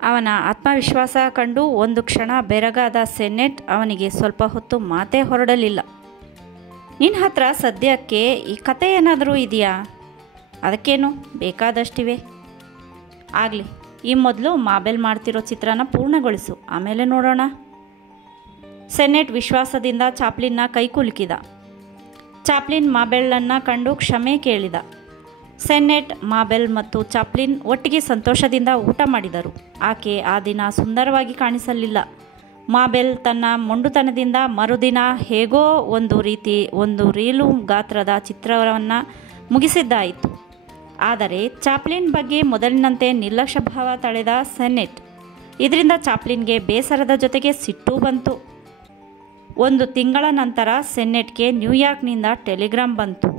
ಅವನ ಆತ್ಮವಿಶ್ವಾಸ ಕಂಡು ಒಂದು ಕ್ಷಣ ಬೆರಗಾದ ಸೆನೆಟ್ ಅವನಿಗೆ ಸ್ವಲ್ಪ ಹೊತ್ತು ಮಾತೇ ಹೊರಡಲಿಲ್ಲ. ನಿನ್ನ ಹತ್ರ ಸದ್ಯಕ್ಕೆ ಈ ಕತೆ ಏನಾದರೂ ಇದೆಯಾ? ಅದಕ್ಕೇನು, ಬೇಕಾದಷ್ಟಿವೆ. ಆಗಲಿ, ಈ ಮೊದಲು ಮಾಬೆಲ್ ಮಾಡ್ತಿರೋ ಚಿತ್ರನ ಪೂರ್ಣಗೊಳಿಸು, ಆಮೇಲೆ ನೋಡೋಣ. ಸೆನೆಟ್ ವಿಶ್ವಾಸದಿಂದ ಚಾಪ್ಲಿನ್ನ ಕೈ ಕುಲುಕಿದ. ಚಾಪ್ಲಿನ್ ಮಾಬೆಲ್ಲನ್ನು ಕಂಡು ಕ್ಷಮೆ ಕೇಳಿದ. ಸೆನೆಟ್, ಮಾಬೆಲ್ ಮತ್ತು ಚಾಪ್ಲಿನ್ ಒಟ್ಟಿಗೆ ಸಂತೋಷದಿಂದ ಊಟ ಮಾಡಿದರು. ಆಕೆ ಆ ದಿನ ಸುಂದರವಾಗಿ ಕಾಣಿಸಲಿಲ್ಲ. ಮಾಬೆಲ್ ತನ್ನ ಮೊಂಡುತನದಿಂದ ಮರುದಿನ ಹೇಗೋ ಒಂದು ರೀಲು ಗಾತ್ರದ ಚಿತ್ರವನ್ನು ಮುಗಿಸಿದ್ದಾಯಿತು. ಆದರೆ ಚಾಪ್ಲಿನ್ ಬಗ್ಗೆ ಮೊದಲಿನಂತೆ ನಿರ್ಲಕ್ಷ್ಯ ಭಾವ ತಳೆದ ಸೆನೆಟ್. ಇದರಿಂದ ಚಾಪ್ಲಿನ್ಗೆ ಬೇಸರದ ಜೊತೆಗೆ ಸಿಟ್ಟು ಬಂತು. 1 ತಿಂಗಳ ನಂತರ ಸೆನೆಟ್ಗೆ ನ್ಯೂಯಾರ್ಕ್ನಿಂದ ಟೆಲಿಗ್ರಾಮ್ ಬಂತು.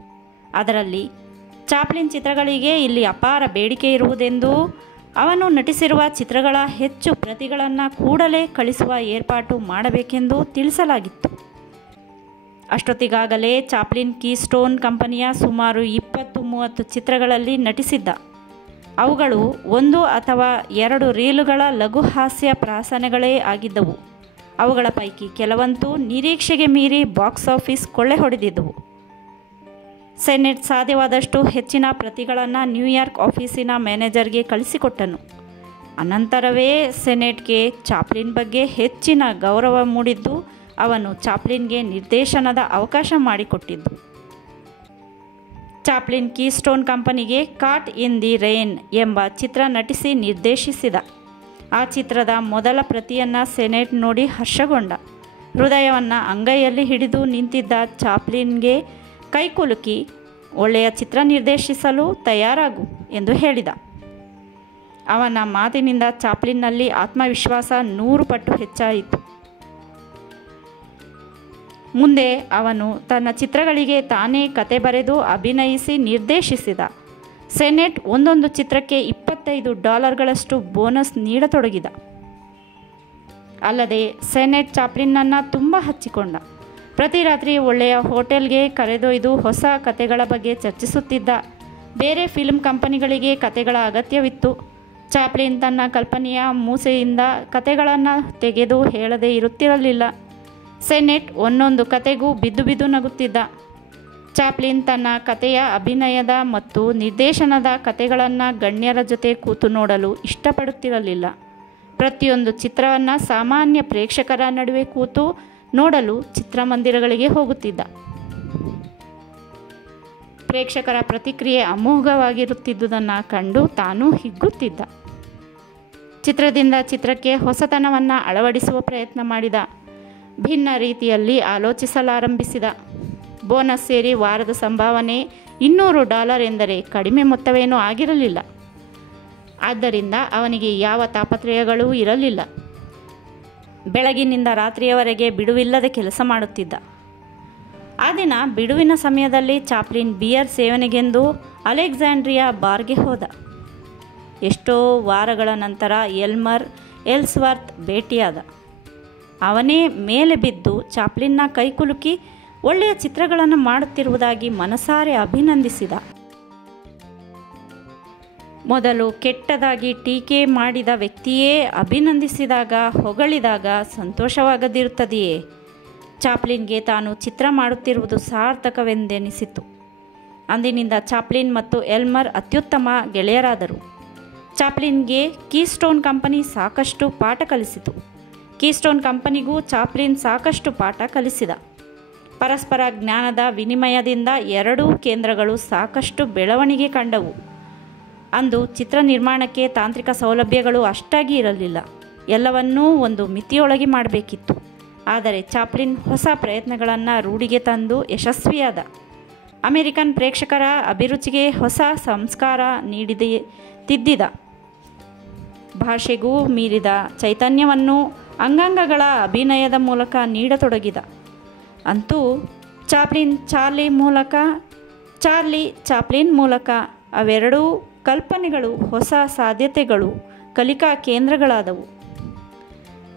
ಅದರಲ್ಲಿ ಚಾಪ್ಲಿನ್ ಚಿತ್ರಗಳಿಗೆ ಇಲ್ಲಿ ಅಪಾರ ಬೇಡಿಕೆ ಇರುವುದೆಂದು, ಅವನು ನಟಿಸಿರುವ ಚಿತ್ರಗಳ ಹೆಚ್ಚು ಪ್ರತಿಗಳನ್ನು ಕೂಡಲೇ ಕಳಿಸುವ ಏರ್ಪಾಟು ಮಾಡಬೇಕೆಂದು ತಿಳಿಸಲಾಗಿತ್ತು. ಅಷ್ಟೊತ್ತಿಗಾಗಲೇ ಚಾಪ್ಲಿನ್ ಕೀಸ್ಟೋನ್ ಕಂಪನಿಯ ಸುಮಾರು 20-30 ಚಿತ್ರಗಳಲ್ಲಿ ನಟಿಸಿದ್ದ. ಅವುಗಳು 1 ಅಥವಾ 2 ರೀಲುಗಳ ಲಘು ಹಾಸ್ಯ ಪ್ರಾಸನೆಗಳೇ ಆಗಿದ್ದವು. ಅವುಗಳ ಪೈಕಿ ಕೆಲವಂತೂ ನಿರೀಕ್ಷೆಗೆ ಮೀರಿ ಬಾಕ್ಸ್ ಆಫೀಸ್ ಕೊಳ್ಳೆ ಹೊಡೆದಿದ್ದವು. ಸೆನೆಟ್ ಸಾಧ್ಯವಾದಷ್ಟು ಹೆಚ್ಚಿನ ಪ್ರತಿಗಳನ್ನು ನ್ಯೂಯಾರ್ಕ್ ಆಫೀಸಿನ ಮ್ಯಾನೇಜರ್ಗೆ ಕಳಿಸಿಕೊಟ್ಟನು. ಅನಂತರವೇ ಸೆನೆಟ್ಗೆ ಚಾಪ್ಲಿನ್ ಬಗ್ಗೆ ಹೆಚ್ಚಿನ ಗೌರವ ಮೂಡಿದ್ದು, ಅವನು ಚಾಪ್ಲಿನ್ಗೆ ನಿರ್ದೇಶನದ ಅವಕಾಶ ಮಾಡಿಕೊಟ್ಟಿದ್ದು. ಚಾಪ್ಲಿನ್ ಕೀಸ್ಟೋನ್ ಕಂಪನಿಗೆ ಕಾಟ್ ಇನ್ ದಿ ರೈನ್ ಎಂಬ ಚಿತ್ರ ನಟಿಸಿ ನಿರ್ದೇಶಿಸಿದ. ಆ ಚಿತ್ರದ ಮೊದಲ ಪ್ರತಿಯನ್ನು ಸೆನೆಟ್ ನೋಡಿ ಹರ್ಷಗೊಂಡ. ಹೃದಯವನ್ನು ಅಂಗೈಯಲ್ಲಿ ಹಿಡಿದು ನಿಂತಿದ್ದ ಚಾಪ್ಲಿನ್ಗೆ ಕೈಕುಲುಕಿ, ಒಳ್ಳೆಯ ಚಿತ್ರ ನಿರ್ದೇಶಿಸಲು ತಯಾರಾಗು ಎಂದು ಹೇಳಿದ. ಅವನ ಮಾತಿನಿಂದ ಚಾಪ್ಲಿನ್ನಲ್ಲಿ ಆತ್ಮವಿಶ್ವಾಸ 100 ಪಟ್ಟು ಹೆಚ್ಚಾಯಿತು. ಮುಂದೆ ಅವನು ತನ್ನ ಚಿತ್ರಗಳಿಗೆ ತಾನೇ ಕತೆ ಬರೆದು ಅಭಿನಯಿಸಿ ನಿರ್ದೇಶಿಸಿದ. ಸೆನೆಟ್ ಒಂದೊಂದು ಚಿತ್ರಕ್ಕೆ $25 ಬೋನಸ್ ನೀಡತೊಡಗಿದ. ಅಲ್ಲದೆ ಸೆನೆಟ್ ಚಾಪ್ಲಿನ್ನನ್ನು ತುಂಬ ಹಚ್ಚಿಕೊಂಡ. ಪ್ರತಿ ರಾತ್ರಿ ಒಳ್ಳೆಯ ಹೋಟೆಲ್ಗೆ ಕರೆದೊಯ್ದು ಹೊಸ ಕತೆಗಳ ಬಗ್ಗೆ ಚರ್ಚಿಸುತ್ತಿದ್ದ. ಬೇರೆ ಫಿಲ್ಮ್ ಕಂಪನಿಗಳಿಗೆ ಕತೆಗಳ ಅಗತ್ಯವಿತ್ತು. ಚಾಪ್ಲಿನ್ ತನ್ನ ಕಲ್ಪನೆಯ ಮೂಸೆಯಿಂದ ಕತೆಗಳನ್ನು ತೆಗೆದು ಹೇಳದೇ ಇರುತ್ತಿರಲಿಲ್ಲ. ಸೆನೆಟ್ ಒಂದೊಂದು ಕತೆಗೂ ಬಿದ್ದು ಬಿದ್ದು ನಗುತ್ತಿದ್ದ. ಚಾಪ್ಲಿನ್ ತನ್ನ ಕತೆಯ ಅಭಿನಯದ ಮತ್ತು ನಿರ್ದೇಶನದ ಕತೆಗಳನ್ನು ಗಣ್ಯರ ಜೊತೆ ಕೂತು ನೋಡಲು ಇಷ್ಟಪಡುತ್ತಿರಲಿಲ್ಲ. ಪ್ರತಿಯೊಂದು ಚಿತ್ರವನ್ನು ಸಾಮಾನ್ಯ ಪ್ರೇಕ್ಷಕರ ನಡುವೆ ಕೂತು ನೋಡಲು ಚಿತ್ರಮಂದಿರಗಳಿಗೆ ಹೋಗುತ್ತಿದ್ದ. ಪ್ರೇಕ್ಷಕರ ಪ್ರತಿಕ್ರಿಯೆ ಅಮೋಘವಾಗಿರುತ್ತಿದ್ದುದನ್ನು ಕಂಡು ತಾನೂ ಹಿಗ್ಗುತ್ತಿದ್ದ. ಚಿತ್ರದಿಂದ ಚಿತ್ರಕ್ಕೆ ಹೊಸತನವನ್ನು ಅಳವಡಿಸುವ ಪ್ರಯತ್ನ ಮಾಡಿದ. ಭಿನ್ನ ರೀತಿಯಲ್ಲಿ ಆಲೋಚಿಸಲಾರಂಭಿಸಿದ. ಬೋನಸ್ ಸೇರಿ ವಾರದ ಸಂಭಾವನೆ $200 ಎಂದರೆ ಕಡಿಮೆ ಮೊತ್ತವೇನೂ ಆಗಿರಲಿಲ್ಲ. ಆದ್ದರಿಂದ ಅವನಿಗೆ ಯಾವ ತಾಪತ್ರಯಗಳೂ ಇರಲಿಲ್ಲ. ಬೆಳಗಿನಿಂದ ರಾತ್ರಿಯವರೆಗೆ ಬಿಡುವಿಲ್ಲದೆ ಕೆಲಸ ಮಾಡುತ್ತಿದ್ದ. ಆ ದಿನ ಬಿಡುವಿನ ಸಮಯದಲ್ಲಿ ಚಾಪ್ಲಿನ್ ಬಿಯರ್ ಸೇವನೆಗೆಂದು ಅಲೆಕ್ಸಾಂಡ್ರಿಯಾ ಬಾರ್ಗೆ ಹೋದ. ಎಷ್ಟೋ ವಾರಗಳ ನಂತರ ಎಲ್ಮರ್ ಎಲ್ಸ್ವರ್ತ್ ಭೇಟಿಯಾದ. ಅವನೇ ಮೇಲೆ ಬಿದ್ದು ಚಾಪ್ಲಿನ್ನ ಕೈಕುಲುಕಿ ಒಳ್ಳೆಯ ಚಿತ್ರಗಳನ್ನು ಮಾಡುತ್ತಿರುವುದಾಗಿ ಮನಸಾರೆ ಅಭಿನಂದಿಸಿದ. ಮೊದಲು ಕೆಟ್ಟದಾಗಿ ಟೀಕೆ ಮಾಡಿದ ವ್ಯಕ್ತಿಯೇ ಅಭಿನಂದಿಸಿದಾಗ, ಹೊಗಳಿದಾಗ ಸಂತೋಷವಾಗದಿರುತ್ತದೆಯೇ? ಚಾಪ್ಲಿನ್ಗೆ ತಾನು ಚಿತ್ರ ಮಾಡುತ್ತಿರುವುದು ಸಾರ್ಥಕವೆಂದೆನಿಸಿತು. ಅಂದಿನಿಂದ ಚಾಪ್ಲಿನ್ ಮತ್ತು ಎಲ್ಮರ್ ಅತ್ಯುತ್ತಮ ಗೆಳೆಯರಾದರು. ಚಾಪ್ಲಿನ್ಗೆ ಕೀಸ್ಟೋನ್ ಕಂಪನಿ ಸಾಕಷ್ಟು ಪಾಠ ಕಲಿಸಿತು. ಕೀಸ್ಟೋನ್ ಕಂಪನಿಗೂ ಚಾಪ್ಲಿನ್ ಸಾಕಷ್ಟು ಪಾಠ ಕಲಿಸಿದ. ಪರಸ್ಪರ ಜ್ಞಾನದ ವಿನಿಮಯದಿಂದ ಎರಡೂ ಕೇಂದ್ರಗಳು ಸಾಕಷ್ಟು ಬೆಳವಣಿಗೆ ಕಂಡವು. ಅಂದು ಚಿತ್ರ ನಿರ್ಮಾಣಕ್ಕೆ ತಾಂತ್ರಿಕ ಸೌಲಭ್ಯಗಳು ಅಷ್ಟಾಗಿ ಇರಲಿಲ್ಲ. ಎಲ್ಲವನ್ನೂ ಒಂದು ಮಿತಿಯೊಳಗೆ ಮಾಡಬೇಕಿತ್ತು. ಆದರೆ ಚಾಪ್ಲಿನ್ ಹೊಸ ಪ್ರಯತ್ನಗಳನ್ನು ರೂಢಿಗೆ ತಂದು ಯಶಸ್ವಿಯಾದ. ಅಮೆರಿಕನ್ ಪ್ರೇಕ್ಷಕರ ಅಭಿರುಚಿಗೆ ಹೊಸ ಸಂಸ್ಕಾರ ತಿದ್ದಿದ. ಭಾಷೆಗೂ ಮೀರಿದ ಚೈತನ್ಯವನ್ನು ಅಂಗಾಂಗಗಳ ಅಭಿನಯದ ಮೂಲಕ ನೀಡತೊಡಗಿದ. ಅಂತೂ ಚಾರ್ಲಿ ಚಾಪ್ಲಿನ್ ಮೂಲಕ ಅವೆರಡೂ ಕಲ್ಪನೆಗಳು ಹೊಸ ಸಾಧ್ಯತೆಗಳು, ಕಲಿಕಾ ಕೇಂದ್ರಗಳಾದವು.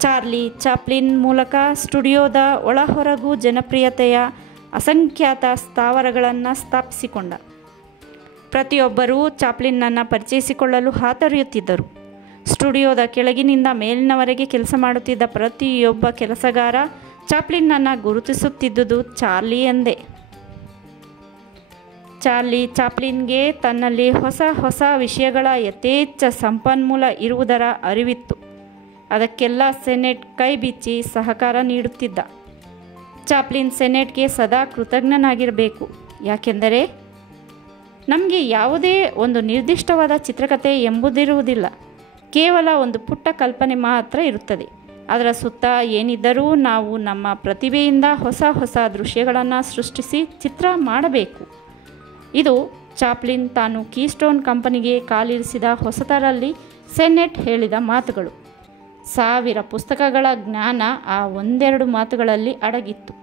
ಚಾರ್ಲಿ ಚಾಪ್ಲಿನ್ ಮೂಲಕ ಸ್ಟುಡಿಯೋದ ಒಳಹೊರಗೂ ಜನಪ್ರಿಯತೆಯ ಅಸಂಖ್ಯಾತ ಸ್ಥಾವರಗಳನ್ನು ಸ್ಥಾಪಿಸಿಕೊಂಡ. ಪ್ರತಿಯೊಬ್ಬರೂ ಚಾಪ್ಲಿನ್ನನ್ನು ಪರಿಚಯಿಸಿಕೊಳ್ಳಲು ಹಾತೊರೆಯುತ್ತಿದ್ದರು. ಸ್ಟುಡಿಯೋದ ಕೆಳಗಿನಿಂದ ಮೇಲಿನವರೆಗೆ ಕೆಲಸ ಮಾಡುತ್ತಿದ್ದ ಪ್ರತಿಯೊಬ್ಬ ಕೆಲಸಗಾರ ಚಾಪ್ಲಿನ್ನನ್ನು ಗುರುತಿಸುತ್ತಿದ್ದುದು ಚಾರ್ಲಿ ಎಂದೇ. ಚಾರ್ಲಿ ಚಾಪ್ಲಿನ್ಗೆ ತನ್ನಲ್ಲಿ ಹೊಸ ಹೊಸ ವಿಷಯಗಳ ಯಥೇಚ್ಛ ಸಂಪನ್ಮೂಲ ಇರುವುದರ ಅರಿವಿತ್ತು. ಅದಕ್ಕೆಲ್ಲ ಸೆನೆಟ್ ಕೈ ಬಿಚ್ಚಿ ಸಹಕಾರ ನೀಡುತ್ತಿದ್ದ. ಚಾಪ್ಲಿನ್ ಸೆನೆಟ್ಗೆ ಸದಾ ಕೃತಜ್ಞನಾಗಿರಬೇಕು. ಯಾಕೆಂದರೆ ನಮಗೆ ಯಾವುದೇ ಒಂದು ನಿರ್ದಿಷ್ಟವಾದ ಚಿತ್ರಕಥೆ ಎಂಬುದಿರುವುದಿಲ್ಲ. ಕೇವಲ ಒಂದು ಪುಟ್ಟ ಕಲ್ಪನೆ ಮಾತ್ರ ಇರುತ್ತದೆ. ಅದರ ಸುತ್ತ ಏನಿದ್ದರೂ ನಾವು ನಮ್ಮ ಪ್ರತಿಭೆಯಿಂದ ಹೊಸ ಹೊಸ ದೃಶ್ಯಗಳನ್ನು ಸೃಷ್ಟಿಸಿ ಚಿತ್ರ ಮಾಡಬೇಕು. ಇದು ಚಾಪ್ಲಿನ್ ತಾನು ಕೀಸ್ಟೋನ್ ಕಂಪನಿಗೆ ಕಾಲಿರಿಸಿದ ಹೊಸತರಲ್ಲಿ ಸೆನೆಟ್ ಹೇಳಿದ ಮಾತುಗಳು. 1000 ಪುಸ್ತಕಗಳ ಜ್ಞಾನ ಆ ಒಂದೆರಡು ಮಾತುಗಳಲ್ಲಿ ಅಡಗಿತ್ತು.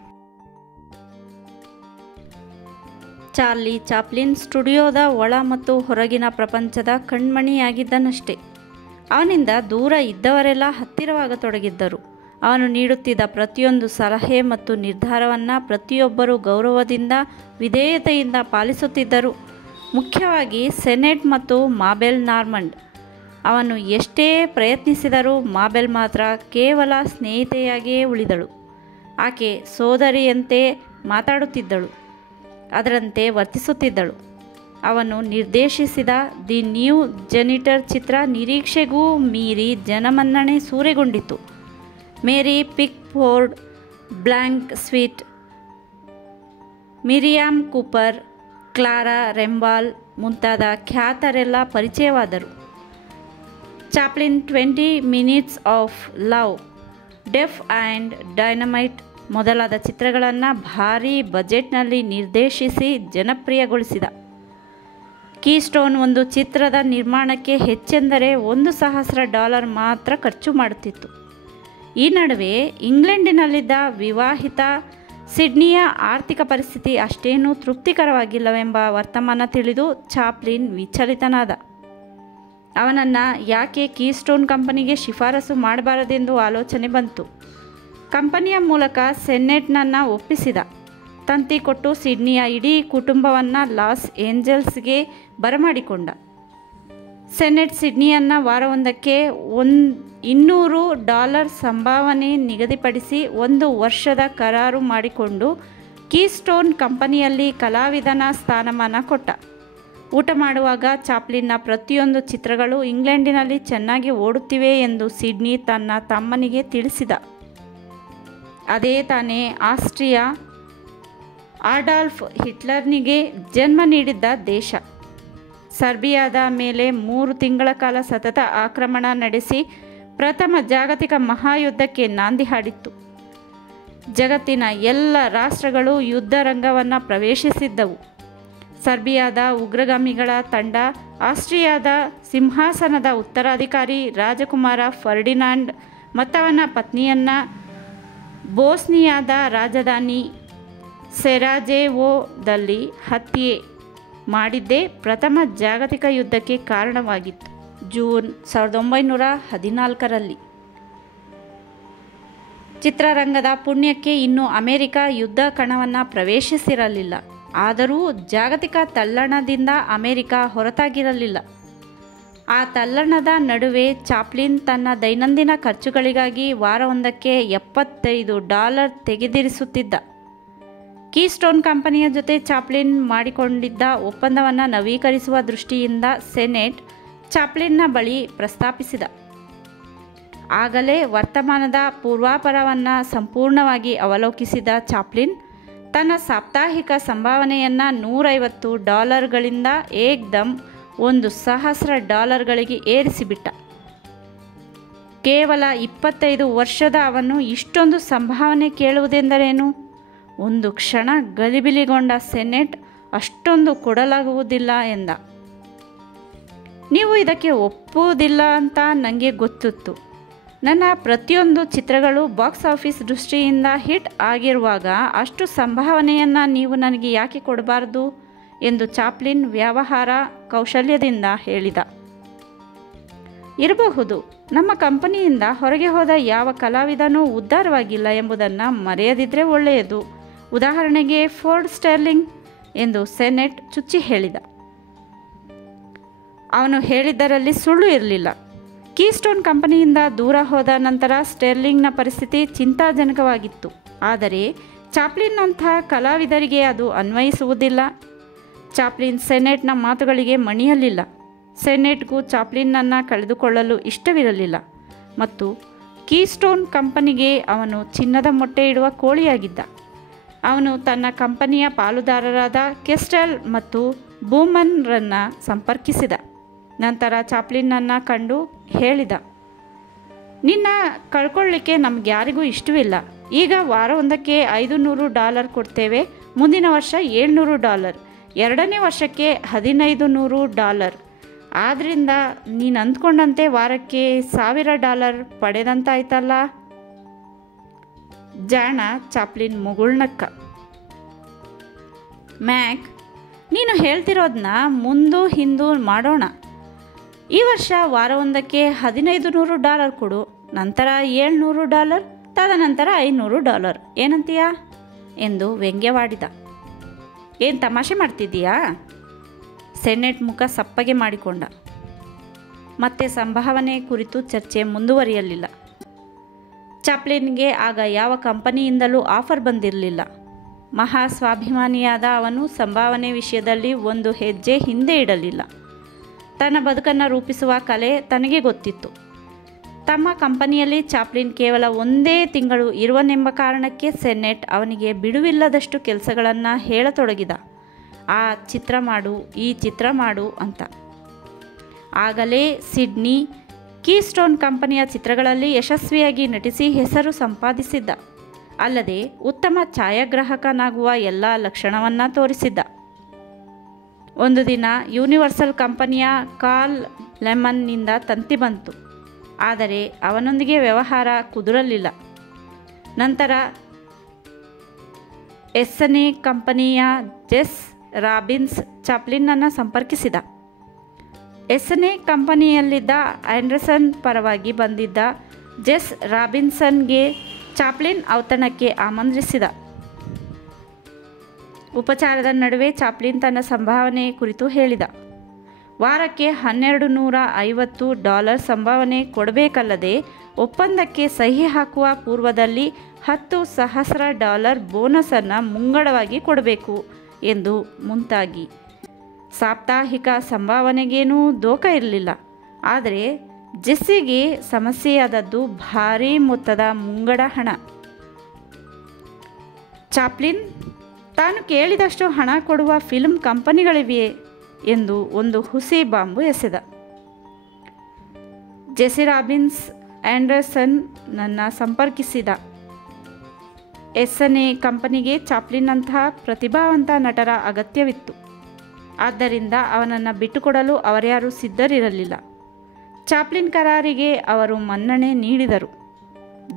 ಚಾರ್ಲಿ ಚಾಪ್ಲಿನ್ ಸ್ಟುಡಿಯೋದ ಒಳ ಮತ್ತು ಹೊರಗಿನ ಪ್ರಪಂಚದ ಕಣ್ಮಣಿಯಾಗಿದ್ದನಷ್ಟೇ. ಅವನಿಂದ ದೂರ ಇದ್ದವರೆಲ್ಲ ಹತ್ತಿರವಾಗತೊಡಗಿದ್ದರು. ಅವನು ನೀಡುತ್ತಿದ್ದ ಪ್ರತಿಯೊಂದು ಸಲಹೆ ಮತ್ತು ನಿರ್ಧಾರವನ್ನು ಪ್ರತಿಯೊಬ್ಬರೂ ಗೌರವದಿಂದ ವಿಧೇಯತೆಯಿಂದ ಪಾಲಿಸುತ್ತಿದ್ದರು. ಮುಖ್ಯವಾಗಿ ಸೆನೆಟ್ ಮತ್ತು ಮಾಬೆಲ್ ನಾರ್ಮಂಡ್. ಅವನು ಎಷ್ಟೇ ಪ್ರಯತ್ನಿಸಿದರೂ ಮಾಬೆಲ್ ಮಾತ್ರ ಕೇವಲ ಸ್ನೇಹಿತೆಯಾಗಿಯೇ ಉಳಿದಳು. ಆಕೆ ಸೋದರಿಯಂತೆ ಮಾತಾಡುತ್ತಿದ್ದಳು, ಅದರಂತೆ ವರ್ತಿಸುತ್ತಿದ್ದಳು. ಅವನು ನಿರ್ದೇಶಿಸಿದ ದಿ ನ್ಯೂ ಜೆನಿಟರ್ ಚಿತ್ರ ನಿರೀಕ್ಷೆಗೂ ಮೀರಿ ಜನಮನ್ನಣೆ ಸೂರೆಗೊಂಡಿತು. Mary Pickford, Blanche Sweet, Miriam Cooper, Clara ರೆಂಬಾಲ್ ಮುಂತಾದ ಖ್ಯಾತರೆಲ್ಲ ಪರಿಚಯವಾದರು. ಚಾಪ್ಲಿನ್ 20 ಮಿನಿಟ್ಸ್ ಆಫ್ ಲವ್, ಡೆಫ್ ಆ್ಯಂಡ್ ಡೈನಮೈಟ್ ಮೊದಲಾದ ಚಿತ್ರಗಳನ್ನು ಭಾರೀ ಬಜೆಟ್ನಲ್ಲಿ ನಿರ್ದೇಶಿಸಿ ಜನಪ್ರಿಯಗೊಳಿಸಿದ. ಕೀಸ್ಟೋನ್ ಒಂದು ಚಿತ್ರದ ನಿರ್ಮಾಣಕ್ಕೆ ಹೆಚ್ಚೆಂದರೆ $1,000 ಮಾತ್ರ ಖರ್ಚು ಮಾಡುತ್ತಿತ್ತು. ಈ ನಡುವೆ ಇಂಗ್ಲೆಂಡಿನಲ್ಲಿದ್ದ ವಿವಾಹಿತ ಸಿಡ್ನಿಯ ಆರ್ಥಿಕ ಪರಿಸ್ಥಿತಿ ಅಷ್ಟೇನೂ ತೃಪ್ತಿಕರವಾಗಿಲ್ಲವೆಂಬ ವರ್ತಮಾನ ತಿಳಿದು ಚಾಪ್ಲಿನ್ ವಿಚಲಿತನಾದ. ಅವನನ್ನು ಯಾಕೆ ಕೀಸ್ಟೋನ್ ಕಂಪನಿಗೆ ಶಿಫಾರಸು ಮಾಡಬಾರದೆಂದು ಆಲೋಚನೆ ಬಂತು. ಕಂಪನಿಯ ಮೂಲಕ ಸೆನೆಟ್ನನ್ನು ಒಪ್ಪಿಸಿದ. ತಂತಿ ಕೊಟ್ಟು ಸಿಡ್ನಿಯ ಇಡೀ ಕುಟುಂಬವನ್ನು ಲಾಸ್ ಏಂಜಲ್ಸ್ಗೆ ಬರಮಾಡಿಕೊಂಡ. ಸೆನೆಟ್ ಸಿಡ್ನಿಯನ್ನು ವಾರವೊಂದಕ್ಕೆ $200 ಸಂಭಾವನೆ ನಿಗದಿಪಡಿಸಿ 1 ವರ್ಷದ ಕರಾರು ಮಾಡಿಕೊಂಡು ಕೀಸ್ಟೋನ್ ಕಂಪನಿಯಲ್ಲಿ ಕಲಾವಿದನ ಸ್ಥಾನಮಾನ ಕೊಟ್ಟ. ಊಟ ಮಾಡುವಾಗ ಚಾಪ್ಲಿನ್ನ ಪ್ರತಿಯೊಂದು ಚಿತ್ರಗಳು ಇಂಗ್ಲೆಂಡಿನಲ್ಲಿ ಚೆನ್ನಾಗಿ ಓಡುತ್ತಿವೆ ಎಂದು ಸಿಡ್ನಿ ತನ್ನ ತಮ್ಮನಿಗೆ ತಿಳಿಸಿದ. ಅದೇ ತಾನೇ ಆಸ್ಟ್ರಿಯಾ ಅಡಾಲ್ಫ್ ಹಿಟ್ಲರ್ನಿಗೆ ಜನ್ಮ ನೀಡಿದ್ದ ದೇಶ. ಸರ್ಬಿಯಾದ ಮೇಲೆ 3 ತಿಂಗಳ ಕಾಲ ಸತತ ಆಕ್ರಮಣ ನಡೆಸಿ ಪ್ರಥಮ ಜಾಗತಿಕ ಮಹಾಯುದ್ಧಕ್ಕೆ ನಾಂದಿ ಹಾಡಿತ್ತು. ಜಗತ್ತಿನ ಎಲ್ಲ ರಾಷ್ಟ್ರಗಳು ಯುದ್ಧ ರಂಗವನ್ನು ಪ್ರವೇಶಿಸಿದ್ದವು. ಸರ್ಬಿಯಾದ ಉಗ್ರಗಾಮಿಗಳ ತಂಡ ಆಸ್ಟ್ರಿಯಾದ ಸಿಂಹಾಸನದ ಉತ್ತರಾಧಿಕಾರಿ ರಾಜಕುಮಾರ ಫರ್ಡಿನಾಂಡ್ ಮತ್ತವನ ಪತ್ನಿಯನ್ನು ಬೋಸ್ನಿಯಾದ ರಾಜಧಾನಿ ಸೆರಾಜೆವೊದಲ್ಲಿ ಹತ್ಯೆ ಮಾಡಿದ್ದೇ ಪ್ರಥಮ ಜಾಗತಿಕ ಯುದ್ಧಕ್ಕೆ ಕಾರಣವಾಗಿತ್ತು. ಜೂನ್ 1914ರಲ್ಲಿ. ಚಿತ್ರರಂಗದ ಪುಣ್ಯಕ್ಕೆ ಇನ್ನೂ ಅಮೆರಿಕ ಯುದ್ಧ ಕಣವನ್ನು ಪ್ರವೇಶಿಸಿರಲಿಲ್ಲ. ಆದರೂ ಜಾಗತಿಕ ತಲ್ಲಣದಿಂದ ಅಮೆರಿಕ ಹೊರತಾಗಿರಲಿಲ್ಲ. ಆ ತಲ್ಲಣದ ನಡುವೆ ಚಾಪ್ಲಿನ್ ತನ್ನ ದೈನಂದಿನ ಖರ್ಚುಗಳಿಗಾಗಿ ವಾರವೊಂದಕ್ಕೆ $75 ತೆಗೆದಿರಿಸುತ್ತಿದ್ದ. ಕೀಸ್ಟೋನ್ ಕಂಪನಿಯ ಜೊತೆ ಚಾಪ್ಲಿನ್ ಮಾಡಿಕೊಂಡಿದ್ದ ಒಪ್ಪಂದವನ್ನು ನವೀಕರಿಸುವ ದೃಷ್ಟಿಯಿಂದ ಸೆನೆಟ್ ಚಾಪ್ಲಿನ್ನ ಬಳಿ ಪ್ರಸ್ತಾಪಿಸಿದ. ಆಗಲೇ ವರ್ತಮಾನದ ಪೂರ್ವಾಪರವನ್ನು ಸಂಪೂರ್ಣವಾಗಿ ಅವಲೋಕಿಸಿದ ಚಾಪ್ಲಿನ್ ತನ್ನ ಸಾಪ್ತಾಹಿಕ ಸಂಭಾವನೆಯನ್ನು $150ಗಳಿಂದ ಏಕ್ದಮ್ $1,000ಗಳಿಗೆ ಏರಿಸಿಬಿಟ್ಟ. ಕೇವಲ 25 ವರ್ಷದ ಅವನು ಇಷ್ಟೊಂದು ಸಂಭಾವನೆ ಕೇಳುವುದೆಂದರೇನು? ಒಂದು ಕ್ಷಣ ಗಲಿಬಿಲಿಗೊಂಡ ಸೆನೆಟ್ ಅಷ್ಟೊಂದು ಕೊಡಲಾಗುವುದಿಲ್ಲ ಎಂದ. ನೀವು ಇದಕ್ಕೆ ಒಪ್ಪುವುದಿಲ್ಲ ಅಂತ ನನಗೆ ಗೊತ್ತಿತ್ತು. ನನ್ನ ಪ್ರತಿಯೊಂದು ಚಿತ್ರಗಳು ಬಾಕ್ಸ್ ಆಫೀಸ್ ದೃಷ್ಟಿಯಿಂದ ಹಿಟ್ ಆಗಿರುವಾಗ ಅಷ್ಟು ಸಂಭಾವನೆಯನ್ನು ನೀವು ನನಗೆ ಯಾಕೆ ಕೊಡಬಾರದು ಎಂದು ಚಾಪ್ಲಿನ್ ವ್ಯವಹಾರ ಕೌಶಲ್ಯದಿಂದ ಹೇಳಿದ. ಇರಬಹುದು, ನಮ್ಮ ಕಂಪನಿಯಿಂದ ಹೊರಗೆ ಹೋದ ಯಾವ ಕಲಾವಿದನೂ ಉದ್ಧಾರವಾಗಿಲ್ಲ ಎಂಬುದನ್ನು ಮರೆಯದಿದ್ದರೆ ಒಳ್ಳೆಯದು. ಉದಾಹರಣೆಗೆ ಫೋರ್ಡ್ ಸ್ಟೆರ್ಲಿಂಗ್ ಎಂದು ಸೆನೆಟ್ ಚುಚ್ಚಿ ಹೇಳಿದ. ಅವನು ಹೇಳಿದ್ದರಲ್ಲಿ ಸುಳ್ಳು ಇರಲಿಲ್ಲ. ಕೀಸ್ಟೋನ್ ಕಂಪನಿಯಿಂದ ದೂರ ಹೋದ ನಂತರ ಸ್ಟೆರ್ಲಿಂಗ್ನ ಪರಿಸ್ಥಿತಿ ಚಿಂತಾಜನಕವಾಗಿತ್ತು. ಆದರೆ ಚಾಪ್ಲಿನ್ನಂಥ ಕಲಾವಿದರಿಗೆ ಅದು ಅನ್ವಯಿಸುವುದಿಲ್ಲ. ಚಾಪ್ಲಿನ್ ಸೆನೆಟ್ನ ಮಾತುಗಳಿಗೆ ಮಣಿಯಲಿಲ್ಲ. ಸೆನೆಟ್ಗೂ ಚಾಪ್ಲಿನ್ನನ್ನು ಕಳೆದುಕೊಳ್ಳಲು ಇಷ್ಟವಿರಲಿಲ್ಲ ಮತ್ತು ಕೀಸ್ಟೋನ್ ಕಂಪನಿಗೆ ಅವನು ಚಿನ್ನದ ಮೊಟ್ಟೆ ಇಡುವ ಕೋಳಿಯಾಗಿದ್ದ. ಅವನು ತನ್ನ ಕಂಪನಿಯ ಪಾಲುದಾರರಾದ ಕೆಸ್ಟೆಲ್ ಮತ್ತು ಬೂಮನ್ರನ್ನು ಸಂಪರ್ಕಿಸಿದ. ನಂತರ ಚಾಪ್ಲಿನ್ನನ್ನು ಕಂಡು ಹೇಳಿದ, ನಿನ್ನ ಕಳ್ಕೊಳ್ಳಿಕ್ಕೆ ನಮ್ಗೆ ಯಾರಿಗೂ ಇಷ್ಟವಿಲ್ಲ. ಈಗ ವಾರವೊಂದಕ್ಕೆ $500 ಕೊಡ್ತೇವೆ, ಮುಂದಿನ ವರ್ಷ $700, ಎರಡನೇ ವರ್ಷಕ್ಕೆ $1500. ಆದ್ದರಿಂದ ನೀನು ಅಂದ್ಕೊಂಡಂತೆ ವಾರಕ್ಕೆ $1000 ಪಡೆದಂತಾಯ್ತಲ್ಲ. ಜಾಣ ಚಾಪ್ಲಿನ್ ಮುಗುಳ್ನಕ್ಕ. ಮ್ಯಾಕ್, ನೀನು ಹೇಳ್ತಿರೋದನ್ನ ಮುಂದು ಹಿಂದೂ ಮಾಡೋಣ. ಈ ವರ್ಷ ವಾರವೊಂದಕ್ಕೆ $1500 ಕೊಡು, ನಂತರ $700, ತದನಂತರ $500. ಏನಂತೀಯ ಎಂದು ವ್ಯಂಗ್ಯವಾಡಿದ. ಏನು ತಮಾಷೆ ಮಾಡ್ತಿದ್ದೀಯಾ? ಸೆನೆಟ್ ಮುಖ ಸಪ್ಪಗೆ ಮಾಡಿಕೊಂಡ. ಮತ್ತೆ ಸಂಭಾವನೆ ಕುರಿತು ಚರ್ಚೆ ಮುಂದುವರಿಯಲಿಲ್ಲ. ಚಾಪ್ಲಿನ್ಗೆ ಆಗ ಯಾವ ಕಂಪನಿಯಿಂದಲೂ ಆಫರ್ ಬಂದಿರಲಿಲ್ಲ. ಮಹಾ ಸ್ವಾಭಿಮಾನಿಯಾದ ಅವನು ಸಂಭಾವನೆ ವಿಷಯದಲ್ಲಿ ಒಂದು ಹೆಜ್ಜೆ ಹಿಂದೆ ಇಡಲಿಲ್ಲ. ತನ್ನ ಬದುಕನ್ನು ರೂಪಿಸುವ ಕಲೆ ತನಗೆ ಗೊತ್ತಿತ್ತು. ತಮ್ಮ ಕಂಪನಿಯಲ್ಲಿ ಚಾಪ್ಲಿನ್ ಕೇವಲ 1 ತಿಂಗಳು ಇರುವನೆಂಬ ಕಾರಣಕ್ಕೆ ಸೆನೆಟ್ ಅವನಿಗೆ ಬಿಡುವಿಲ್ಲದಷ್ಟು ಕೆಲಸಗಳನ್ನು ಹೇಳತೊಡಗಿದ. ಆ ಚಿತ್ರ ಮಾಡು, ಈ ಚಿತ್ರ ಮಾಡು ಅಂತ. ಆಗಲೇ ಸಿಡ್ನಿ ಕೀಸ್ಟೋನ್ ಕಂಪನಿಯ ಚಿತ್ರಗಳಲ್ಲಿ ಯಶಸ್ವಿಯಾಗಿ ನಟಿಸಿ ಹೆಸರು ಸಂಪಾದಿಸಿದ್ದ. ಅಲ್ಲದೆ ಉತ್ತಮ ಛಾಯಾಗ್ರಾಹಕನಾಗುವ ಎಲ್ಲ ಲಕ್ಷಣವನ್ನು ತೋರಿಸಿದ್ದ. ಒಂದು ದಿನ ಯೂನಿವರ್ಸಲ್ ಕಂಪನಿಯ ಕಾರ್ಲ್ ಲೆಮನ್ನಿಂದ ತಂತಿ ಬಂತು. ಆದರೆ ಅವನೊಂದಿಗೆ ವ್ಯವಹಾರ ಕುದುರಲಿಲ್ಲ. ನಂತರ ಎಸ್ಸನೆ ಕಂಪನಿಯ ಜೆಸ್ ರಾಬಿನ್ಸ್ ಚಾಪ್ಲಿನ್ನನ್ನು ಸಂಪರ್ಕಿಸಿದ. ಎಸ್ಸನೆ ಕಂಪನಿಯಲ್ಲಿದ್ದ ಆ್ಯಂಡರ್ಸನ್ ಪರವಾಗಿ ಬಂದಿದ್ದ ಜೆಸ್ ರಾಬಿನ್ಸನ್ಗೆ ಚಾಪ್ಲಿನ್ ಔತಣಕ್ಕೆ ಆಮಂತ್ರಿಸಿದ. ಉಪಚಾರದ ನಡುವೆ ಚಾಪ್ಲಿನ್ ತನ್ನ ಸಂಭಾವನೆ ಕುರಿತು ಹೇಳಿದ. ವಾರಕ್ಕೆ $1250 ಸಂಭಾವನೆ ಕೊಡಬೇಕಲ್ಲದೆ ಒಪ್ಪಂದಕ್ಕೆ ಸಹಿ ಹಾಕುವ ಪೂರ್ವದಲ್ಲಿ $10,000 ಬೋನಸನ್ನು ಮುಂಗಡವಾಗಿ ಕೊಡಬೇಕು ಎಂದು ಮುಂತಾಗಿ. ಸಾಪ್ತಾಹಿಕ ಸಂಭಾವನೆಗೇನೂ ದೋಖ ಇರಲಿಲ್ಲ. ಆದರೆ ಜೆಸ್ಸಿಗೆ ಸಮಸ್ಯೆಯಾದದ್ದು ಭಾರೀ ಮೊತ್ತದ ಮುಂಗಡ ಹಣ. ಚಾಪ್ಲಿನ್ ತಾನು ಕೇಳಿದಷ್ಟು ಹಣ ಕೊಡುವ ಫಿಲ್ಮ್ ಕಂಪನಿಗಳಿವೆಯೇ ಎಂದು ಒಂದು ಹುಸಿ ಬಾಂಬು ಎಸೆದ. ಜೆಸಿ ರಾಬಿನ್ಸ್ ಆ್ಯಂಡರ್ಸನ್ನನ್ನು ಸಂಪರ್ಕಿಸಿದ. ಎಸ್ಸನೆ ಕಂಪನಿಗೆ ಚಾಪ್ಲಿನ್ನಂತಹ ಪ್ರತಿಭಾವಂತ ನಟರ ಅಗತ್ಯವಿತ್ತು. ಆದ್ದರಿಂದ ಅವನನ್ನು ಬಿಟ್ಟುಕೊಡಲು ಅವರ್ಯಾರೂ ಸಿದ್ಧರಿರಲಿಲ್ಲ. ಚಾಪ್ಲಿನ್ ಕರಾರಿಗೆ ಅವರು ಮನ್ನಣೆ ನೀಡಿದರು.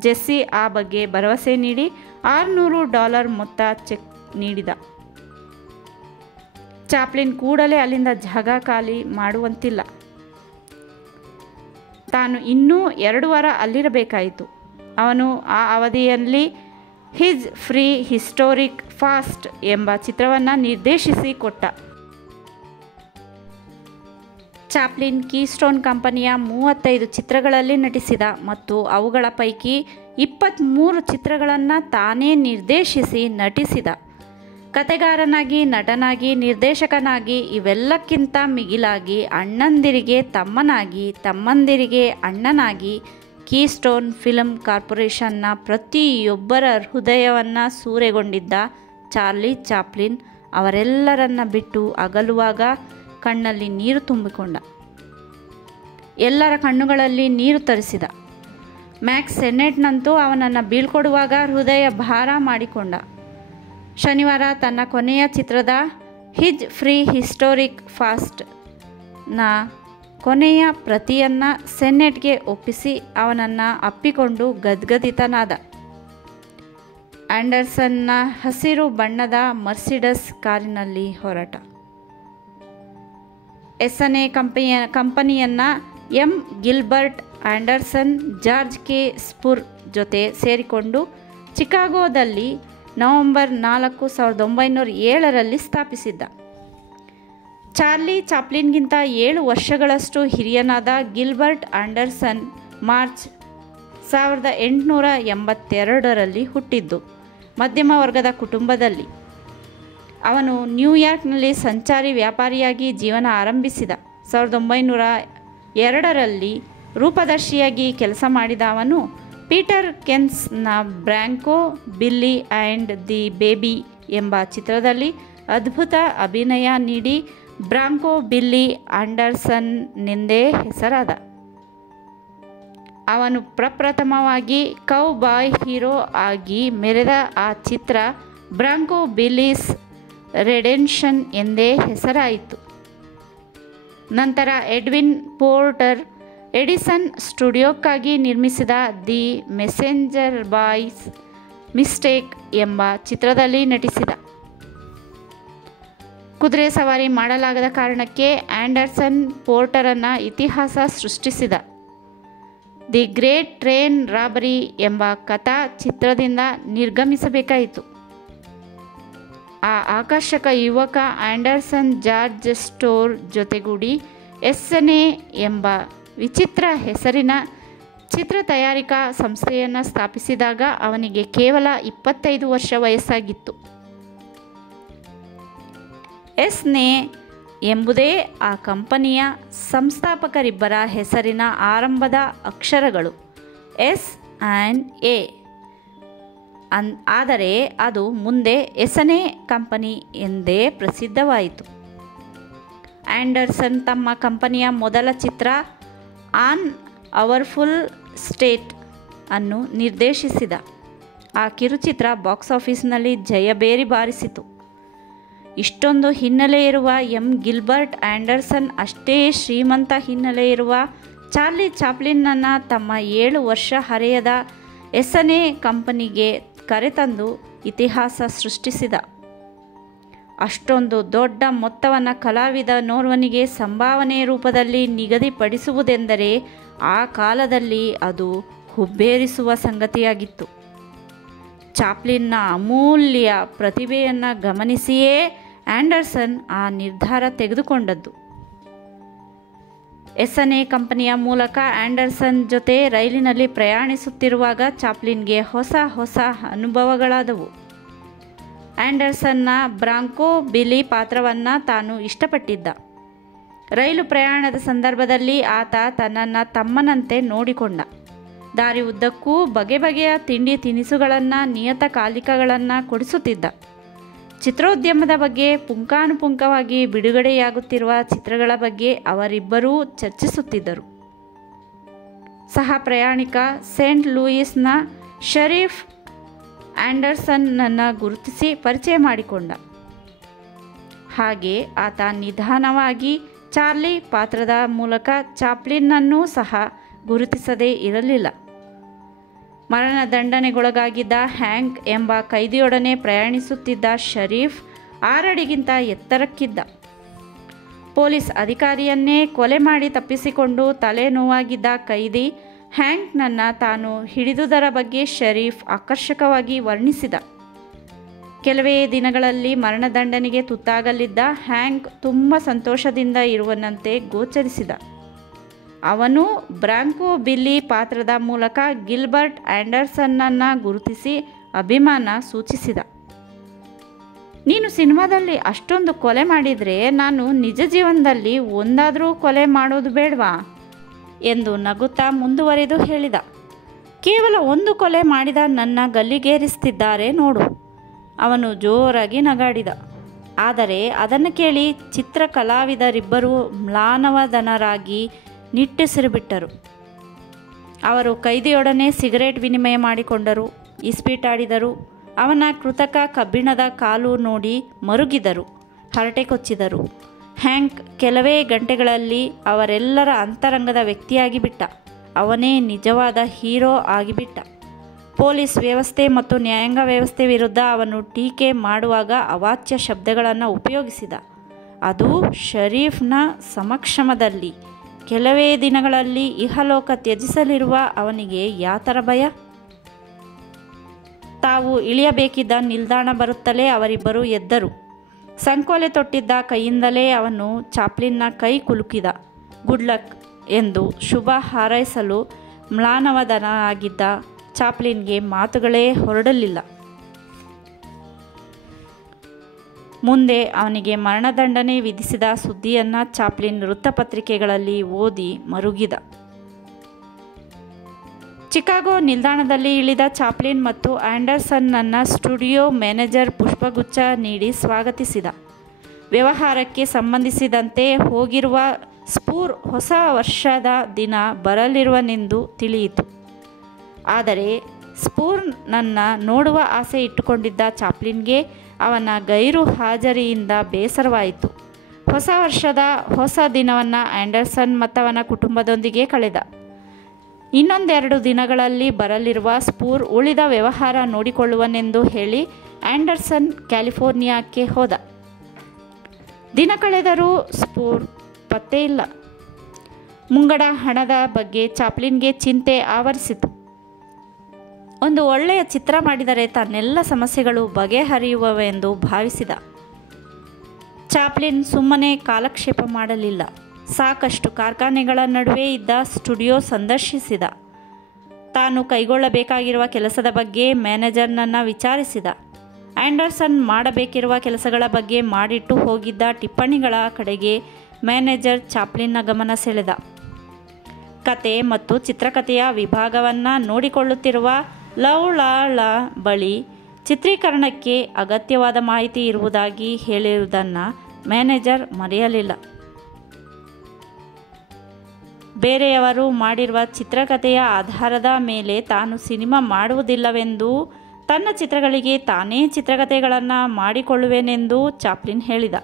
ಜೆಸ್ಸಿ ಆ ಬಗ್ಗೆ ಭರವಸೆ ನೀಡಿ $600 ಮೊತ್ತ ಚೆಕ್ ನೀಡಿದ. ಚಾಪ್ಲಿನ್ ಕೂಡಲೇ ಅಲ್ಲಿಂದ ಜಾಗ ಖಾಲಿ ಮಾಡುವಂತಿಲ್ಲ. ತಾನು ಇನ್ನೂ 2 ವಾರ ಅಲ್ಲಿರಬೇಕಾಯಿತು. ಅವನು ಆ ಅವಧಿಯಲ್ಲಿ ಹಿಜ್ ಫ್ರೀ ಹಿಸ್ಟೋರಿಕ್ ಫಾಸ್ಟ್ ಎಂಬ ಚಿತ್ರವನ್ನು ನಿರ್ದೇಶಿಸಿ ಕೊಟ್ಟ. ಚಾಪ್ಲಿನ್ ಕೀಸ್ಟೋನ್ ಕಂಪನಿಯ 35 ಚಿತ್ರಗಳಲ್ಲಿ ನಟಿಸಿದ ಮತ್ತು ಅವುಗಳ ಪೈಕಿ 23 ಚಿತ್ರಗಳನ್ನು ತಾನೇ ನಿರ್ದೇಶಿಸಿ ನಟಿಸಿದ. ಕತೆಗಾರನಾಗಿ, ನಟನಾಗಿ, ನಿರ್ದೇಶಕನಾಗಿ, ಇವೆಲ್ಲಕ್ಕಿಂತ ಮಿಗಿಲಾಗಿ ಅಣ್ಣಂದಿರಿಗೆ ತಮ್ಮನಾಗಿ, ತಮ್ಮಂದಿರಿಗೆ ಅಣ್ಣನಾಗಿ ಕೀಸ್ಟೋನ್ ಫಿಲ್ಮ್ ಕಾರ್ಪೊರೇಷನ್ನ ಪ್ರತಿಯೊಬ್ಬರ ಹೃದಯವನ್ನು ಸೂರೆಗೊಂಡಿದ್ದ ಚಾರ್ಲಿ ಚಾಪ್ಲಿನ್ ಅವರೆಲ್ಲರನ್ನ ಬಿಟ್ಟು ಅಗಲುವಾಗ ಕಣ್ಣಲ್ಲಿ ನೀರು ತುಂಬಿಕೊಂಡ. ಎಲ್ಲರ ಕಣ್ಣುಗಳಲ್ಲಿ ನೀರು ತರಿಸಿದ. ಮ್ಯಾಕ್ಸ್ ಸೆನೆಟ್ನಂತೂ ಅವನನ್ನು ಬೀಳ್ಕೊಡುವಾಗ ಹೃದಯ ಭಾರ ಮಾಡಿಕೊಂಡ. ಶನಿವಾರ ತನ್ನ ಕೊನೆಯ ಚಿತ್ರದ ಹಿಜ್ ಫ್ರೀ ಹಿಸ್ಟೋರಿಕ್ ಫಾಸ್ಟ್ನ ಕೊನೆಯ ಪ್ರತಿಯನ್ನು ಸೆನೆಟ್ಗೆ ಒಪ್ಪಿಸಿ ಅವನನ್ನು ಅಪ್ಪಿಕೊಂಡು ಗದ್ಗದಿತನಾದ. ಆ್ಯಂಡರ್ಸನ್ನ ಹಸಿರು ಬಣ್ಣದ ಮರ್ಸಿಡಸ್ ಕಾರಿನಲ್ಲಿ ಹೊರಟ. ಎಸ್ಸನೆ ಕಂಪನಿಯನ್ನು M Gilbert Anderson, George K Spoor ಜೊತೆ ಸೇರಿಕೊಂಡು ಚಿಕಾಗೋದಲ್ಲಿ ನವೆಂಬರ್ 4, 1907 ಸ್ಥಾಪಿಸಿದ್ದ. ಚಾರ್ಲಿ ಚಾಪ್ಲಿನ್ಗಿಂತ 7 ವರ್ಷಗಳಷ್ಟು ಹಿರಿಯನಾದ ಗಿಲ್ಬರ್ಟ್ ಆಂಡರ್ಸನ್ ಮಾರ್ಚ್ 1882ರಲ್ಲಿ ಹುಟ್ಟಿದ್ದು ಮಧ್ಯಮ ವರ್ಗದ ಕುಟುಂಬದಲ್ಲಿ. ಅವನು ನ್ಯೂಯಾರ್ಕ್ನಲ್ಲಿ ಸಂಚಾರಿ ವ್ಯಾಪಾರಿಯಾಗಿ ಜೀವನ ಆರಂಭಿಸಿದ. 1902ರಲ್ಲಿ ರೂಪದರ್ಶಿಯಾಗಿ ಕೆಲಸ ಮಾಡಿದ ಅವನು ಪೀಟರ್ ಕೆನ್ಸ್ನ Broncho Billy and the baby ಎಂಬ ಚಿತ್ರದಲ್ಲಿ ಅದ್ಭುತ ಅಭಿನಯ ನೀಡಿ ಬ್ರಾಂಕೋ ಬಿಲ್ಲಿ ಆಂಡರ್ಸನ್ನೆಂದೇ ಹೆಸರಾದ. ಅವನು ಪ್ರಪ್ರಥಮವಾಗಿ ಕೌ ಬಾಯ್ ಹೀರೋ ಆಗಿ ಮೆರೆದ ಆ ಚಿತ್ರ ಬ್ರಾಂಕೋ ಬಿಲ್ಲೀಸ್ ರೆಡೆನ್ಷನ್ ಎಂದೇ ಹೆಸರಾಯಿತು. ನಂತರ ಎಡ್ವಿನ್ ಪೋರ್ಟರ್ ಎಡಿಸನ್ ಸ್ಟುಡಿಯೋಕ್ಕಾಗಿ ನಿರ್ಮಿಸಿದ ದಿ ಮೆಸೆಂಜರ್ ಬಾಯ್ಸ್ ಮಿಸ್ಟೇಕ್ ಎಂಬ ಚಿತ್ರದಲ್ಲಿ ನಟಿಸಿದ. ಕುದುರೆ ಸವಾರಿ ಮಾಡಲಾಗದ ಕಾರಣಕ್ಕೆ ಆ್ಯಂಡರ್ಸನ್ ಪೋರ್ಟರನ್ನು ಇತಿಹಾಸ ಸೃಷ್ಟಿಸಿದ. ದಿ ಗ್ರೇಟ್ ಟ್ರೈನ್ ರಾಬರಿ ಎಂಬ ಕಥಾ ಚಿತ್ರದಿಂದ ನಿರ್ಗಮಿಸಬೇಕಾಯಿತು. ಆ ಆಕರ್ಷಕ ಯುವಕ ಆ್ಯಂಡರ್ಸನ್ ಜಾರ್ಜ್ ಸ್ಟೋರ್ ಜೊತೆಗೂಡಿ ಎಸ್ಎನ್ಎ ಎಂಬ ವಿಚಿತ್ರ ಹೆಸರಿನ ಚಿತ್ರ ತಯಾರಿಕಾ ಸಂಸ್ಥೆಯನ್ನು ಸ್ಥಾಪಿಸಿದಾಗ ಅವನಿಗೆ ಕೇವಲ 25 ವರ್ಷ ವಯಸ್ಸಾಗಿತ್ತು. ಎಸ್ಎನ್ಎ ಎಂಬುದೇ ಆ ಕಂಪನಿಯ ಸಂಸ್ಥಾಪಕರಿಬ್ಬರ ಹೆಸರಿನ ಆರಂಭದ ಅಕ್ಷರಗಳು, ಎಸ್ ಆ್ಯಂಡ್ ಎ. ಆದರೆ ಅದು ಮುಂದೆ ಎಸ್ಎನ್ಎ ಕಂಪನಿ ಎಂದೇ ಪ್ರಸಿದ್ಧವಾಯಿತು. ಆ್ಯಂಡರ್ಸನ್ ತಮ್ಮ ಕಂಪನಿಯ ಮೊದಲ ಚಿತ್ರ ಆನ್ ಅವರ್ ಫುಲ್ ಸ್ಟೇಟ್ ಅನ್ನು ನಿರ್ದೇಶಿಸಿದ. ಆ ಕಿರುಚಿತ್ರ ಬಾಕ್ಸ್ ಆಫೀಸ್ನಲ್ಲಿ ಜಯಬೇರಿ ಬಾರಿಸಿತು. ಇಷ್ಟೊಂದು ಹಿನ್ನೆಲೆ ಇರುವ ಗಿಲ್ಬರ್ಟ್ ಆ್ಯಂಡರ್ಸನ್ ಅಷ್ಟೇ ಶ್ರೀಮಂತ ಹಿನ್ನೆಲೆ ಇರುವ ಚಾರ್ಲಿ ಚಾಪ್ಲಿನ್ನನ್ನು ತಮ್ಮ 7 ವರ್ಷ ಹರೆಯದ ಎಸ್ಎನ್ಎ ಕಂಪನಿಗೆ ಕರೆತಂದು ಇತಿಹಾಸ ಸೃಷ್ಟಿಸಿದ. ಅಷ್ಟೊಂದು ದೊಡ್ಡ ಮೊತ್ತವನ್ನು ಕಲಾವಿದನೋರ್ವನಿಗೆ ಸಂಭಾವನೆ ರೂಪದಲ್ಲಿ ನಿಗದಿಪಡಿಸುವುದೆಂದರೆ ಆ ಕಾಲದಲ್ಲಿ ಅದು ಹುಬ್ಬೇರಿಸುವ ಸಂಗತಿಯಾಗಿತ್ತು. ಚಾಪ್ಲಿನ್ನ ಅಮೂಲ್ಯ ಪ್ರತಿಭೆಯನ್ನು ಗಮನಿಸಿಯೇ ಆ್ಯಂಡರ್ಸನ್ ಆ ನಿರ್ಧಾರ ತೆಗೆದುಕೊಂಡದ್ದು. ಎಸ್ಎನ್ಎ ಕಂಪನಿಯ ಮೂಲಕ ಆ್ಯಂಡರ್ಸನ್ ಜೊತೆ ರೈಲಿನಲ್ಲಿ ಪ್ರಯಾಣಿಸುತ್ತಿರುವಾಗ ಚಾಪ್ಲಿನ್ಗೆ ಹೊಸ ಹೊಸ ಅನುಭವಗಳಾದವು. ಆ್ಯಂಡರ್ಸನ್ನ ಬ್ರಾಂಕೋ ಬಿಲಿ ಪಾತ್ರವನ್ನು ತಾನು ಇಷ್ಟಪಟ್ಟಿದ್ದ. ರೈಲು ಪ್ರಯಾಣದ ಸಂದರ್ಭದಲ್ಲಿ ಆತ ತನ್ನನ್ನು ತಮ್ಮನಂತೆ ನೋಡಿಕೊಂಡ. ದಾರಿ ಉದ್ದಕ್ಕೂ ಬಗೆ ಬಗೆಯ ತಿಂಡಿ ತಿನಿಸುಗಳನ್ನು ನಿಯತಕಾಲಿಕಗಳನ್ನು ಕೊಡಿಸುತ್ತಿದ್ದ. ಚಿತ್ರೋದ್ಯಮದ ಬಗ್ಗೆ ಪುಂಖಾನುಪುಂಖವಾಗಿ ಬಿಡುಗಡೆಯಾಗುತ್ತಿರುವ ಚಿತ್ರಗಳ ಬಗ್ಗೆ ಅವರಿಬ್ಬರೂ ಚರ್ಚಿಸುತ್ತಿದ್ದರು. ಸಹ ಪ್ರಯಾಣಿಕ ಸೇಂಟ್ ಲೂಯಿಸ್ನ ಶರೀಫ್ ಆ್ಯಂಡರ್ಸನ್ನನ್ನು ಗುರುತಿಸಿ ಪರಿಚಯ ಮಾಡಿಕೊಂಡ. ಹಾಗೆ ಆತ ನಿಧಾನವಾಗಿ ಚಾರ್ಲಿ ಪಾತ್ರದ ಮೂಲಕ ಚಾಪ್ಲಿನ್ನನ್ನೂ ಸಹ ಗುರುತಿಸದೇ ಇರಲಿಲ್ಲ. ಮರಣದಂಡನೆಗೊಳಗಾಗಿದ್ದ ಹ್ಯಾಂಕ್ ಎಂಬ ಕೈದಿಯೊಡನೆ ಪ್ರಯಾಣಿಸುತ್ತಿದ್ದ ಶರೀಫ್ 6 ಅಡಿಗಿಂತ ಎತ್ತರಕ್ಕಿದ್ದ. ಪೊಲೀಸ್ ಅಧಿಕಾರಿಯನ್ನೇ ಕೊಲೆ ಮಾಡಿ ತಪ್ಪಿಸಿಕೊಂಡು ತಲೆನೋವಾಗಿದ್ದ ಕೈದಿ ಹ್ಯಾಂಕ್ನನ್ನು ತಾನು ಹಿಡಿದುದರ ಬಗ್ಗೆ ಶರೀಫ್ ಆಕರ್ಷಕವಾಗಿ ವರ್ಣಿಸಿದ. ಕೆಲವೇ ದಿನಗಳಲ್ಲಿ ಮರಣದಂಡನೆಗೆ ತುತ್ತಾಗಲಿದ್ದ ಹ್ಯಾಂಕ್ ತುಂಬ ಸಂತೋಷದಿಂದ ಇರುವನಂತೆ ಗೋಚರಿಸಿದ. ಅವನು ಬ್ರಾಂಕೋ ಬಿಲ್ಲಿ ಪಾತ್ರದ ಮೂಲಕ ಗಿಲ್ಬರ್ಟ್ ಆ್ಯಂಡರ್ಸನ್ನನ್ನು ಗುರುತಿಸಿ ಅಭಿಮಾನ ಸೂಚಿಸಿದ. ನೀನು ಸಿನಿಮಾದಲ್ಲಿ ಅಷ್ಟೊಂದು ಕೊಲೆ ಮಾಡಿದರೆ ನಾನು ನಿಜ ಜೀವನದಲ್ಲಿ ಒಂದಾದರೂ ಕೊಲೆ ಮಾಡೋದು ಬೇಡವಾ ಎಂದು ನಗುತ್ತಾ ಮುಂದುವರೆದು ಹೇಳಿದ. ಕೇವಲ 1 ಕೊಲೆ ಮಾಡಿದ ನನ್ನ ಗಲ್ಲಿಗೇರಿಸ್ತಿದ್ದಾರೆ ನೋಡು. ಅವನು ಜೋರಾಗಿ ನಗಾಡಿದ. ಆದರೆ ಅದನ್ನು ಕೇಳಿ ಚಿತ್ರ ಕಲಾವಿದರಿಬ್ಬರೂ ಮ್ಲಾನವದನರಾಗಿ ನಿಟ್ಟುಸಿರುಬಿಟ್ಟರು. ಅವರು ಕೈದಿಯೊಡನೆ ಸಿಗರೇಟ್ ವಿನಿಮಯ ಮಾಡಿಕೊಂಡರು, ಇಸ್ಪೀಟಾಡಿದರು. ಅವನ ಕೃತಕ ಕಬ್ಬಿಣದ ಕಾಲು ನೋಡಿ ಮರುಗಿದರು, ಹರಟೆ ಕೊಚ್ಚಿದರು. ಹ್ಯಾಂಕ್ ಕೆಲವೇ ಗಂಟೆಗಳಲ್ಲಿ ಅವರೆಲ್ಲರ ಅಂತರಂಗದ ವ್ಯಕ್ತಿಯಾಗಿ ಬಿಟ್ಟ. ಅವನೇ ನಿಜವಾದ ಹೀರೋ ಆಗಿಬಿಟ್ಟ. ಪೊಲೀಸ್ ವ್ಯವಸ್ಥೆ ಮತ್ತು ನ್ಯಾಯಾಂಗ ವ್ಯವಸ್ಥೆ ವಿರುದ್ಧ ಅವನು ಟೀಕೆ ಮಾಡುವಾಗ ಅವಾಚ್ಯ ಶಬ್ದಗಳನ್ನು ಉಪಯೋಗಿಸಿದ. ಅದು ಶರೀಫ್ನ ಸಮಕ್ಷಮದಲ್ಲಿ. ಕೆಲವೇ ದಿನಗಳಲ್ಲಿ ಇಹಲೋಕ ತ್ಯಜಿಸಲಿರುವ ಅವನಿಗೆ ಯಾತರ ಭಯ? ತಾವು ಇಳಿಯಬೇಕಿದ್ದ ನಿಲ್ದಾಣ ಬರುತ್ತಲೇ ಅವರಿಬ್ಬರು ಎದ್ದರು. ಸಂಕೋಲೆ ತೊಟ್ಟಿದ್ದ ಕೈಯಿಂದಲೇ ಅವನು ಚಾಪ್ಲಿನ್ನ ಕೈ ಕುಲುಕಿದ. ಗುಡ್ ಲಕ್ ಎಂದು ಶುಭ ಹಾರೈಸಲು ಮ್ಲಾನವದನಾಗಿದ್ದ ಚಾಪ್ಲಿನ್ಗೆ ಮಾತುಗಳೇ ಹೊರಡಲಿಲ್ಲ. ಮುಂದೆ ಅವನಿಗೆ ಮರಣದಂಡನೆ ವಿಧಿಸಿದ ಸುದ್ದಿಯನ್ನು ಚಾಪ್ಲಿನ್ ವೃತ್ತಪತ್ರಿಕೆಗಳಲ್ಲಿ ಓದಿ ಮರುಗಿದ. ಚಿಕಾಗೋ ನಿಲ್ದಾಣದಲ್ಲಿ ಇಳಿದ ಚಾಪ್ಲಿನ್ ಮತ್ತು ಆ್ಯಂಡರ್ಸನ್ನನ್ನು ಸ್ಟುಡಿಯೋ ಮ್ಯಾನೇಜರ್ ಪುಷ್ಪಗುಚ್ಛ ನೀಡಿ ಸ್ವಾಗತಿಸಿದ. ವ್ಯವಹಾರಕ್ಕೆ ಸಂಬಂಧಿಸಿದಂತೆ ಹೋಗಿರುವ ಸ್ಪೂರ್ ಹೊಸ ವರ್ಷದ ದಿನ ಬರಲಿರುವನೆಂದು ತಿಳಿಯಿತು. ಆದರೆ ಸ್ಪೂರ್ನನ್ನು ನೋಡುವ ಆಸೆ ಇಟ್ಟುಕೊಂಡಿದ್ದ ಚಾಪ್ಲಿನ್ಗೆ ಅವನ ಗೈರು ಹಾಜರಿಯಿಂದ ಬೇಸರವಾಯಿತು. ಹೊಸ ವರ್ಷದ ಹೊಸ ದಿನವನ್ನು ಆ್ಯಂಡರ್ಸನ್ ಮತ್ತವನ ಕುಟುಂಬದೊಂದಿಗೆ ಕಳೆದ. ಇನ್ನೊಂದೆರಡು ದಿನಗಳಲ್ಲಿ ಬರಲಿರುವ ಸ್ಪೂರ್ ಉಳಿದ ವ್ಯವಹಾರ ನೋಡಿಕೊಳ್ಳುವನೆಂದು ಹೇಳಿ ಆ್ಯಂಡರ್ಸನ್ ಕ್ಯಾಲಿಫೋರ್ನಿಯಾಕ್ಕೆ ಹೋದ. ದಿನ ಕಳೆದರೂ ಸ್ಪೂರ್ ಪತ್ತೆ ಇಲ್ಲ. ಮುಂಗಡ ಹಣದ ಬಗ್ಗೆ ಚಾಪ್ಲಿನ್ಗೆ ಚಿಂತೆ ಆವರಿಸಿತು. ಒಂದು ಒಳ್ಳೆಯ ಚಿತ್ರ ಮಾಡಿದರೆ ತನ್ನೆಲ್ಲ ಸಮಸ್ಯೆಗಳು ಬಗೆಹರಿಯುವವೆಂದು ಭಾವಿಸಿದ. ಚಾಪ್ಲಿನ್ ಸುಮ್ಮನೆ ಕಾಲಕ್ಷೇಪ ಮಾಡಲಿಲ್ಲ. ಸಾಕಷ್ಟು ಕಾರ್ಖಾನೆಗಳ ನಡುವೆ ಇದ್ದ ಸ್ಟುಡಿಯೋ ಸಂದರ್ಶಿಸಿದ. ತಾನು ಕೈಗೊಳ್ಳಬೇಕಾಗಿರುವ ಕೆಲಸದ ಬಗ್ಗೆ ಮ್ಯಾನೇಜರ್ನನ್ನು ವಿಚಾರಿಸಿದ. ಆ್ಯಂಡರ್ಸನ್ ಮಾಡಬೇಕಿರುವ ಕೆಲಸಗಳ ಬಗ್ಗೆ ಮಾಡಿಟ್ಟು ಹೋಗಿದ್ದ ಟಿಪ್ಪಣಿಗಳ ಕಡೆಗೆ ಮ್ಯಾನೇಜರ್ ಚಾಪ್ಲಿನ್ನ ಗಮನ ಸೆಳೆದ. ಕತೆ ಮತ್ತು ಚಿತ್ರಕಥೆಯ ವಿಭಾಗವನ್ನು ನೋಡಿಕೊಳ್ಳುತ್ತಿರುವ ಲವ್ಲಾಳ ಬಳಿ ಚಿತ್ರೀಕರಣಕ್ಕೆ ಅಗತ್ಯವಾದ ಮಾಹಿತಿ ಇರುವುದಾಗಿ ಹೇಳಿರುವುದನ್ನು ಮ್ಯಾನೇಜರ್ ಮರೆಯಲಿಲ್ಲ. ಬೇರೆಯವರು ಮಾಡಿರುವ ಚಿತ್ರಕಥೆಯ ಆಧಾರದ ಮೇಲೆ ತಾನು ಸಿನಿಮಾ ಮಾಡುವುದಿಲ್ಲವೆಂದೂ ತನ್ನ ಚಿತ್ರಗಳಿಗೆ ತಾನೇ ಚಿತ್ರಕಥೆಗಳನ್ನು ಮಾಡಿಕೊಳ್ಳುವೆನೆಂದು ಚಾಪ್ಲಿನ್ ಹೇಳಿದ.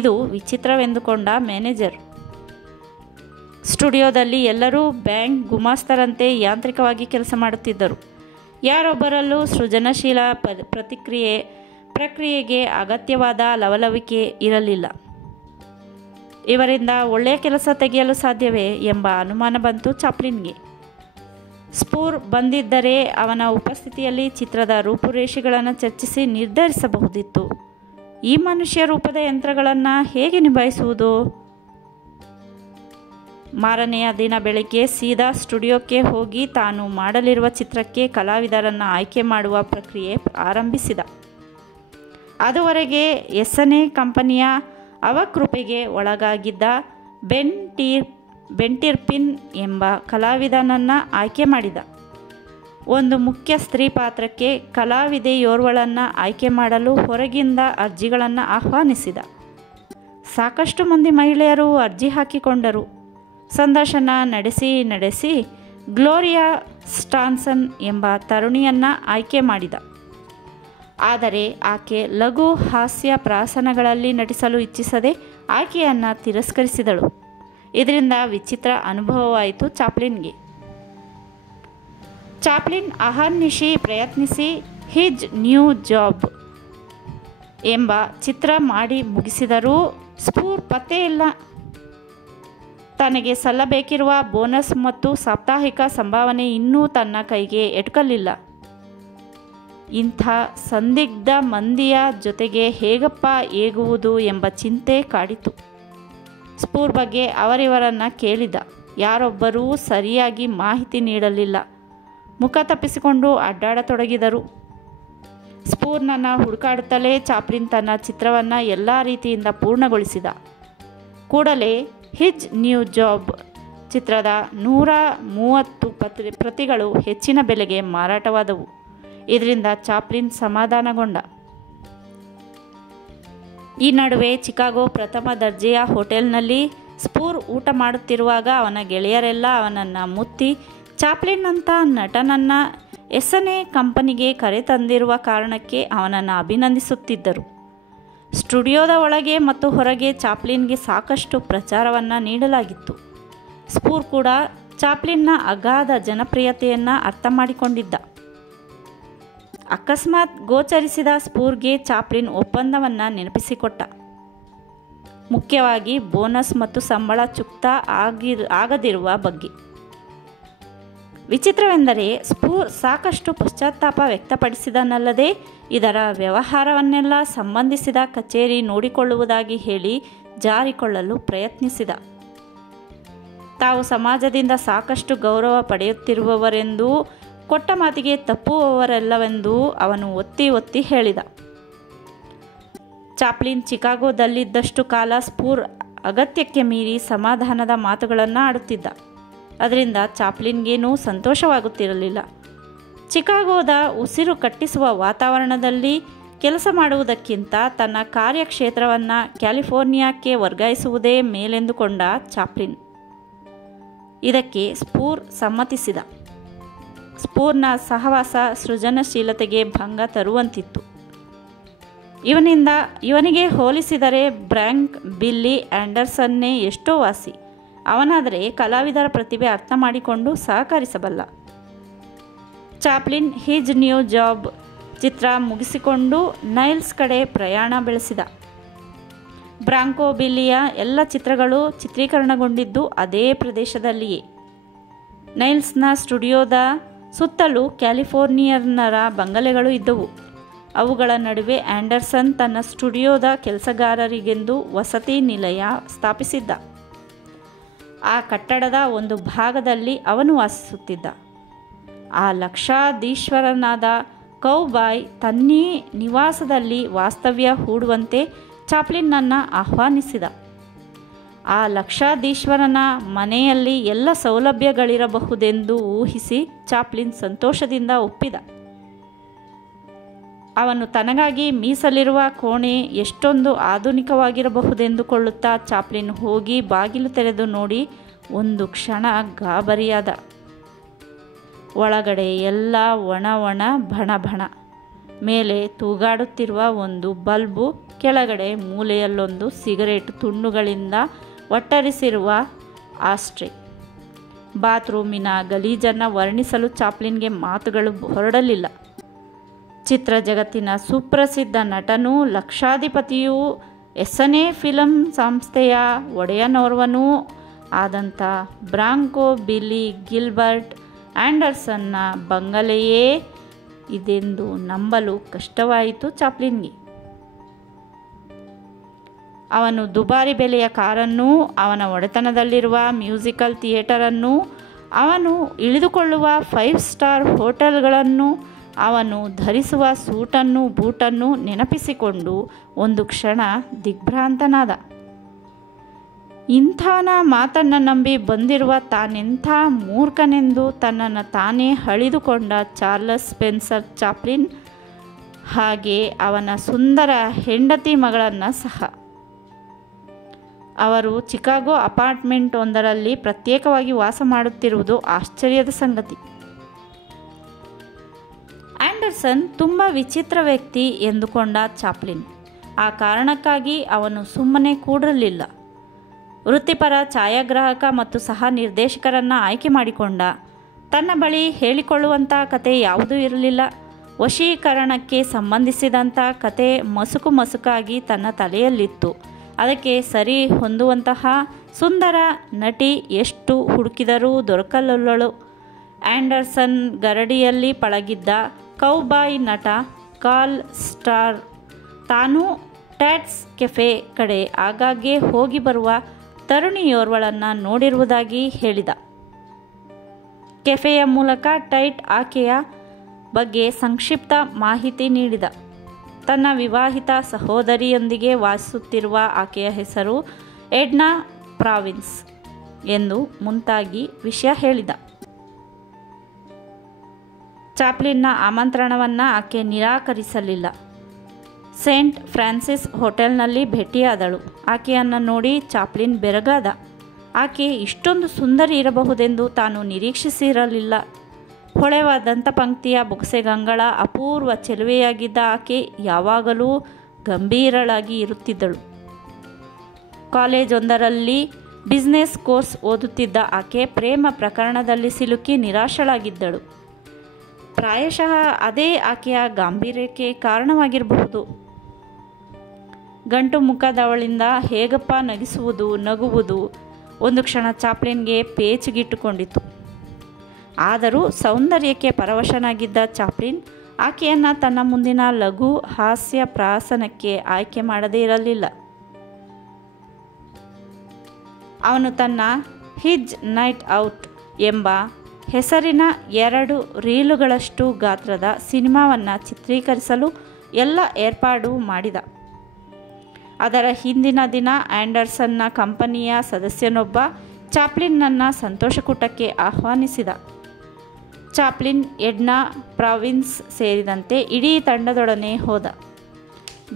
ಇದು ವಿಚಿತ್ರವೆಂದುಕೊಂಡ ಮ್ಯಾನೇಜರ್. ಸ್ಟುಡಿಯೋದಲ್ಲಿ ಎಲ್ಲರೂ ಬ್ಯಾಂಕ್ ಗುಮಾಸ್ತರಂತೆ ಯಾಂತ್ರಿಕವಾಗಿ ಕೆಲಸ ಮಾಡುತ್ತಿದ್ದರು. ಯಾರೊಬ್ಬರಲ್ಲೂ ಸೃಜನಶೀಲ ಪ್ರಕ್ರಿಯೆಗೆ ಅಗತ್ಯವಾದ ಲವಲವಿಕೆ ಇರಲಿಲ್ಲ. ಇವರಿಂದ ಒಳ್ಳೆಯ ಕೆಲಸ ತೆಗೆಯಲು ಸಾಧ್ಯವೇ ಎಂಬ ಅನುಮಾನ ಬಂತು ಚಾಪ್ಲಿನ್ಗೆ. ಸ್ಪೂರ್ ಬಂದಿದ್ದರೆ ಅವನ ಉಪಸ್ಥಿತಿಯಲ್ಲಿ ಚಿತ್ರದ ರೂಪುರೇಷೆಗಳನ್ನು ಚರ್ಚಿಸಿ ನಿರ್ಧರಿಸಬಹುದಿತ್ತು. ಈ ಮನುಷ್ಯ ರೂಪದ ಯಂತ್ರಗಳನ್ನು ಹೇಗೆ ನಿಭಾಯಿಸುವುದು? ಮಾರನೆಯ ದಿನ ಬೆಳಗ್ಗೆ ಸೀದಾ ಸ್ಟುಡಿಯೋಕ್ಕೆ ಹೋಗಿ ತಾನು ಮಾಡಲಿರುವ ಚಿತ್ರಕ್ಕೆ ಕಲಾವಿದರನ್ನು ಆಯ್ಕೆ ಮಾಡುವ ಪ್ರಕ್ರಿಯೆ ಆರಂಭಿಸಿದ. ಅದುವರೆಗೆ ಎಸ್ಸನೇ ಕಂಪನಿಯ ಅವಕೃಪೆಗೆ ಒಳಗಾಗಿದ್ದ ಬೆನ್ ಟಿರ್ಪಿನ್ ಎಂಬ ಕಲಾವಿದನನ್ನು ಆಯ್ಕೆ ಮಾಡಿದ. ಒಂದು ಮುಖ್ಯ ಸ್ತ್ರೀ ಪಾತ್ರಕ್ಕೆ ಕಲಾವಿದೆಯೋರ್ವಳನ್ನು ಆಯ್ಕೆ ಮಾಡಲು ಹೊರಗಿಂದ ಅರ್ಜಿಗಳನ್ನು ಆಹ್ವಾನಿಸಿದ. ಸಾಕಷ್ಟು ಮಂದಿ ಮಹಿಳೆಯರು ಅರ್ಜಿ ಹಾಕಿಕೊಂಡರು. ಸಂದರ್ಶನ ನಡೆಸಿ ಗ್ಲೋರಿಯಾ ಸ್ಟಾನ್ಸನ್ ಎಂಬ ತರುಣಿಯನ್ನು ಆಯ್ಕೆ ಮಾಡಿದ. ಆದರೆ ಆಕೆ ಲಘು ಹಾಸ್ಯ ಪ್ರಾಸನಗಳಲ್ಲಿ ನಟಿಸಲು ಇಚ್ಛಿಸದೆ ಆಕೆಯನ್ನು ತಿರಸ್ಕರಿಸಿದಳು. ಇದರಿಂದ ವಿಚಿತ್ರ ಅನುಭವವಾಯಿತು ಚಾಪ್ಲಿನ್ಗೆ. ಚಾಪ್ಲಿನ್ ಅಹರ್ನಿಶಿ ಪ್ರಯತ್ನಿಸಿ ಹಿಜ್ ನ್ಯೂ ಜಾಬ್ ಎಂಬ ಚಿತ್ರ ಮಾಡಿ ಮುಗಿಸಿದರೂ ಸ್ಪೂರ್ ಪತ್ತೆ ಇಲ್ಲ. ತನಗೆ ಸಲ್ಲಬೇಕಿರುವ ಬೋನಸ್ ಮತ್ತು ಸಾಪ್ತಾಹಿಕ ಸಂಭಾವನೆ ಇನ್ನೂ ತನ್ನ ಕೈಗೆ ಎಟುಕಲಿಲ್ಲ. ಇಂಥ ಸಂದಿಗ್ಧ ಮಂದಿಯ ಜೊತೆಗೆ ಹೇಗಪ್ಪ ಏಗುವುದು ಎಂಬ ಚಿಂತೆ ಕಾಡಿತು. ಸ್ಪೂರ್ ಬಗ್ಗೆ ಅವರಿವರನ್ನು ಕೇಳಿದ. ಯಾರೊಬ್ಬರೂ ಸರಿಯಾಗಿ ಮಾಹಿತಿ ನೀಡಲಿಲ್ಲ. ಮುಖ ತಪ್ಪಿಸಿಕೊಂಡು ಅಡ್ಡಾಡತೊಡಗಿದರು. ಸ್ಪೂರ್ನನ್ನು ಹುಡುಕಾಡುತ್ತಲೇ ಚಾಪ್ಲಿನ್ ತನ್ನ ಚಿತ್ರವನ್ನು ಎಲ್ಲ ರೀತಿಯಿಂದ ಪೂರ್ಣಗೊಳಿಸಿದ. ಕೂಡಲೇ ಹಿಜ್ ನ್ಯೂ ಜಾಬ್ ಚಿತ್ರದ 130 ಪ್ರತಿಗಳು ಹೆಚ್ಚಿನ ಬೆಲೆಗೆ ಮಾರಾಟವಾದವು. ಇದರಿಂದ ಚಾಪ್ಲಿನ್ ಸಮಾಧಾನಗೊಂಡ. ಈ ನಡುವೆ ಚಿಕಾಗೋ ಪ್ರಥಮ ದರ್ಜೆಯ ಹೋಟೆಲ್ನಲ್ಲಿ ಸ್ಪೂರ್ ಊಟ ಮಾಡುತ್ತಿರುವಾಗ ಅವನ ಗೆಳೆಯರೆಲ್ಲ ಅವನನ್ನು ಮುತ್ತಿ ಚಾಪ್ಲಿನ್ ಅಂತ ನಟನನ್ನು ಎಸ್ಸನೇ ಕಂಪನಿಗೆ ಕರೆತಂದಿರುವ ಕಾರಣಕ್ಕೆ ಅವನನ್ನು ಅಭಿನಂದಿಸುತ್ತಿದ್ದರು. ಸ್ಟುಡಿಯೋದ ಒಳಗೆ ಮತ್ತು ಹೊರಗೆ ಚಾಪ್ಲಿನ್ಗೆ ಸಾಕಷ್ಟು ಪ್ರಚಾರವನ್ನು ನೀಡಲಾಗಿತ್ತು. ಸ್ಪೂರ್ ಕೂಡ ಚಾಪ್ಲಿನ್ನ ಅಗಾಧ ಜನಪ್ರಿಯತೆಯನ್ನು ಅರ್ಥ ಮಾಡಿಕೊಂಡಿದ್ದ. ಅಕಸ್ಮಾತ್ ಗೋಚರಿಸಿದ ಸ್ಪೂರ್ಗೆ ಚಾಪ್ಲಿನ್ ಒಪ್ಪಂದವನ್ನು ನೆನಪಿಸಿಕೊಟ್ಟ. ಮುಖ್ಯವಾಗಿ ಬೋನಸ್ ಮತ್ತು ಸಂಬಳ ಚುಕ್ತಾ ಆಗದಿರುವ ಬಗ್ಗೆ. ವಿಚಿತ್ರವೆಂದರೆ ಸ್ಪೂರ್ ಸಾಕಷ್ಟು ಪಶ್ಚಾತ್ತಾಪ ವ್ಯಕ್ತಪಡಿಸಿದನಲ್ಲದೆ ಇದರ ವ್ಯವಹಾರವನ್ನೆಲ್ಲ ಸಂಬಂಧಿಸಿದ ಕಚೇರಿ ನೋಡಿಕೊಳ್ಳುವುದಾಗಿ ಹೇಳಿ ಜಾರಿಕೊಳ್ಳಲು ಪ್ರಯತ್ನಿಸಿದ. ತಾವು ಸಮಾಜದಿಂದ ಸಾಕಷ್ಟು ಗೌರವ ಪಡೆಯುತ್ತಿರುವವರೆಂದೂ ಕೊಟ್ಟ ಮಾತಿಗೆ ತಪ್ಪುವವರೆಲ್ಲವೆಂದೂ ಅವನು ಒತ್ತಿ ಒತ್ತಿ ಹೇಳಿದ. ಚಾಪ್ಲಿನ್ ಚಿಕಾಗೋದಲ್ಲಿದ್ದಷ್ಟು ಕಾಲ ಸ್ಪೂರ್ ಅಗತ್ಯಕ್ಕೆ ಮೀರಿ ಸಮಾಧಾನದ ಮಾತುಗಳನ್ನು ಆಡುತ್ತಿದ್ದ. ಅದರಿಂದ ಚಾಪ್ಲಿನ್ಗೇನೂ ಸಂತೋಷವಾಗುತ್ತಿರಲಿಲ್ಲ. ಚಿಕಾಗೋದ ಉಸಿರು ಕಟ್ಟಿಸುವ ವಾತಾವರಣದಲ್ಲಿ ಕೆಲಸ ಮಾಡುವುದಕ್ಕಿಂತ ತನ್ನ ಕಾರ್ಯಕ್ಷೇತ್ರವನ್ನು ಕ್ಯಾಲಿಫೋರ್ನಿಯಾಕ್ಕೆ ವರ್ಗಾಯಿಸುವುದೇ ಮೇಲೆಂದುಕೊಂಡ ಚಾಪ್ಲಿನ್. ಇದಕ್ಕೆ ಸ್ಪೂರ್ ಸಮ್ಮತಿಸಿದ. ಸ್ಪೂರ್ನ ಸಹವಾಸ ಸೃಜನಶೀಲತೆಗೆ ಭಂಗ ತರುವಂತಿತ್ತು. ಇವನಿಗೆ ಹೋಲಿಸಿದರೆ ಬ್ರ್ಯಾಂಕ್ ಬಿಲ್ಲಿ ಆ್ಯಂಡರ್ಸನ್ನೇ ಎಷ್ಟೋ ವಾಸಿ. ಅವನಾದರೆ ಕಲಾವಿದರ ಪ್ರತಿಭೆ ಅರ್ಥ ಮಾಡಿಕೊಂಡು ಸಹಕರಿಸಬಲ್ಲ. ಚಾಪ್ಲಿನ್ ಹಿಜ್ ನ್ಯೂ ಜಾಬ್ ಚಿತ್ರ ಮುಗಿಸಿಕೊಂಡು ನೈಲ್ಸ್ ಕಡೆ ಪ್ರಯಾಣ ಬೆಳೆಸಿದ. ಬ್ರಾಂಕೋ ಬಿಲ್ಲಿಯ ಎಲ್ಲ ಚಿತ್ರಗಳು ಚಿತ್ರೀಕರಣಗೊಂಡಿದ್ದು ಅದೇ ಪ್ರದೇಶದಲ್ಲಿಯೇ. ನೈಲ್ಸ್ನ ಸ್ಟುಡಿಯೋದ ಸುತ್ತಲೂ ಕ್ಯಾಲಿಫೋರ್ನಿಯನ್ನರ ಬಂಗಲೆಗಳು ಇದ್ದವು. ಅವುಗಳ ನಡುವೆ ಆ್ಯಂಡರ್ಸನ್ ತನ್ನ ಸ್ಟುಡಿಯೋದ ಕೆಲಸಗಾರರಿಗೆಂದು ವಸತಿ ನಿಲಯ ಸ್ಥಾಪಿಸಿದ್ದ. ಆ ಕಟ್ಟಡದ ಒಂದು ಭಾಗದಲ್ಲಿ ಅವನು ವಾಸಿಸುತ್ತಿದ್ದ. ಆ ಲಕ್ಷಾಧೀಶ್ವರನಾದ ಕೌಬಾಯ್ ತನ್ನೇ ನಿವಾಸದಲ್ಲಿ ವಾಸ್ತವ್ಯ ಹೂಡುವಂತೆ ಚಾಪ್ಲಿನ್ನನ್ನು ಆಹ್ವಾನಿಸಿದ. ಆ ಲಕ್ಷಾಧೀಶ್ವರನ ಮನೆಯಲ್ಲಿ ಎಲ್ಲ ಸೌಲಭ್ಯಗಳಿರಬಹುದೆಂದು ಊಹಿಸಿ ಚಾಪ್ಲಿನ್ ಸಂತೋಷದಿಂದ ಒಪ್ಪಿದ. ಅವನು ತನಗಾಗಿ ಮೀಸಲಿರುವ ಕೋಣೆ ಎಷ್ಟೊಂದು ಆಧುನಿಕವಾಗಿರಬಹುದೆಂದುಕೊಳ್ಳುತ್ತಾ ಚಾಪ್ಲಿನ್ ಹೋಗಿ ಬಾಗಿಲು ತೆರೆದು ನೋಡಿ ಒಂದು ಕ್ಷಣ ಗಾಬರಿಯಾದ. ಒಳಗಡೆ ಎಲ್ಲ ಒಣ ಭಣ ಭಣ. ಮೇಲೆ ತೂಗಾಡುತ್ತಿರುವ ಒಂದು ಬಲ್ಬು, ಕೆಳಗಡೆ ಮೂಲೆಯಲ್ಲೊಂದು ಸಿಗರೇಟ್ ತುಂಡುಗಳಿಂದ ಒಟ್ಟರಿಸಿರುವ ಆಸ್ಟ್ರೆ. ಬಾತ್ರೂಮಿನ ಗಲೀಜನ್ನು ವರ್ಣಿಸಲು ಚಾಪ್ಲಿನ್ಗೆ ಮಾತುಗಳು ಹೊರಡಲಿಲ್ಲ. ಚಿತ್ರ ಜಗತ್ತಿನ ಸುಪ್ರಸಿದ್ಧ ನಟನೂ ಲಕ್ಷಾಧಿಪತಿಯೂ ಎಸ್ಸನೇ ಫಿಲಂ ಸಂಸ್ಥೆಯ ಒಡೆಯನೋರ್ವನೂ ಆದಂಥ ಬ್ರಾಂಕೋ ಬಿಲ್ಲಿ ಗಿಲ್ಬರ್ಟ್ ಆ್ಯಂಡರ್ಸನ್ನ ಬಂಗಲೆಯೇ ಇದೆಂದು ನಂಬಲು ಕಷ್ಟವಾಯಿತು ಚಾಪ್ಲಿನ್ಗೆ. ಅವನು ದುಬಾರಿ ಬೆಲೆಯ ಕಾರನ್ನೂ, ಅವನ ಒಡೆತನದಲ್ಲಿರುವ ಮ್ಯೂಸಿಕಲ್ ಥಿಯೇಟರನ್ನು, ಅವನು ಇಳಿದುಕೊಳ್ಳುವ 5 ಸ್ಟಾರ್ ಹೋಟೆಲ್ಗಳನ್ನು, ಅವನು ಧರಿಸುವ ಸೂಟನ್ನು ಬೂಟನ್ನು ನೆನಪಿಸಿಕೊಂಡು ಒಂದು ಕ್ಷಣ ದಿಗ್ಭ್ರಾಂತನಾದ. ಇಂಥನ ಮಾತನ್ನು ನಂಬಿ ಬಂದಿರುವ ತಾನೆಂಥ ಮೂರ್ಖನೆಂದು ತನ್ನನ್ನು ತಾನೇ ಹಳಿದುಕೊಂಡ ಚಾರ್ಲಸ್ ಸ್ಪೆನ್ಸರ್ ಚಾಪ್ಲಿನ್, ಹಾಗೆ ಅವನ ಸುಂದರ ಹೆಂಡತಿ ಮಗಳನ್ನು ಸಹ. ಅವರು ಚಿಕಾಗೋ ಅಪಾರ್ಟ್ಮೆಂಟ್ ಒಂದರಲ್ಲಿ ಪ್ರತ್ಯೇಕವಾಗಿ ವಾಸ ಮಾಡುತ್ತಿರುವುದು ಆಶ್ಚರ್ಯದ ಸಂಗತಿ. ಆ್ಯಂಡರ್ಸನ್ ತುಂಬ ವಿಚಿತ್ರ ವ್ಯಕ್ತಿ ಎಂದುಕೊಂಡ ಚಾಪ್ಲಿನ್. ಆ ಕಾರಣಕ್ಕಾಗಿ ಅವನು ಸುಮ್ಮನೆ ಕೂಡಲಿಲ್ಲ. ವೃತ್ತಿಪರ ಛಾಯಾಗ್ರಾಹಕ ಮತ್ತು ಸಹ ನಿರ್ದೇಶಕರನ್ನು ಆಯ್ಕೆ ಮಾಡಿಕೊಂಡ. ತನ್ನ ಬಳಿ ಹೇಳಿಕೊಳ್ಳುವಂಥ ಕತೆ ಯಾವುದೂ ಇರಲಿಲ್ಲ. ವಶೀಕರಣಕ್ಕೆ ಸಂಬಂಧಿಸಿದಂಥ ಕತೆ ಮಸುಕಾಗಿ ತನ್ನ ತಲೆಯಲ್ಲಿತ್ತು. ಅದಕ್ಕೆ ಸರಿ ಹೊಂದುವಂತಹ ಸುಂದರ ನಟಿ ಎಷ್ಟು ಹುಡುಕಿದರೂ ದೊರಕಲೊಲ್ಲಳು. ಆ್ಯಂಡರ್ಸನ್ ಗರಡಿಯಲ್ಲಿ ಪಳಗಿದ್ದ ಕೌಬಾಯ್ ನಟ ಕಾರ್ಲ್ ಸ್ಟಾರ್ ತಾನೂ ಟ್ಯಾಟ್ಸ್ ಕೆಫೆ ಕಡೆ ಆಗಾಗ್ಗೆ ಹೋಗಿ ಬರುವ ತರುಣಿಯೋರ್ವಳನ್ನು ನೋಡಿರುವುದಾಗಿ ಹೇಳಿದ. ಕೆಫೆಯ ಮೂಲಕ ಟೈಟ್ ಆಕೆಯ ಬಗ್ಗೆ ಸಂಕ್ಷಿಪ್ತ ಮಾಹಿತಿ ನೀಡಿದ. ತನ್ನ ವಿವಾಹಿತ ಸಹೋದರಿಯೊಂದಿಗೆ ವಾಸಿಸುತ್ತಿರುವ ಆಕೆಯ ಹೆಸರು ಎಡ್ನಾ ಪ್ರಾವಿನ್ಸ್ ಎಂದು ಮುಂತಾಗಿ ವಿಷಯ ಹೇಳಿದ. ಚಾಪ್ಲಿನ್ನ ಆಮಂತ್ರಣವನ್ನು ಆಕೆ ನಿರಾಕರಿಸಲಿಲ್ಲ. ಸೇಂಟ್ ಫ್ರಾನ್ಸಿಸ್ ಹೋಟೆಲ್ನಲ್ಲಿ ಭೇಟಿಯಾದಳು. ಆಕೆಯನ್ನು ನೋಡಿ ಚಾಪ್ಲಿನ್ ಬೆರಗಾದ. ಆಕೆ ಇಷ್ಟೊಂದು ಸುಂದರಿ ಇರಬಹುದೆಂದು ತಾನು ನಿರೀಕ್ಷಿಸಿರಲಿಲ್ಲ. ಹೊಳೆವ ದಂತಪಂಕ್ತಿಯ ಬೊಗಸೆಗಂಗಳ ಅಪೂರ್ವ ಚೆಲುವೆಯಾಗಿದ್ದ ಆಕೆ ಯಾವಾಗಲೂ ಗಂಭೀರಳಾಗಿ ಇರುತ್ತಿದ್ದಳು. ಕಾಲೇಜೊಂದರಲ್ಲಿ ಬಿಸ್ನೆಸ್ ಕೋರ್ಸ್ ಓದುತ್ತಿದ್ದ ಆಕೆ ಪ್ರೇಮ ಪ್ರಕರಣದಲ್ಲಿ ಸಿಲುಕಿ ನಿರಾಶಳಾಗಿದ್ದಳು. ಪ್ರಾಯಶಃ ಅದೇ ಆಕೆಯ ಗಾಂಭೀರ್ಯಕ್ಕೆ ಕಾರಣವಾಗಿರಬಹುದು. ಗಂಟು ಮುಖದವಳಿಂದ ಹೇಗಪ್ಪ ನಗಿಸುವುದು, ನಗುವುದು ಒಂದು ಕ್ಷಣ ಚಾಪ್ಲಿನ್ಗೆ ಪೇಚಿಗಿಟ್ಟುಕೊಂಡಿತು. ಆದರೂ ಸೌಂದರ್ಯಕ್ಕೆ ಪರವಶನಾಗಿದ್ದ ಚಾಪ್ಲಿನ್ ಆಕೆಯನ್ನು ತನ್ನ ಮುಂದಿನ ಲಘು ಹಾಸ್ಯ ಪ್ರಾಸನಕ್ಕೆ ಆಯ್ಕೆ ಮಾಡದೇ ಇರಲಿಲ್ಲ. ಅವನು ತನ್ನ ಹಿಜ್ ನೈಟ್ ಔಟ್ ಎಂಬ ಹೆಸರಿನ 2 ರೀಲುಗಳಷ್ಟು ಗಾತ್ರದ ಸಿನಿಮಾವನ್ನು ಚಿತ್ರೀಕರಿಸಲು ಎಲ್ಲ ಏರ್ಪಾಡು ಮಾಡಿದ. ಅದರ ಹಿಂದಿನ ದಿನ ಆ್ಯಂಡರ್ಸನ್ನ ಕಂಪನಿಯ ಸದಸ್ಯನೊಬ್ಬ ಚಾಪ್ಲಿನ್ನನ್ನು ಸಂತೋಷಕೂಟಕ್ಕೆ ಆಹ್ವಾನಿಸಿದ. ಚಾಪ್ಲಿನ್ ಎಡ್ನಾ ಪ್ರಾವಿನ್ಸ್ ಸೇರಿದಂತೆ ಇಡೀ ತಂಡದೊಡನೆ ಹೋದ.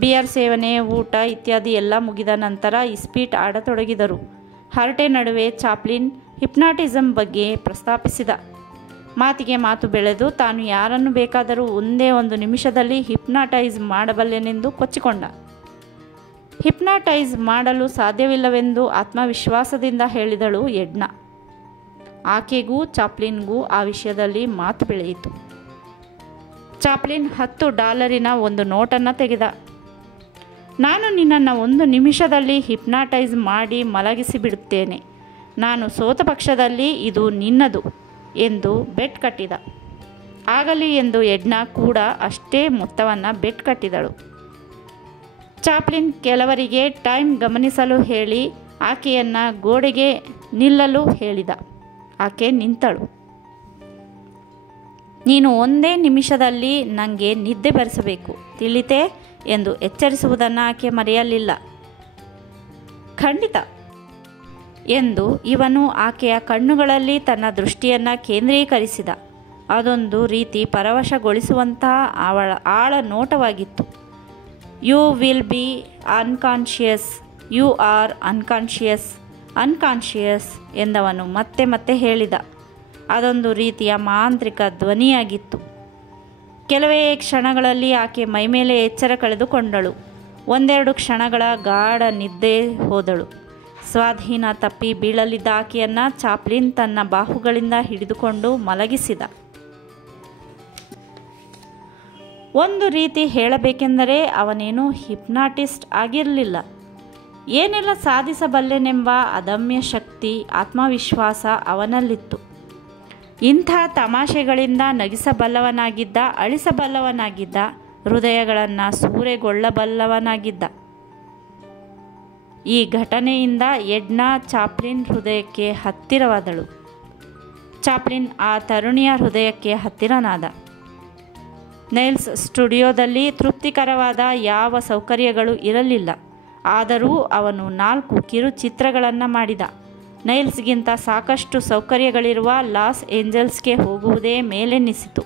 ಬಿಯರ್ ಸೇವನೆ, ಊಟ ಇತ್ಯಾದಿ ಎಲ್ಲ ಮುಗಿದ ನಂತರ ಇಸ್ಪೀಟ್ ಆಡತೊಡಗಿದರು. ಹರಟೆ ನಡುವೆ ಚಾಪ್ಲಿನ್ ಹಿಪ್ನಾಟಿಸಮ್ ಬಗ್ಗೆ ಪ್ರಸ್ತಾಪಿಸಿದ. ಮಾತಿಗೆ ಮಾತು ಬೆಳೆದು ತಾನು ಯಾರನ್ನು ಬೇಕಾದರೂ ಒಂದೇ 1 ನಿಮಿಷದಲ್ಲಿ ಹಿಪ್ನಾಟೈಸ್ ಮಾಡಬಲ್ಲೆನೆಂದು ಕೊಚ್ಚಿಕೊಂಡ. ಹಿಪ್ನಾಟೈಸ್ ಮಾಡಲು ಸಾಧ್ಯವಿಲ್ಲವೆಂದು ಆತ್ಮವಿಶ್ವಾಸದಿಂದ ಹೇಳಿದಳು ಎಡ್ನಾ. ಆಕೆಗೂ ಚಾಪ್ಲಿನ್ಗೂ ಆ ವಿಷಯದಲ್ಲಿ ಮಾತು ಬೆಳೆಯಿತು. ಚಾಪ್ಲಿನ್ $10 ಒಂದು ನೋಟನ್ನು ತೆಗೆದ. ನಾನು ನಿನ್ನನ್ನು 1 ನಿಮಿಷದಲ್ಲಿ ಹಿಪ್ನಾಟೈಸ್ ಮಾಡಿ ಮಲಗಿಸಿಬಿಡುತ್ತೇನೆ. ನಾನು ಸೋತ ಪಕ್ಷದಲ್ಲಿ ಇದು ನಿನ್ನದು ಎಂದು ಬೆಟ್ ಕಟ್ಟಿದ. ಆಗಲಿ ಎಂದು ಎಡ್ನಾ ಕೂಡ ಅಷ್ಟೇ ಮೊತ್ತವನ್ನು ಬೆಟ್ ಕಟ್ಟಿದಳು. ಚಾಪ್ಲಿನ್ ಕೆಲವರಿಗೆ ಟೈಮ್ ಗಮನಿಸಲು ಹೇಳಿ ಆಕೆಯನ್ನು ಗೋಡೆಗೆ ನಿಲ್ಲಲು ಹೇಳಿದ. ಆಕೆ ನಿಂತಳು. ನೀನು 1 ನಿಮಿಷದಲ್ಲಿ ನನಗೆ ನಿದ್ದೆ ಬರಿಸಬೇಕು, ತಿಳಿತೆ ಎಂದು ಎಚ್ಚರಿಸುವುದನ್ನು ಆಕೆ ಮರೆಯಲಿಲ್ಲ. ಖಂಡಿತ ಎಂದು ಇವನು ಆಕೆಯ ಕಣ್ಣುಗಳಲ್ಲಿ ತನ್ನ ದೃಷ್ಟಿಯನ್ನು ಕೇಂದ್ರೀಕರಿಸಿದ. ಅದೊಂದು ರೀತಿ ಪರವಶಗೊಳಿಸುವಂತಹ ಅವಳ ಆಳ ನೋಟವಾಗಿತ್ತು. You will be unconscious, you are unconscious, unconscious ಎಂದವನು ಮತ್ತೆ ಮತ್ತೆ ಹೇಳಿದ. ಅದೊಂದು ರೀತಿಯ ಮಾಂತ್ರಿಕ ಧ್ವನಿಯಾಗಿತ್ತು. ಕೆಲವೇ ಕ್ಷಣಗಳಲ್ಲಿ ಆಕೆ ಮೈಮೇಲೆ ಎಚ್ಚರ ಕಳೆದುಕೊಂಡಳು. 1-2 ಕ್ಷಣಗಳ ಗಾಢ ನಿದ್ದೆ ಹೋದಳು. ಸ್ವಾಧೀನ ತಪ್ಪಿ ಬೀಳಲಿದ್ದ ಆಕೆಯನ್ನು ಚಾಪ್ಲಿನ್ ತನ್ನ ಬಾಹುಗಳಿಂದ ಹಿಡಿದುಕೊಂಡು ಮಲಗಿಸಿದ. ಒಂದು ರೀತಿ ಹೇಳಬೇಕೆಂದರೆ ಅವನೇನು ಹಿಪ್ನಾಟಿಸ್ಟ್ ಆಗಿರಲಿಲ್ಲ. ಏನೆಲ್ಲ ಸಾಧಿಸಬಲ್ಲೆನೆಂಬ ಅದಮ್ಯ ಶಕ್ತಿ, ಆತ್ಮವಿಶ್ವಾಸ ಅವನಲ್ಲಿತ್ತು. ಇಂಥ ತಮಾಷೆಗಳಿಂದ ನಗಿಸಬಲ್ಲವನಾಗಿದ್ದ, ಅಳಿಸಬಲ್ಲವನಾಗಿದ್ದ, ಹೃದಯಗಳನ್ನು ಸೂರೆಗೊಳ್ಳಬಲ್ಲವನಾಗಿದ್ದ. ಈ ಘಟನೆಯಿಂದ ಎಡ್ನಾ ಚಾಪ್ಲಿನ್ ಹೃದಯಕ್ಕೆ ಹತ್ತಿರವಾದಳು. ಚಾಪ್ಲಿನ್ ಆ ತರುಣಿಯ ಹೃದಯಕ್ಕೆ ಹತ್ತಿರನಾದ. ನೈಲ್ಸ್ ಸ್ಟುಡಿಯೋದಲ್ಲಿ ತೃಪ್ತಿಕರವಾದ ಯಾವ ಸೌಕರ್ಯಗಳು ಇರಲಿಲ್ಲ. ಆದರೂ ಅವನು 4 ಕಿರುಚಿತ್ರಗಳನ್ನು ಮಾಡಿದ. ನೈಲ್ಸ್ಗಿಂತ ಸಾಕಷ್ಟು ಸೌಕರ್ಯಗಳಿರುವ ಲಾಸ್ ಏಂಜಲ್ಸ್ಗೆ ಹೋಗುವುದೇ ಮೇಲೆನ್ನಿಸಿತು.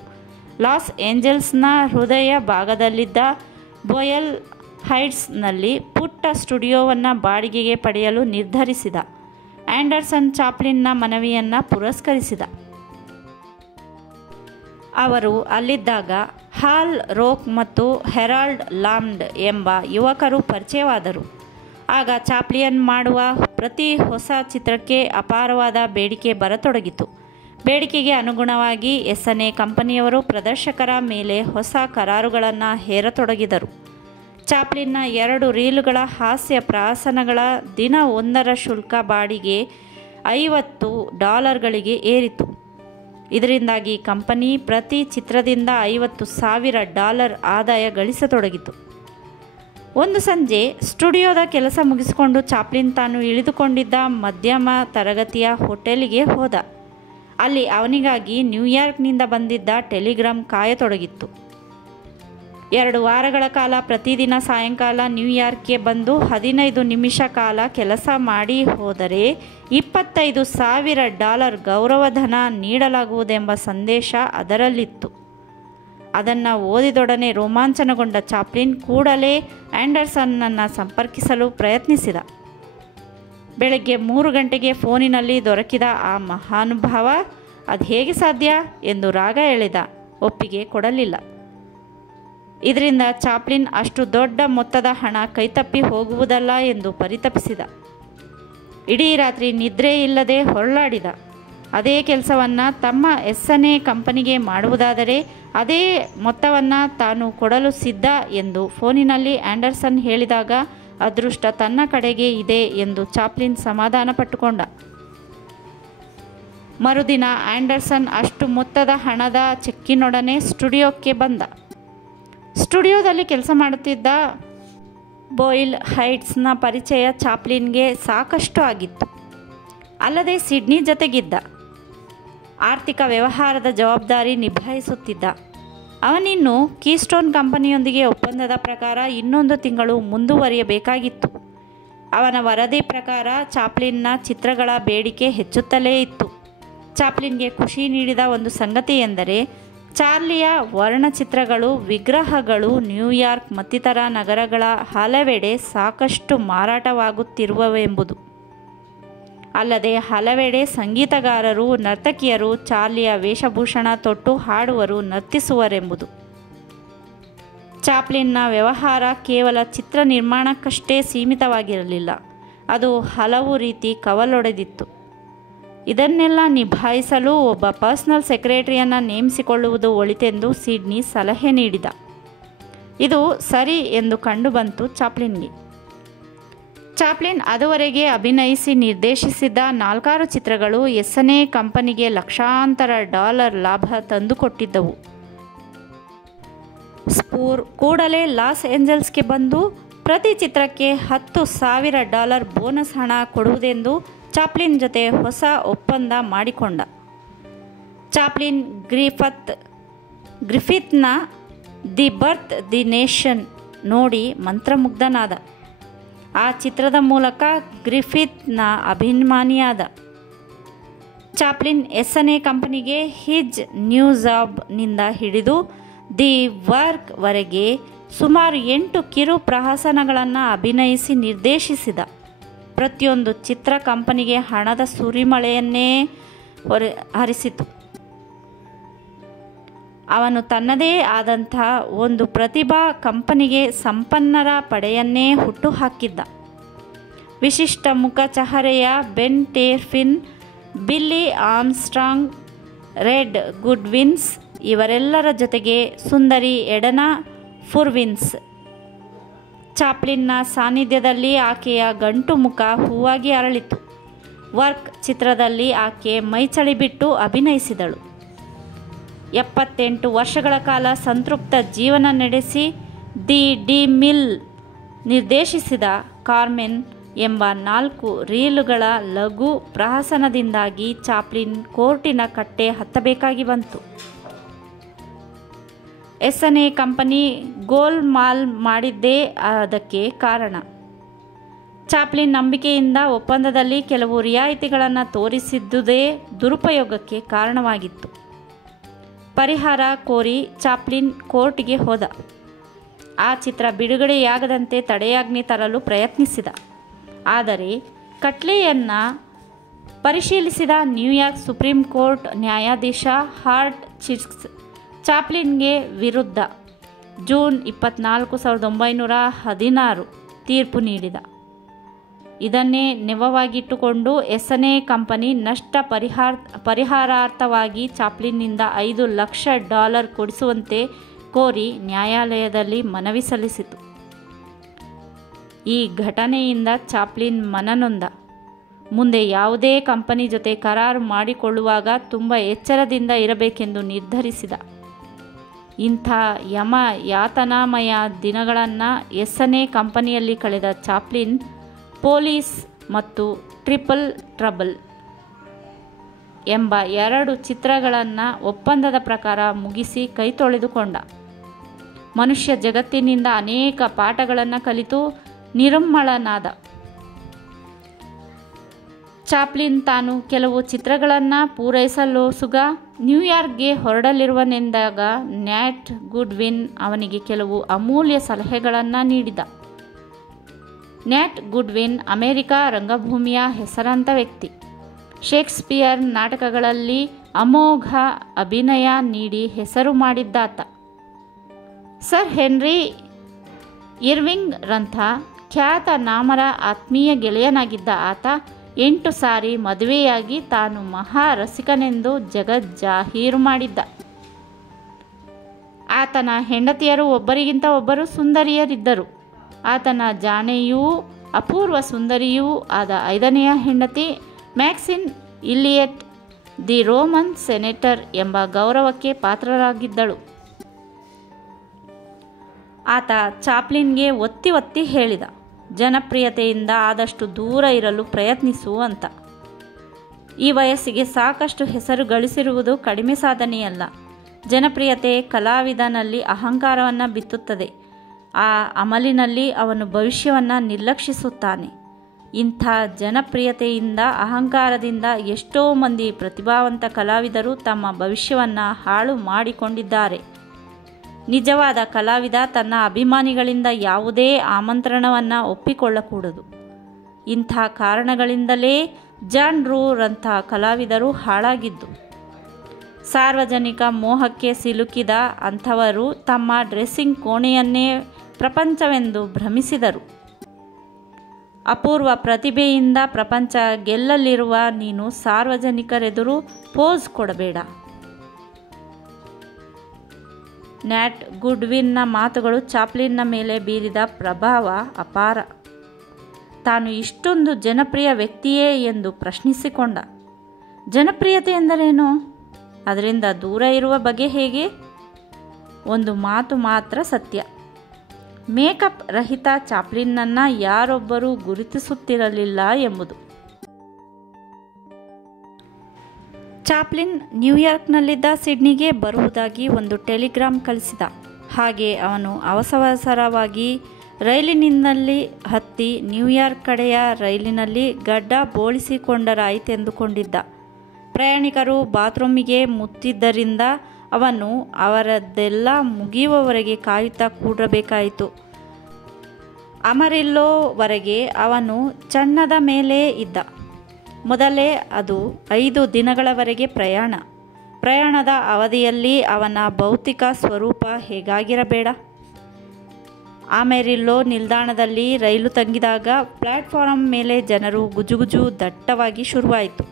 ಲಾಸ್ ಏಂಜಲ್ಸ್ನ ಹೃದಯ ಭಾಗದಲ್ಲಿದ್ದ ಬೋಯಲ್ ಹೈಟ್ಸ್ನಲ್ಲಿ ಪುಟ್ಟ ಸ್ಟುಡಿಯೋವನ್ನು ಬಾಡಿಗೆಗೆ ಪಡೆಯಲು ನಿರ್ಧರಿಸಿದ. ಆ್ಯಂಡರ್ಸನ್ ಚಾಪ್ಲಿನ್ನ ಮನವಿಯನ್ನು ಪುರಸ್ಕರಿಸಿದ. ಅವರು ಅಲ್ಲಿದ್ದಾಗ ಹಾಲ್ ರೋಕ್ ಮತ್ತು ಹೆರಾಲ್ಡ್ ಲಾಮ್ಡ್ ಎಂಬ ಯುವಕರು ಪರಿಚಯವಾದರು. ಆಗ ಚಾಪ್ಲಿನ್ ಮಾಡುವ ಪ್ರತಿ ಹೊಸ ಚಿತ್ರಕ್ಕೆ ಅಪಾರವಾದ ಬೇಡಿಕೆ ಬರತೊಡಗಿತು. ಬೇಡಿಕೆಗೆ ಅನುಗುಣವಾಗಿ ಎಸ್ಎನ್ಎ ಕಂಪನಿಯವರು ಪ್ರದರ್ಶಕರ ಮೇಲೆ ಹೊಸ ಕರಾರುಗಳನ್ನು ಹೇರತೊಡಗಿದರು. ಚಾಪ್ಲಿನ್ನ 2 ರೀಲುಗಳ ಹಾಸ್ಯ ಪ್ರಾಸನಗಳ ದಿನ 1ರ ಶುಲ್ಕ ಬಾಡಿಗೆ $50ಗಳಿಗೆ ಏರಿತು. ಇದರಿಂದಾಗಿ ಕಂಪನಿ ಪ್ರತಿ ಚಿತ್ರದಿಂದ $50,000 ಆದಾಯ ಗಳಿಸತೊಡಗಿತು. ಒಂದು ಸಂಜೆ ಸ್ಟುಡಿಯೋದ ಕೆಲಸ ಮುಗಿಸಿಕೊಂಡು ಚಾಪ್ಲಿನ್ ತಾನು ಇಳಿದುಕೊಂಡಿದ್ದ ಮಧ್ಯಮ ತರಗತಿಯ ಹೋಟೆಲಿಗೆ ಹೋದ. ಅಲ್ಲಿ ಅವನಿಗಾಗಿ ನ್ಯೂಯಾರ್ಕ್ನಿಂದ ಬಂದಿದ್ದ ಟೆಲಿಗ್ರಾಮ್ ಕಾಯತೊಡಗಿತ್ತು. 2 ವಾರಗಳ ಕಾಲ ಪ್ರತಿದಿನ ಸಾಯಂಕಾಲ ನ್ಯೂಯಾರ್ಕ್ಗೆ ಬಂದು 15 ನಿಮಿಷ ಕಾಲ ಕೆಲಸ ಮಾಡಿ ಹೋದರೆ $25,000 ಗೌರವಧನ ನೀಡಲಾಗುವುದೆಂಬ ಸಂದೇಶ ಅದರಲ್ಲಿತ್ತು. ಅದನ್ನು ಓದಿದೊಡನೆ ರೋಮಾಂಚನಗೊಂಡ ಚಾಪ್ಲಿನ್ ಕೂಡಲೇ ಆ್ಯಂಡರ್ಸನ್ನನ್ನು ಸಂಪರ್ಕಿಸಲು ಪ್ರಯತ್ನಿಸಿದ. ಬೆಳಗ್ಗೆ 3 ಗಂಟೆಗೆ ಫೋನಿನಲ್ಲಿ ದೊರಕಿದ ಆ ಮಹಾನುಭಾವ ಅದು ಹೇಗೆ ಸಾಧ್ಯ ಎಂದು ರಾಗ ಎಳೆದ. ಒಪ್ಪಿಗೆ ಕೊಡಲಿಲ್ಲ. ಇದರಿಂದ ಚಾಪ್ಲಿನ್ ಅಷ್ಟು ದೊಡ್ಡ ಮೊತ್ತದ ಹಣ ಕೈತಪ್ಪಿ ಹೋಗುವುದಲ್ಲ ಎಂದು ಪರಿತಪಿಸಿದ. ಇಡೀ ರಾತ್ರಿ ನಿದ್ರೆ ಇಲ್ಲದೆ ಹೊರಳಾಡಿದ. ಅದೇ ಕೆಲಸವನ್ನು ತಮ್ಮ ಎಸ್ಎನ್ಎ ಕಂಪನಿಗೆ ಮಾಡುವುದಾದರೆ ಅದೇ ಮೊತ್ತವನ್ನು ತಾನು ಕೊಡಲು ಸಿದ್ಧ ಎಂದು ಫೋನಿನಲ್ಲಿ ಆ್ಯಂಡರ್ಸನ್ ಹೇಳಿದಾಗ ಅದೃಷ್ಟ ತನ್ನ ಕಡೆಗೆ ಇದೆ ಎಂದು ಚಾಪ್ಲಿನ್ ಸಮಾಧಾನ ಪಟ್ಟುಕೊಂಡ. ಮರುದಿನ ಆ್ಯಂಡರ್ಸನ್ ಅಷ್ಟು ಮೊತ್ತದ ಹಣದ ಚೆಕ್ಕಿನೊಡನೆ ಸ್ಟುಡಿಯೋಕ್ಕೆ ಬಂದ. ಸ್ಟುಡಿಯೋದಲ್ಲಿ ಕೆಲಸ ಮಾಡುತ್ತಿದ್ದ ಬೋಯಿಲ್ ಹೈಟ್ಸ್ನ ಪರಿಚಯ ಚಾಪ್ಲಿನ್ಗೆ ಸಾಕಷ್ಟು ಆಗಿತ್ತು. ಅಲ್ಲದೆ ಸಿಡ್ನಿ ಜೊತೆಗಿದ್ದ. ಆರ್ಥಿಕ ವ್ಯವಹಾರದ ಜವಾಬ್ದಾರಿ ನಿಭಾಯಿಸುತ್ತಿದ್ದ. ಅವನಿನ್ನು ಕೀಸ್ಟೋನ್ ಕಂಪನಿಯೊಂದಿಗೆ ಒಪ್ಪಂದದ ಪ್ರಕಾರ ಇನ್ನೊಂದು ತಿಂಗಳು ಮುಂದುವರಿಯಬೇಕಾಗಿತ್ತು. ಅವನ ವರದಿ ಪ್ರಕಾರ ಚಾಪ್ಲಿನ್ನ ಚಿತ್ರಗಳ ಬೇಡಿಕೆ ಹೆಚ್ಚುತ್ತಲೇ ಇತ್ತು. ಚಾಪ್ಲಿನ್ಗೆ ಖುಷಿ ನೀಡಿದ ಒಂದು ಸಂಗತಿ ಎಂದರೆ ಚಾರ್ಲಿಯ ವರ್ಣಚಿತ್ರಗಳು, ವಿಗ್ರಹಗಳು ನ್ಯೂಯಾರ್ಕ್ ಮತ್ತಿತರ ನಗರಗಳ ಹಲವೆಡೆ ಸಾಕಷ್ಟು ಮಾರಾಟವಾಗುತ್ತಿರುವವೆಂಬುದು. ಅಲ್ಲದೆ ಹಲವೆಡೆ ಸಂಗೀತಗಾರರು, ನರ್ತಕಿಯರು ಚಾರ್ಲಿಯ ವೇಷಭೂಷಣ ತೊಟ್ಟು ಹಾಡುವರು, ನರ್ತಿಸುವರೆಂಬುದು. ಚಾಪ್ಲಿನ್ನ ವ್ಯವಹಾರ ಕೇವಲ ಚಿತ್ರ ನಿರ್ಮಾಣಕ್ಕಷ್ಟೇ ಸೀಮಿತವಾಗಿರಲಿಲ್ಲ. ಅದು ಹಲವು ರೀತಿ ಕವಲೊಡೆದಿತ್ತು. ಇದನ್ನೆಲ್ಲ ನಿಭಾಯಿಸಲು ಒಬ್ಬ ಪರ್ಸನಲ್ ಸೆಕ್ರೆಟರಿಯನ್ನು ನೇಮಿಸಿಕೊಳ್ಳುವುದು ಒಳಿತೆಂದು ಸಿಡ್ನಿ ಸಲಹೆ ನೀಡಿದ. ಇದು ಸರಿ ಎಂದು ಕಂಡುಬಂತು ಚಾಪ್ಲಿನ್ಗೆ. ಚಾಪ್ಲಿನ್ ಅದುವರೆಗೆ ಅಭಿನಯಿಸಿ ನಿರ್ದೇಶಿಸಿದ್ದ 4 ಚಿತ್ರಗಳು ಎಸ್ಸನೇ ಕಂಪನಿಗೆ ಲಕ್ಷಾಂತರ ಡಾಲರ್ ಲಾಭ ತಂದುಕೊಟ್ಟಿದ್ದವು. ಸ್ಪೂರ್ ಕೂಡಲೇ ಲಾಸ್ ಏಂಜಲ್ಸ್ಗೆ ಬಂದು ಪ್ರತಿ ಚಿತ್ರಕ್ಕೆ $10,000 ಬೋನಸ್ ಹಣ ಕೊಡುವುದೆಂದು ಚಾಪ್ಲಿನ್ ಜೊತೆ ಹೊಸ ಒಪ್ಪಂದ ಮಾಡಿಕೊಂಡ. ಚಾಪ್ಲಿನ್ ಗ್ರಿಫಿತ್ನ ದಿ ಬರ್ತ್ ದಿ ನೇಷನ್ ನೋಡಿ ಮಂತ್ರಮುಗ್ಧನಾದ. ಆ ಚಿತ್ರದ ಮೂಲಕ ಗ್ರಿಫಿತ್ನ ಅಭಿಮಾನಿಯಾದ. ಚಾಪ್ಲಿನ್ ಎಸ್ಸನೇ ಕಂಪನಿಗೆ ಹಿಜ್ ನ್ಯೂ ಜಾಬ್ನಿಂದ ಹಿಡಿದು ದಿ ವರ್ಕ್ ವರೆಗೆ ಸುಮಾರು 8 ಕಿರು ಪ್ರಹಸನಗಳನ್ನು ಅಭಿನಯಿಸಿ ನಿರ್ದೇಶಿಸಿದ. ಪ್ರತಿಯೊಂದು ಚಿತ್ರ ಕಂಪನಿಗೆ ಹಣದ ಸುರಿಮಳೆಯನ್ನೇ ಹರಿಸಿತು. ಅವನು ತನ್ನದೇ ಆದಂಥ ಒಂದು ಪ್ರತಿಭಾ ಕಂಪನಿಗೆ ಸಂಪನ್ನರ ಪಡೆಯನ್ನೇ ಹುಟ್ಟುಹಾಕಿದ್ದ. ವಿಶಿಷ್ಟ ಮುಖ ಚಹರೆಯ ಬೆನ್ ಟೇರ್ಫಿನ್, ಬಿಲ್ಲಿ ಆರ್ಮ್ಸ್ಟ್ರಾಂಗ್, ರೆಡ್ ಗುಡ್ವಿನ್ಸ್ ಇವರೆಲ್ಲರ ಜೊತೆಗೆ ಸುಂದರಿ ಎಡನಾ ಫುರ್ವಿನ್ಸ್. ಚಾಪ್ಲಿನ್ನ ಸಾನ್ನಿಧ್ಯದಲ್ಲಿ ಆಕೆಯ ಗಂಟು ಮುಖ ಹೂವಾಗಿ ಅರಳಿತು. ವರ್ಕ್ ಚಿತ್ರದಲ್ಲಿ ಆಕೆ ಮೈಚಳಿ ಬಿಟ್ಟು ಅಭಿನಯಿಸಿದಳು. 78 ವರ್ಷಗಳ ಕಾಲ ಸಂತೃಪ್ತ ಜೀವನ ನಡೆಸಿ ಡಿ ಮಿಲ್ ನಿರ್ದೇಶಿಸಿದ ಕಾರ್ಮೆನ್ ಎಂಬ 4 ರೀಲುಗಳ ಲಘು ಪ್ರಹಸನದಿಂದಾಗಿ ಚಾಪ್ಲಿನ್ ಕೋರ್ಟಿನ ಕಟ್ಟೆ ಹತ್ತಬೇಕಾಗಿ ಬಂತು. ಎಸ್ಸನೇ ಕಂಪನಿ ಗೋಲ್ಮಾಲ್ ಮಾಡಿದ್ದೇ ಅದಕ್ಕೆ ಕಾರಣ. ಚಾಪ್ಲಿನ್ ನಂಬಿಕೆಯಿಂದ ಒಪ್ಪಂದದಲ್ಲಿ ಕೆಲವು ರಿಯಾಯಿತಿಗಳನ್ನು ತೋರಿಸಿದ್ದುದೇ ದುರುಪಯೋಗಕ್ಕೆ ಕಾರಣವಾಗಿತ್ತು. ಪರಿಹಾರ ಕೋರಿ ಚಾಪ್ಲಿನ್ ಕೋರ್ಟಿಗೆ ಹೋದ. ಆ ಚಿತ್ರ ಬಿಡುಗಡೆಯಾಗದಂತೆ ತಡೆಯಾಜ್ಞೆ ತರಲು ಪ್ರಯತ್ನಿಸಿದ. ಆದರೆ ಕಟ್ಲೆಯನ್ನು ಪರಿಶೀಲಿಸಿದ ನ್ಯೂಯಾರ್ಕ್ ಸುಪ್ರೀಂ ಕೋರ್ಟ್ ನ್ಯಾಯಾಧೀಶ ಹಾರ್ಟ್ ಚಿಕ್ಸ್ ಚಾಪ್ಲಿನ್ಗೆ ವಿರುದ್ಧ ಜೂನ್ 24, 1916 ತೀರ್ಪು ನೀಡಿದ. ಇದನ್ನೇ ನೆವವಾಗಿಟ್ಟುಕೊಂಡು ಎಸ್ಸನೇ ಕಂಪನಿ ನಷ್ಟ ಪರಿಹಾರಾರ್ಥವಾಗಿ ಚಾಪ್ಲಿನ್ನಿಂದ $5 ಲಕ್ಷ ಕೊಡಿಸುವಂತೆ ಕೋರಿ ನ್ಯಾಯಾಲಯದಲ್ಲಿ ಮನವಿ ಸಲ್ಲಿಸಿತು. ಈ ಘಟನೆಯಿಂದ ಚಾಪ್ಲಿನ್ ಮನನೊಂದ. ಮುಂದೆ ಯಾವುದೇ ಕಂಪನಿ ಜೊತೆ ಕರಾರು ಮಾಡಿಕೊಳ್ಳುವಾಗ ತುಂಬ ಎಚ್ಚರದಿಂದ ಇರಬೇಕೆಂದು ನಿರ್ಧರಿಸಿದ. ಇಂಥ ಯಾತನಾಮಯ ದಿನಗಳನ್ನು ಎಸ್ಸನೇ ಕಂಪನಿಯಲ್ಲಿ ಕಳೆದ ಚಾಪ್ಲಿನ್ ಪೊಲೀಸ್ ಮತ್ತು ಟ್ರಿಪಲ್ ಟ್ರಬಲ್ ಎಂಬ 2 ಚಿತ್ರಗಳನ್ನು ಒಪ್ಪಂದದ ಪ್ರಕಾರ ಮುಗಿಸಿ ಕೈ ತೊಳೆದುಕೊಂಡ. ಮನುಷ್ಯ ಜಗತ್ತಿನಿಂದ ಅನೇಕ ಪಾಠಗಳನ್ನು ಕಲಿತು ನಿರುಮ್ಮಳನಾದ. ಚಾಪ್ಲಿನ್ ತಾನು ಕೆಲವು ಚಿತ್ರಗಳನ್ನು ಪೂರೈಸಲೋಸುಗ ನ್ಯೂಯಾರ್ಕ್ಗೆ ಹೊರಡಲಿರುವನೆಂದಾಗ ನ್ಯಾಟ್ ಗುಡ್ವಿನ್ ಅವನಿಗೆ ಕೆಲವು ಅಮೂಲ್ಯ ಸಲಹೆಗಳನ್ನು ನೀಡಿದ. ನ್ಯಾಟ್ ಗುಡ್ವಿನ್ ಅಮೆರಿಕಾ ರಂಗಭೂಮಿಯ ಹೆಸರಾಂತ ವ್ಯಕ್ತಿ. ಶೇಕ್ಸ್ಪಿಯರ್ ನಾಟಕಗಳಲ್ಲಿ ಅಮೋಘ ಅಭಿನಯ ನೀಡಿ ಹೆಸರು ಮಾಡಿದ್ದಾತ. ಸರ್ ಹೆನ್ರಿ ಇರ್ವಿಂಗ್ ರಂಥ ಖ್ಯಾತ ನಾಮರ ಆತ್ಮೀಯ ಗೆಳೆಯನಾಗಿದ್ದ ಆತ 8 ಸಾರಿ ಮದುವೆಯಾಗಿ ತಾನು ಮಹಾರಸಿಕನೆಂದು ಜಗಜ್ಜಾಹೀರು ಮಾಡಿದ್ದ. ಆತನ ಹೆಂಡತಿಯರು ಒಬ್ಬರಿಗಿಂತ ಒಬ್ಬರು ಸುಂದರಿಯರಿದ್ದರು. ಆತನ ಜಾಣೆಯೂ ಅಪೂರ್ವ ಸುಂದರಿಯೂ ಆದ 5ನೆಯ ಹೆಂಡತಿ Maxine Eliot the Roman senator ಎಂಬ ಗೌರವಕ್ಕೆ ಪಾತ್ರರಾಗಿದ್ದಳು. ಆತ ಚಾಪ್ಲಿನ್ಗೆ ಒತ್ತಿ ಒತ್ತಿ ಹೇಳಿದ, ಜನಪ್ರಿಯತೆಯಿಂದ ಆದಷ್ಟು ದೂರ ಇರಲು ಪ್ರಯತ್ನಿಸು ಅಂತ. ಈ ವಯಸ್ಸಿಗೆ ಸಾಕಷ್ಟು ಹೆಸರು ಗಳಿಸಿರುವುದು ಕಡಿಮೆ ಸಾಧನೆಯಲ್ಲ. ಜನಪ್ರಿಯತೆ ಕಲಾವಿದನಲ್ಲಿ ಅಹಂಕಾರವನ್ನು ಬಿತ್ತುತ್ತದೆ. ಆ ಅಮಲಿನಲ್ಲಿ ಅವನು ಭವಿಷ್ಯವನ್ನು ನಿರ್ಲಕ್ಷಿಸುತ್ತಾನೆ. ಇಂಥ ಜನಪ್ರಿಯತೆಯಿಂದ ಅಹಂಕಾರದಿಂದ ಎಷ್ಟೋ ಮಂದಿ ಪ್ರತಿಭಾವಂತ ಕಲಾವಿದರು ತಮ್ಮ ಭವಿಷ್ಯವನ್ನು ಹಾಳು ಮಾಡಿಕೊಂಡಿದ್ದಾರೆ. ನಿಜವಾದ ಕಲಾವಿದ ತನ್ನ ಅಭಿಮಾನಿಗಳಿಂದ ಯಾವುದೇ ಆಮಂತ್ರಣವನ್ನು ಒಪ್ಪಿಕೊಳ್ಳಕೂಡದು. ಇಂಥ ಕಾರಣಗಳಿಂದಲೇ ಜಾನ್ ರೂರಂಥ ಕಲಾವಿದರು ಹಾಳಾಗಿದ್ದು. ಸಾರ್ವಜನಿಕ ಮೋಹಕ್ಕೆ ಸಿಲುಕಿದ ಅಂಥವರು ತಮ್ಮ ಡ್ರೆಸ್ಸಿಂಗ್ ಕೋಣೆಯನ್ನೇ ಪ್ರಪಂಚವೆಂದು ಭ್ರಮಿಸಿದರು. ಅಪೂರ್ವ ಪ್ರತಿಭೆಯಿಂದ ಪ್ರಪಂಚ ಗೆಲ್ಲಲಿರುವ ನೀನು ಸಾರ್ವಜನಿಕರೆದುರು ಪೋಸ್ ಕೊಡಬೇಡ. ನ್ಯಾಟ್ ಗುಡ್ವಿನ್ನ ಮಾತುಗಳು ಚಾಪ್ಲಿನ್ನ ಮೇಲೆ ಬೀರಿದ ಪ್ರಭಾವ ಅಪಾರ. ತಾನು ಇಷ್ಟೊಂದು ಜನಪ್ರಿಯ ವ್ಯಕ್ತಿಯೇ ಎಂದು ಪ್ರಶ್ನಿಸಿಕೊಂಡ. ಜನಪ್ರಿಯತೆ ಎಂದರೇನು? ಅದರಿಂದ ದೂರ ಇರುವ ಬಗೆ ಹೇಗೆ? ಒಂದು ಮಾತು ಮಾತ್ರ ಸತ್ಯ. ಮೇಕಪ್ ರಹಿತ ಚಾಪ್ಲಿನ್ನನ್ನು ಯಾರೊಬ್ಬರೂ ಗುರುತಿಸುತ್ತಿರಲಿಲ್ಲ ಎಂಬುದು. ಚಾಪ್ಲಿನ್ ನ್ಯೂಯಾರ್ಕ್ನಲ್ಲಿದ್ದ ಸಿಡ್ನಿಗೆ ಬರುವುದಾಗಿ ಒಂದು ಟೆಲಿಗ್ರಾಮ್ ಕಳಿಸಿದ. ಹಾಗೆ ಅವನು ಅವಸರವಾಗಿ ರೈಲಿನಿಂದಲ್ಲಿ ಹತ್ತಿ ನ್ಯೂಯಾರ್ಕ್ ಕಡೆಯ ರೈಲಿನಲ್ಲಿ ಗಡ್ಡ ಬೋಳಿಸಿಕೊಂಡರಾಯಿತೆಂದುಕೊಂಡಿದ್ದ. ಪ್ರಯಾಣಿಕರು ಬಾತ್ರೂಮಿಗೆ ಮುತ್ತಿದ್ದರಿಂದ ಅವನು ಅವರದ್ದೆಲ್ಲ ಮುಗಿಯುವವರೆಗೆ ಕಾಯುತ್ತಾ ಕೂಡಬೇಕಾಯಿತು. ಅಮರಿಲ್ಲೋವರೆಗೆ ಅವನು ಚಣ್ಣದ ಮೇಲೆ ಇದ್ದ. ಮೊದಲೇ ಅದು 5 ದಿನಗಳವರೆಗೆ ಪ್ರಯಾಣದ ಅವಧಿಯಲ್ಲಿ ಅವನ ಭೌತಿಕ ಸ್ವರೂಪ ಹೇಗಾಗಿರಬೇಡ. ಅಮೆರಿಲ್ಲೋ ನಿಲ್ದಾಣದಲ್ಲಿ ರೈಲು ತಂಗಿದಾಗ ಪ್ಲ್ಯಾಟ್ಫಾರ್ಮ್ ಮೇಲೆ ಜನರು ಗುಜುಗುಜು ದಟ್ಟವಾಗಿ ಶುರುವಾಯಿತು.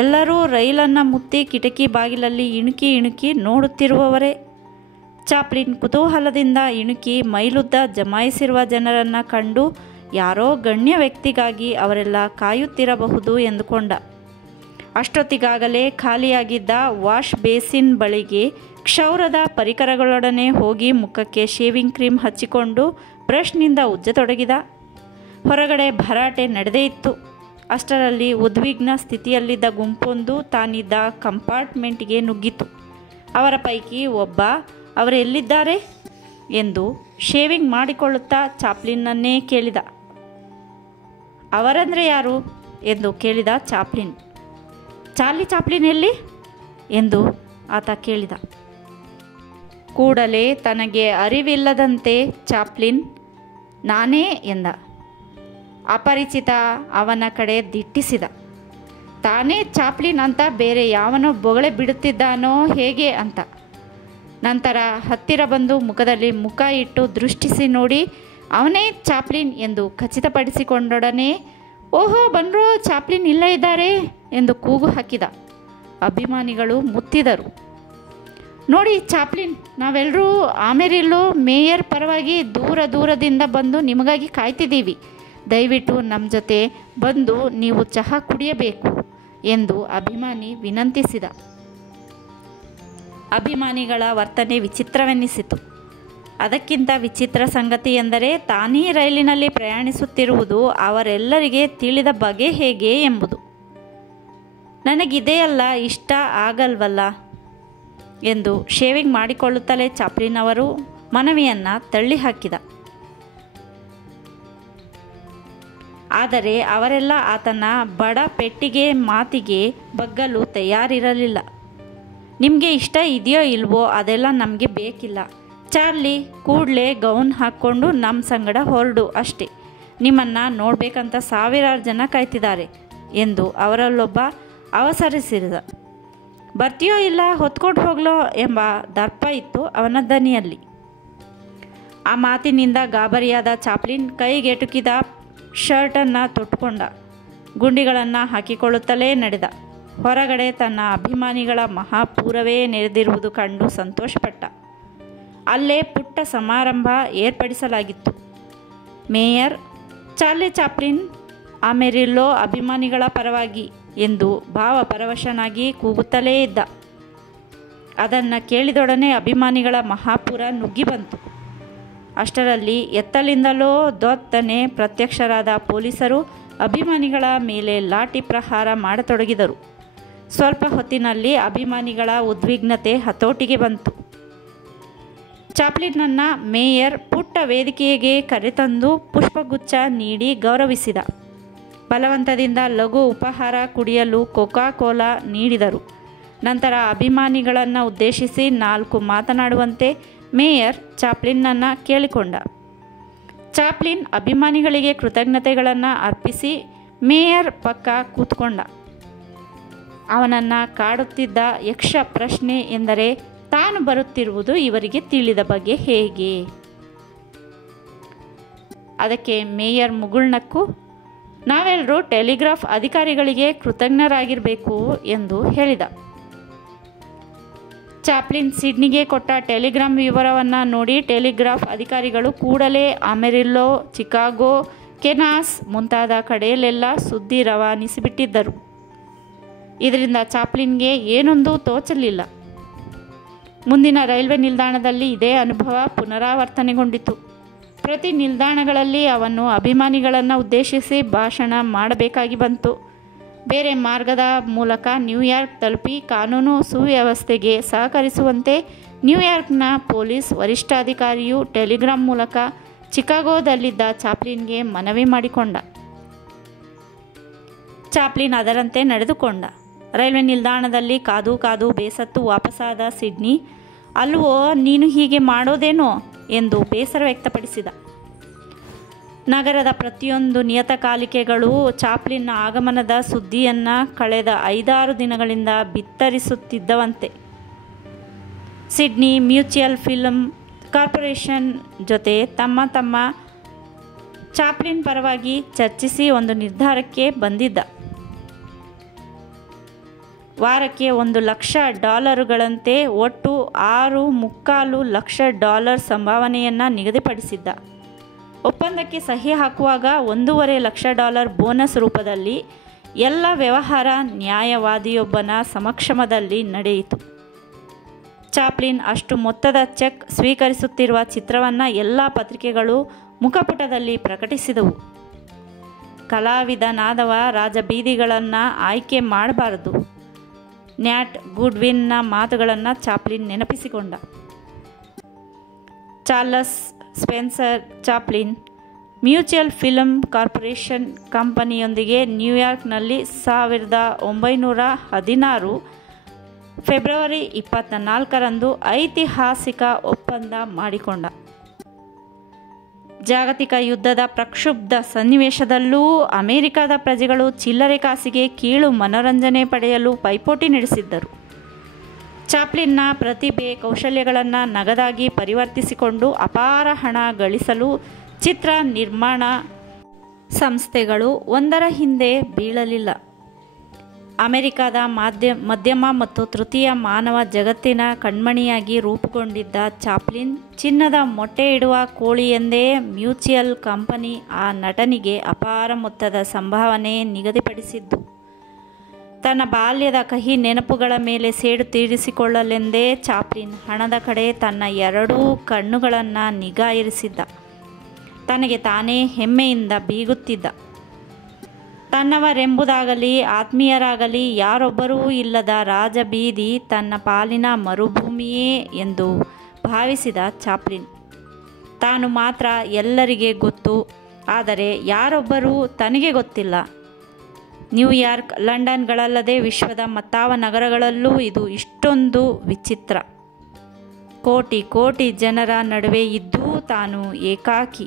ಎಲ್ಲರೂ ರೈಲನ್ನು ಮುತ್ತಿ ಕಿಟಕಿ ಬಾಗಿಲಲ್ಲಿ ಇಣುಕಿ ನೋಡುತ್ತಿರುವವರೇ. ಚಾಪ್ಲಿನ್ ಕುತೂಹಲದಿಂದ ಇಣುಕಿ ಮೈಲುದ್ದ ಜಮಾಯಿಸಿರುವ ಜನರನ್ನು ಕಂಡು ಯಾರೋ ಗಣ್ಯ ವ್ಯಕ್ತಿಗಾಗಿ ಅವರೆಲ್ಲ ಕಾಯುತ್ತಿರಬಹುದು ಎಂದುಕೊಂಡ. ಅಷ್ಟೊತ್ತಿಗಾಗಲೇ ಖಾಲಿಯಾಗಿದ್ದ ವಾಶ್ ಬೇಸಿನ್ ಬಳಿಗೆ ಕ್ಷೌರದ ಪರಿಕರಗಳೊಡನೆ ಹೋಗಿ ಮುಖಕ್ಕೆ ಶೇವಿಂಗ್ ಕ್ರೀಮ್ ಹಚ್ಚಿಕೊಂಡು ಬ್ರಷ್ನಿಂದ ಉಜ್ಜತೊಡಗಿದ. ಹೊರಗಡೆ ಭರಾಟೆ ನಡೆದೇ ಇತ್ತು. ಅಷ್ಟರಲ್ಲಿ ಉದ್ವಿಗ್ನ ಸ್ಥಿತಿಯಲ್ಲಿದ್ದ ಗುಂಪೊಂದು ತಾನಿದ್ದ ಕಂಪಾರ್ಟ್ಮೆಂಟ್ಗೆ ನುಗ್ಗಿತು. ಅವರ ಪೈಕಿ ಒಬ್ಬ ಅವರೆಲ್ಲಿದ್ದಾರೆ ಎಂದು ಶೇವಿಂಗ್ ಮಾಡಿಕೊಳ್ಳುತ್ತಾ ಚಾಪ್ಲಿನ್ನನ್ನೇ ಕೇಳಿದ. ಅವರಂದರೆ ಯಾರು ಎಂದು ಕೇಳಿದ ಚಾಪ್ಲಿನ್. ಚಾರ್ಲಿ ಚಾಪ್ಲಿನ್ ಎಲ್ಲಿ ಎಂದು ಆತ ಕೇಳಿದ. ಕೂಡಲೇ ತನಗೆ ಅರಿವಿಲ್ಲದಂತೆ ಚಾಪ್ಲಿನ್ ನಾನೇ ಎಂದ. ಅಪರಿಚಿತ ಅವನ ಕಡೆ ದಿಟ್ಟಿಸಿದ. ತಾನೇ ಚಾಪ್ಲಿನ್ ಅಂತ ಬೇರೆ ಯಾವನೋ ಬೊಗಳೆ ಬಿಡುತ್ತಿದ್ದಾನೋ ಹೇಗೆ ಅಂತ. ನಂತರ ಹತ್ತಿರ ಬಂದು ಮುಖದಲ್ಲಿ ಮುಖ ಇಟ್ಟು ದೃಷ್ಟಿಸಿ ನೋಡಿ ಅವನೇ ಚಾಪ್ಲಿನ್ ಎಂದು ಖಚಿತಪಡಿಸಿಕೊಂಡೊಡನೆ ಓಹೋ ಬಂದ್ರೋ, ಚಾಪ್ಲಿನ್ ಇಲ್ಲೇ ಇದ್ದಾರೆ ಎಂದು ಕೂಗು ಹಾಕಿದ. ಅಭಿಮಾನಿಗಳು ಮುತ್ತಿದರು. ನೋಡಿ ಚಾಪ್ಲಿನ್, ನಾವೆಲ್ಲರೂ ಅಮೆರಿಲ್ಲೋ ಮೇಯರ್ ಪರವಾಗಿ ದೂರದಿಂದ ಬಂದು ನಿಮಗಾಗಿ ಕಾಯ್ತಿದ್ದೀವಿ. ದಯವಿಟ್ಟು ನಮ್ಮ ಜೊತೆ ಬಂದು ನೀವು ಚಹಾ ಕುಡಿಯಬೇಕು ಎಂದು ಅಭಿಮಾನಿ ವಿನಂತಿಸಿದ. ಅಭಿಮಾನಿಗಳ ವರ್ತನೆ ವಿಚಿತ್ರವೆನ್ನಿಸಿತು. ಅದಕ್ಕಿಂತ ವಿಚಿತ್ರ ಸಂಗತಿ ಎಂದರೆ ತಾನೇ ರೈಲಿನಲ್ಲಿ ಪ್ರಯಾಣಿಸುತ್ತಿರುವುದು ಅವರೆಲ್ಲರಿಗೆ ತಿಳಿದ ಬಗೆ ಹೇಗೆ ಎಂಬುದು. ನನಗಿದೆಯಲ್ಲ ಇಷ್ಟ ಆಗಲ್ವಲ್ಲ ಎಂದು ಶೇವಿಂಗ್ ಮಾಡಿಕೊಳ್ಳುತ್ತಲೇ ಚಾಪ್ಲಿನ್ ಅವರು ಮನವಿಯನ್ನು ತಳ್ಳಿಹಾಕಿದ. ಆದರೆ ಅವರೆಲ್ಲ ಆತನ ಬಡ ಪೆಟ್ಟಿಗೆ ಮಾತಿಗೆ ಬಗ್ಗಲು ತಯಾರಿರಲಿಲ್ಲ. ನಿಮಗೆ ಇಷ್ಟ ಇದೆಯೋ ಇಲ್ವೋ ಅದೆಲ್ಲ ನಮಗೆ ಬೇಕಿಲ್ಲ. ಚಾರ್ಲಿ, ಕೂಡಲೇ ಗೌನ್ ಹಾಕ್ಕೊಂಡು ನಮ್ಮ ಸಂಗಡ ಹೊರಡು ಅಷ್ಟೇ. ನಿಮ್ಮನ್ನು ನೋಡಬೇಕಂತ ಸಾವಿರಾರು ಜನ ಕಾಯ್ತಿದ್ದಾರೆ ಎಂದು ಅವರಲ್ಲೊಬ್ಬ ಅವಸರಿಸಿದ. ಬರ್ತೀಯೋ ಇಲ್ಲ ಹೊತ್ಕೊಂಡು ಹೋಗ್ಲೋ ಎಂಬ ದರ್ಪ ಇತ್ತು ಅವನ ದನಿಯಲ್ಲಿ. ಆ ಮಾತಿನಿಂದ ಗಾಬರಿಯಾದ ಚಾಪ್ಲಿನ್ ಕೈಗೆಟುಕಿದ ಶರ್ಟನ್ನು ತೊಟ್ಟುಕೊಂಡ. ಗುಂಡಿಗಳನ್ನು ಹಾಕಿಕೊಳ್ಳುತ್ತಲೇ ನಡೆದ. ಹೊರಗಡೆ ತನ್ನ ಅಭಿಮಾನಿಗಳ ಮಹಾಪೂರವೇ ನೆರೆದಿರುವುದು ಕಂಡು ಸಂತೋಷಪಟ್ಟ. ಅಲ್ಲೇ ಪುಟ್ಟ ಸಮಾರಂಭ ಏರ್ಪಡಿಸಲಾಗಿತ್ತು. ಮೇಯರ್ ಚಾರ್ಲಿ ಚಾಪ್ಲಿನ್ ಅಮೆರಿಲ್ಲೋ ಅಭಿಮಾನಿಗಳ ಪರವಾಗಿ ಎಂದು ಭಾವಪರವಶನಾಗಿ ಕೂಗುತ್ತಲೇ ಇದ್ದ. ಅದನ್ನು ಕೇಳಿದೊಡನೆ ಅಭಿಮಾನಿಗಳ ಮಹಾಪುರ ನುಗ್ಗಿ ಬಂತು. ಅಷ್ಟರಲ್ಲಿ ಎತ್ತಲಿಂದಲೋ ದೊತ್ತನೆ ಪ್ರತ್ಯಕ್ಷರಾದ ಪೊಲೀಸರು ಅಭಿಮಾನಿಗಳ ಮೇಲೆ ಲಾಠಿ ಪ್ರಹಾರ ಮಾಡತೊಡಗಿದರು. ಸ್ವಲ್ಪ ಹೊತ್ತಿನಲ್ಲಿ ಅಭಿಮಾನಿಗಳ ಉದ್ವಿಗ್ನತೆ ಹತೋಟಿಗೆ ಬಂತು. ಚಾಪ್ಲಿನ್ನನ್ನು ಮೇಯರ್ ಪುಟ್ಟ ವೇದಿಕೆಗೆ ಕರೆತಂದು ಪುಷ್ಪಗುಚ್ಛ ನೀಡಿ ಗೌರವಿಸಿದ. ಬಲವಂತದಿಂದ ಲಘು ಉಪಹಾರ ಕುಡಿಯಲು ಕೋಕಾ ಕೋಲಾ ನೀಡಿದರು. ನಂತರ ಅಭಿಮಾನಿಗಳನ್ನು ಉದ್ದೇಶಿಸಿ 4 ಮಾತನಾಡುವಂತೆ ಮೇಯರ್ ಚಾಪ್ಲಿನ್ನನ್ನು ಕೇಳಿಕೊಂಡ. ಚಾಪ್ಲಿನ್ ಅಭಿಮಾನಿಗಳಿಗೆ ಕೃತಜ್ಞತೆಗಳನ್ನು ಅರ್ಪಿಸಿ ಮೇಯರ್ ಪಕ್ಕ ಕೂತ್ಕೊಂಡ. ಅವನನ್ನು ಕಾಡುತ್ತಿದ್ದ ಯಕ್ಷ ಪ್ರಶ್ನೆ ಎಂದರೆ ತಾನು ಬರುತ್ತಿರುವುದು ಇವರಿಗೆ ತಿಳಿದ ಬಗ್ಗೆ ಹೇಗೆ? ಅದಕ್ಕೆ ಮೇಯರ್ ಮುಗುಳ್ನಕ್ಕು, ನಾವೆಲ್ಲರೂ ಟೆಲಿಗ್ರಾಫ್ ಅಧಿಕಾರಿಗಳಿಗೆ ಕೃತಜ್ಞರಾಗಿರಬೇಕು ಎಂದು ಹೇಳಿದ. ಚಾಪ್ಲಿನ್ ಸಿಡ್ನಿಗೆ ಕೊಟ್ಟ ಟೆಲಿಗ್ರಾಮ್ ವಿವರವನ್ನು ನೋಡಿ ಟೆಲಿಗ್ರಾಫ್ ಅಧಿಕಾರಿಗಳು ಕೂಡಲೇ ಅಮೆರಿಲ್ಲೋ, ಚಿಕಾಗೋ, ಕೆನಾಸ್ ಮುಂತಾದ ಕಡೆಯಲ್ಲೆಲ್ಲ ಸುದ್ದಿ ರವಾನಿಸಿಬಿಟ್ಟಿದ್ದರು. ಇದರಿಂದ ಚಾಪ್ಲಿನ್ಗೆ ಏನೊಂದು ತೋಚಲಿಲ್ಲ. ಮುಂದಿನ ರೈಲ್ವೆ ನಿಲ್ದಾಣದಲ್ಲಿ ಇದೇ ಅನುಭವ ಪುನರಾವರ್ತನೆಗೊಂಡಿತು. ಪ್ರತಿ ನಿಲ್ದಾಣಗಳಲ್ಲಿ ಅವನು ಅಭಿಮಾನಿಗಳನ್ನು ಉದ್ದೇಶಿಸಿ ಭಾಷಣ ಮಾಡಬೇಕಾಗಿ ಬಂತು. ಬೇರೆ ಮಾರ್ಗದ ಮೂಲಕ ನ್ಯೂಯಾರ್ಕ್ ತಲುಪಿ ಕಾನೂನು ಸುವ್ಯವಸ್ಥೆಗೆ ಸಹಕರಿಸುವಂತೆ ನ್ಯೂಯಾರ್ಕ್ನ ಪೊಲೀಸ್ ವರಿಷ್ಠಾಧಿಕಾರಿಯು ಟೆಲಿಗ್ರಾಮ್ ಮೂಲಕ ಚಿಕಾಗೋದಲ್ಲಿದ್ದ ಚಾಪ್ಲಿನ್ಗೆ ಮನವಿ ಮಾಡಿಕೊಂಡ. ಚಾಪ್ಲಿನ್ ಅದರಂತೆ ನಡೆದುಕೊಂಡ. ರೈಲ್ವೆ ನಿಲ್ದಾಣದಲ್ಲಿ ಕಾದು ಕಾದು ಬೇಸತ್ತು ವಾಪಸ್ಸಾದ ಸಿಡ್ನಿ, ಅಲ್ವೋ ನೀನು ಹೀಗೆ ಮಾಡೋದೇನೋ ಎಂದು ಬೇಸರ ವ್ಯಕ್ತಪಡಿಸಿದ. ನಗರದ ಪ್ರತಿಯೊಂದು ನಿಯತಕಾಲಿಕೆಗಳು ಚಾಪ್ಲಿನ್ನ ಆಗಮನದ ಸುದ್ದಿಯನ್ನು ಕಳೆದ 5-6 ದಿನಗಳಿಂದ ಬಿತ್ತರಿಸುತ್ತಿದ್ದವಂತೆ. ಸಿಡ್ನಿ ಮ್ಯೂಚುವಲ್ ಫಿಲ್ಮ್ ಕಾರ್ಪೊರೇಷನ್ ಜೊತೆ ತಮ್ಮ ಚಾಪ್ಲಿನ್ ಪರವಾಗಿ ಚರ್ಚಿಸಿ ಒಂದು ನಿರ್ಧಾರಕ್ಕೆ ಬಂದಿದ್ದ. ವಾರಕ್ಕೆ $1,00,000 ಒಟ್ಟು $6.25 ಲಕ್ಷ ಸಂಭಾವನೆಯನ್ನು ನಿಗದಿಪಡಿಸಿದ್ದ. ಒಪ್ಪಂದಕ್ಕೆ ಸಹಿ ಹಾಕುವಾಗ $1.5 ಲಕ್ಷ ಬೋನಸ್ ರೂಪದಲ್ಲಿ ಎಲ್ಲ ವ್ಯವಹಾರ ನ್ಯಾಯವಾದಿಯೊಬ್ಬನ ಸಮಕ್ಷಮದಲ್ಲಿ ನಡೆಯಿತು. ಚಾಪ್ಲಿನ್ ಅಷ್ಟು ಮೊತ್ತದ ಚೆಕ್ ಸ್ವೀಕರಿಸುತ್ತಿರುವ ಚಿತ್ರವನ್ನು ಎಲ್ಲ ಪತ್ರಿಕೆಗಳು ಮುಖಪುಟದಲ್ಲಿ ಪ್ರಕಟಿಸಿದವು. ಕಲಾವಿದನಾದವ ರಾಜಬೀದಿಗಳನ್ನು ಆಯ್ಕೆ ಮಾಡಬಾರದು. ನ್ಯಾಟ್ ಗುಡ್ವಿನ್ನ ಮಾತುಗಳನ್ನು ಚಾಪ್ಲಿನ್ ನೆನಪಿಸಿಕೊಂಡ. Charles Spencer Chaplin Mutual Film Corporation ಕಂಪನಿಯೊಂದಿಗೆ ನ್ಯೂಯಾರ್ಕ್ನಲ್ಲಿ 1916 ಫೆಬ್ರವರಿ 24ರಂದು ಐತಿಹಾಸಿಕ ಒಪ್ಪಂದ ಮಾಡಿಕೊಂಡ. ಜಾಗತಿಕ ಯುದ್ಧದ ಪ್ರಕ್ಷುಬ್ಧ ಸನ್ನಿವೇಶದಲ್ಲೂ ಅಮೆರಿಕದ ಪ್ರಜೆಗಳು ಚಿಲ್ಲರೆ ಕಾಸಿಗೆ ಕೀಳು ಮನೋರಂಜನೆ ಪಡೆಯಲು ಪೈಪೋಟಿ ನಡೆಸಿದ್ದರು. ಚಾಪ್ಲಿನ್ನ ಪ್ರತಿಭೆ ಕೌಶಲ್ಯಗಳನ್ನು ನಗದಾಗಿ ಪರಿವರ್ತಿಸಿಕೊಂಡು ಅಪಾರ ಹಣ ಗಳಿಸಲು ಚಿತ್ರ ನಿರ್ಮಾಣ ಸಂಸ್ಥೆಗಳು ಒಂದರ ಹಿಂದೆ ಬೀಳಲಿಲ್ಲ. ಅಮೆರಿಕದ ಮಧ್ಯಮ ಮತ್ತು ತೃತೀಯ ಮಾನವ ಜಗತ್ತಿನ ಕಣ್ಮಣಿಯಾಗಿ ರೂಪುಗೊಂಡಿದ್ದ ಚಾಪ್ಲಿನ್ ಚಿನ್ನದ ಮೊಟ್ಟೆ ಇಡುವ ಕೋಳಿ ಎಂದೇ ಮ್ಯೂಚುವಲ್ ಕಂಪನಿ ಆ ನಟನಿಗೆ ಅಪಾರ ಮೊತ್ತದ ಸಂಭಾವನೆ ನಿಗದಿಪಡಿಸಿದ್ದು. ತನ್ನ ಬಾಲ್ಯದ ಕಹಿ ನೆನಪುಗಳ ಮೇಲೆ ಸೇಡು ತೀರಿಸಿಕೊಳ್ಳಲೆಂದೇ ಚಾಪ್ಲಿನ್ ಹಣದ ಕಡೆ ತನ್ನ 2 ಕಣ್ಣುಗಳನ್ನು ನಿಗಾ ಇರಿಸಿದ್ದ. ತನಗೆ ತಾನೇ ಹೆಮ್ಮೆಯಿಂದ ಬೀಗುತ್ತಿದ್ದ. ತನ್ನವರೆಂಬುದಾಗಲಿ ಆತ್ಮೀಯರಾಗಲಿ ಯಾರೊಬ್ಬರೂ ಇಲ್ಲದ ರಾಜಬೀದಿ ತನ್ನ ಪಾಲಿನ ಮರುಭೂಮಿಯೇ ಎಂದು ಭಾವಿಸಿದ ಚಾಪ್ಲಿನ್. ತಾನು ಮಾತ್ರ ಎಲ್ಲರಿಗೆ ಗೊತ್ತು, ಆದರೆ ಯಾರೊಬ್ಬರೂ ತನಗೆ ಗೊತ್ತಿಲ್ಲ. ನ್ಯೂಯಾರ್ಕ್, ಲಂಡನ್ಗಳಲ್ಲದೆ ವಿಶ್ವದ ಮತ್ತಾವ ನಗರಗಳಲ್ಲೂ ಇದು ಇಷ್ಟೊಂದು ವಿಚಿತ್ರ. ಕೋಟಿ ಕೋಟಿ ಜನರ ನಡುವೆ ಇದ್ದೂ ತಾನು ಏಕಾಕಿ.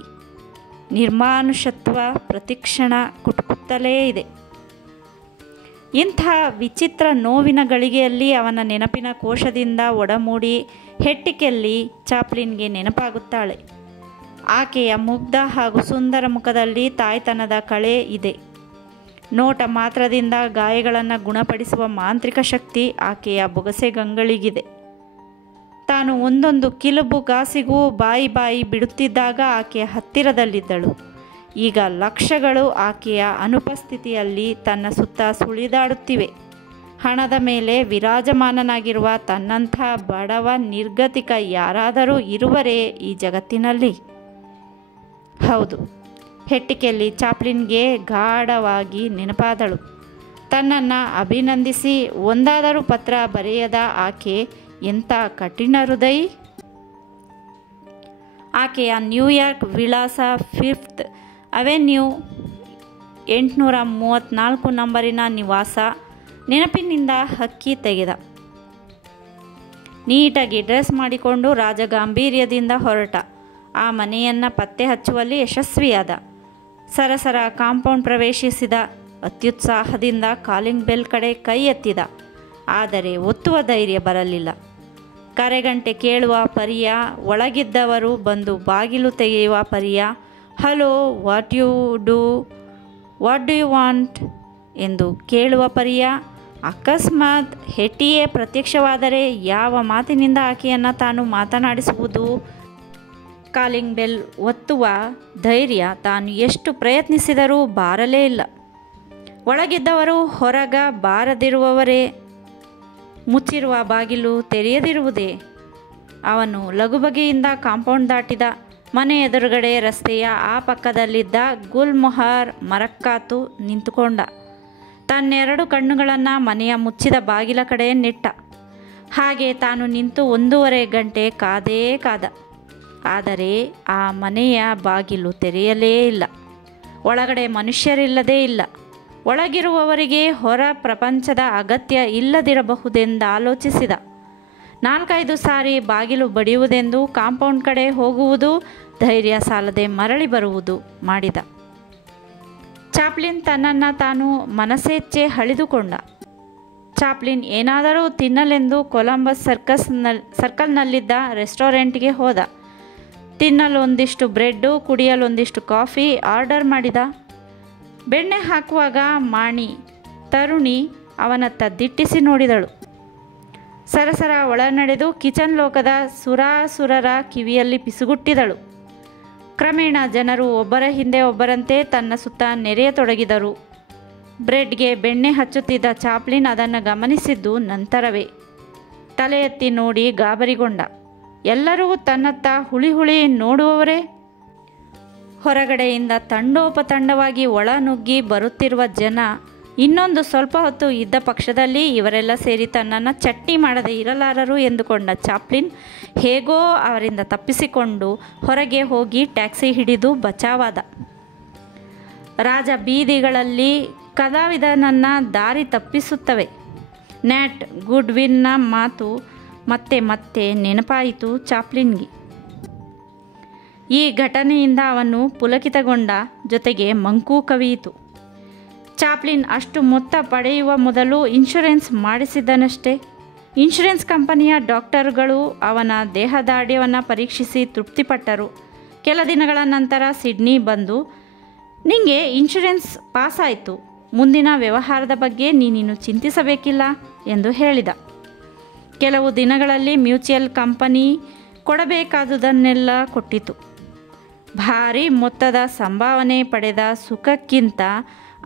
ನಿರ್ಮಾನುಷತ್ವ ಪ್ರತಿಕ್ಷಣ ಕುಟುಕುತ್ತಲೇ ಇದೆ. ಇಂಥ ವಿಚಿತ್ರ ನೋವಿನ ಗಳಿಗೆಯಲ್ಲಿ ಅವನ ನೆನಪಿನ ಕೋಶದಿಂದ ಒಡಮೂಡಿ ಹೆಟ್ಟಿಕೆಲ್ಲಿ ಚಾಪ್ಲಿನ್ಗೆ ನೆನಪಾಗುತ್ತಾಳೆ. ಆಕೆಯ ಮುಗ್ಧ ಹಾಗೂ ಸುಂದರ ಮುಖದಲ್ಲಿ ತಾಯ್ತನದ ಕಳೆ ಇದೆ. ನೋಟ ಮಾತ್ರದಿಂದ ಗಾಯಗಳನ್ನು ಗುಣಪಡಿಸುವ ಮಾಂತ್ರಿಕ ಶಕ್ತಿ ಆಕೆಯ ಬೊಗಸೆಗಂಗಳಿಗಿದೆ. ತಾನು ಒಂದೊಂದು ಕಿಲುಬು ಗಾಸಿಗೂ ಬಾಯಿ ಬಿಡುತ್ತಿದ್ದಾಗ ಆಕೆಯ ಹತ್ತಿರದಲ್ಲಿದ್ದಳು. ಈಗ ಲಕ್ಷಗಳು ಆಕೆಯ ಅನುಪಸ್ಥಿತಿಯಲ್ಲಿ ತನ್ನ ಸುತ್ತ ಸುಳಿದಾಡುತ್ತಿವೆ. ಹಣದ ಮೇಲೆ ವಿರಾಜಮಾನನಾಗಿರುವ ತನ್ನಂಥ ಬಡವ ನಿರ್ಗತಿಕ ಯಾರಾದರೂ ಇರುವರೇ ಈ ಜಗತ್ತಿನಲ್ಲಿ? ಹೌದು, ಹೆಟ್ಟಿಕೆಯಲ್ಲಿ ಚಾಪ್ಲಿನ್ಗೆ ಗಾಢವಾಗಿ ನೆನಪಾದಳು. ತನ್ನನ್ನು ಅಭಿನಂದಿಸಿ ಒಂದಾದರೂ ಪತ್ರ ಬರೆಯದ ಆಕೆ ಎಂಥ ಕಠಿಣ ಹೃದಯಿ! ಆಕೆಯ ನ್ಯೂಯಾರ್ಕ್ ವಿಳಾಸ 5th ಅವೆನ್ಯೂ 834 ನಂಬರಿನ ನಿವಾಸ ನೆನಪಿನಿಂದ ಹಕ್ಕಿ ತೆಗೆದ. ನೀಟಾಗಿ ಡ್ರೆಸ್ ಮಾಡಿಕೊಂಡು ರಾಜಗಾಂಭೀರ್ಯದಿಂದ ಹೊರಟ. ಆ ಮನೆಯನ್ನು ಪತ್ತೆ ಹಚ್ಚುವಲ್ಲಿ ಯಶಸ್ವಿಯಾದ. ಸರಸರ ಕಾಂಪೌಂಡ್ ಪ್ರವೇಶಿಸಿದ. ಅತ್ಯುತ್ಸಾಹದಿಂದ ಕಾಲಿಂಗ್ ಬೆಲ್ ಕಡೆ ಕೈ ಎತ್ತಿದ. ಆದರೆ ಒತ್ತುವ ಧೈರ್ಯ ಬರಲಿಲ್ಲ. ಕರೆಗಂಟೆ ಕೇಳುವ ಪರಿಯ, ಒಳಗಿದ್ದವರು ಬಂದು ಬಾಗಿಲು ತೆಗೆಯುವ ಪರಿಯ. Hello, what do you want ಎಂದು ಕೇಳುವ ಪರಿಯ. ಅಕಸ್ಮಾತ್ ಹೆಟ್ಟಿಯೇ ಪ್ರತ್ಯಕ್ಷವಾದರೆ ಯಾವ ಮಾತಿನಿಂದ ಆಕೆಯನ್ನು ತಾನು ಮಾತನಾಡಿಸುವುದು? ಕಾಲಿಂಗ್ ಬೆಲ್ ಒತ್ತುವ ಧೈರ್ಯ ತಾನು ಎಷ್ಟು ಪ್ರಯತ್ನಿಸಿದರೂ ಬಾರಲೇ ಇಲ್ಲ. ಒಳಗಿದ್ದವರು ಹೊರಗ ಬಾರದಿರುವವರೇ. ಮುಚ್ಚಿರುವ ಬಾಗಿಲು ತೆರೆಯದಿರುವುದೇ? ಅವನು ಲಘುಬಗೆಯಿಂದ ಕಾಂಪೌಂಡ್ ದಾಟಿದ. ಮನೆ ಎದುರುಗಡೆ ರಸ್ತೆಯ ಆ ಪಕ್ಕದಲ್ಲಿದ್ದ ಗುಲ್ಮೊಹರ್ ಮರಕ್ಕಾತು ನಿಂತುಕೊಂಡ. ತನ್ನೆರಡು ಕಣ್ಣುಗಳನ್ನು ಮನೆಯ ಮುಚ್ಚಿದ ಬಾಗಿಲ ಕಡೆ ನೆಟ್ಟ. ಹಾಗೆ ತಾನು ನಿಂತು 1.5 ಗಂಟೆ ಕಾದೇ ಕಾದ. ಆದರೆ ಆ ಮನೆಯ ಬಾಗಿಲು ತೆರೆಯಲೇ ಇಲ್ಲ. ಒಳಗಡೆ ಮನುಷ್ಯರಿಲ್ಲದೇ ಇಲ್ಲ. ಒಳಗಿರುವವರಿಗೆ ಹೊರ ಪ್ರಪಂಚದ ಅಗತ್ಯ ಇಲ್ಲದಿರಬಹುದೆಂದಾಲೋಚಿಸಿದ. 4-5 ಸಾರಿ ಬಾಗಿಲು ಬಡಿಯುವುದೆಂದು ಕಾಂಪೌಂಡ್ ಕಡೆ ಹೋಗುವುದು, ಧೈರ್ಯ ಸಾಲದೆ ಮರಳಿ ಬರುವುದು ಮಾಡಿದ. ಚಾಪ್ಲಿನ್ ತನ್ನನ್ನು ತಾನು ಮನಸ್ಸೇಚ್ಛೆ ಹಳಿದುಕೊಂಡ. ಚಾಪ್ಲಿನ್ ಏನಾದರೂ ತಿನ್ನಲೆಂದು ಕೊಲಂಬಸ್ ಸರ್ಕಲ್ನಲ್ಲಿದ್ದ ರೆಸ್ಟೋರೆಂಟ್ಗೆ ಹೋದ. ತಿನ್ನಲು ಒಂದಿಷ್ಟು ಬ್ರೆಡ್ಡು, ಕುಡಿಯಲು ಒಂದಿಷ್ಟು ಕಾಫಿ ಆರ್ಡರ್ ಮಾಡಿದ. ಬೆಣ್ಣೆ ಹಾಕುವಾಗ ಮಾಣಿ ತರುಣಿ ಅವನತ್ತ ದಿಟ್ಟಿಸಿ ನೋಡಿದಳು. ಸರಸರ ಒಳ ನಡೆದು ಕಿಚನ್ ಲೋಕದ ಸುರಾಸುರರ ಕಿವಿಯಲ್ಲಿ ಪಿಸುಗುಟ್ಟಿದಳು. ಕ್ರಮೇಣ ಜನರು ಒಬ್ಬರ ಹಿಂದೆ ಒಬ್ಬರಂತೆ ತನ್ನ ಸುತ್ತ ನೆರೆಯತೊಡಗಿದರು. ಬ್ರೆಡ್ಗೆ ಬೆಣ್ಣೆ ಹಚ್ಚುತ್ತಿದ್ದ ಚಾಪ್ಲಿನ್ ಅದನ್ನು ಗಮನಿಸಿದ್ದು ನಂತರವೇ. ತಲೆ ಎತ್ತಿ ನೋಡಿ ಗಾಬರಿಗೊಂಡ. ಎಲ್ಲರೂ ತನ್ನತ್ತ ಹುಳಿ ಹುಳಿ ನೋಡುವವರೇ. ಹೊರಗಡೆಯಿಂದ ತಂಡೋಪತಂಡವಾಗಿ ಒಳ ನುಗ್ಗಿ ಬರುತ್ತಿರುವ ಜನ. ಇನ್ನೊಂದು ಸ್ವಲ್ಪ ಹೊತ್ತು ಇದ್ದ ಪಕ್ಷದಲ್ಲಿ ಇವರೆಲ್ಲ ಸೇರಿ ತನ್ನನ್ನು ಚಟ್ನಿ ಮಾಡದೆ ಇರಲಾರರು ಎಂದುಕೊಂಡ ಚಾಪ್ಲಿನ್ ಹೇಗೋ ಅವರಿಂದ ತಪ್ಪಿಸಿಕೊಂಡು ಹೊರಗೆ ಹೋಗಿ ಟ್ಯಾಕ್ಸಿ ಹಿಡಿದು ಬಚಾವಾದ. ರಾಜ ಬೀದಿಗಳಲ್ಲಿ ಕಲಾವಿದನನ್ನು ದಾರಿ ತಪ್ಪಿಸುತ್ತವೆ. ನ್ಯಾಟ್ ಗುಡ್ವಿನ್ನ ಮಾತು ಮತ್ತೆ ಮತ್ತೆ ನೆನಪಾಯಿತು ಚಾಪ್ಲಿನ್ಗೆ. ಈ ಘಟನೆಯಿಂದ ಅವನು ಪುಲಕಿತಗೊಂಡ, ಜೊತೆಗೆ ಮಂಕೂ ಕವಿಯಿತು. ಚಾಪ್ಲಿನ್ ಅಷ್ಟು ಮೊತ್ತ ಪಡೆಯುವ ಮೊದಲು ಇನ್ಶೂರೆನ್ಸ್ ಮಾಡಿಸಿದ್ದನಷ್ಟೇ. ಇನ್ಶೂರೆನ್ಸ್ ಕಂಪನಿಯ ಡಾಕ್ಟರುಗಳು ಅವನ ದೇಹದಾಢ್ಯವನ್ನು ಪರೀಕ್ಷಿಸಿ ತೃಪ್ತಿಪಟ್ಟರು. ಕೆಲ ದಿನಗಳ ನಂತರ ಸಿಡ್ನಿ ಬಂದು, ನಿಂಗೆ ಇನ್ಶೂರೆನ್ಸ್ ಪಾಸಾಯಿತು, ಮುಂದಿನ ವ್ಯವಹಾರದ ಬಗ್ಗೆ ನೀನಿನ್ನು ಚಿಂತಿಸಬೇಕಿಲ್ಲ ಎಂದು ಹೇಳಿದ. ಕೆಲವು ದಿನಗಳಲ್ಲಿ ಮ್ಯೂಚುಯಲ್ ಕಂಪನಿ ಕೊಡಬೇಕಾದುದನ್ನೆಲ್ಲ ಕೊಟ್ಟಿತು. ಭಾರೀ ಮೊತ್ತದ ಸಂಭಾವನೆ ಪಡೆದ ಸುಖಕ್ಕಿಂತ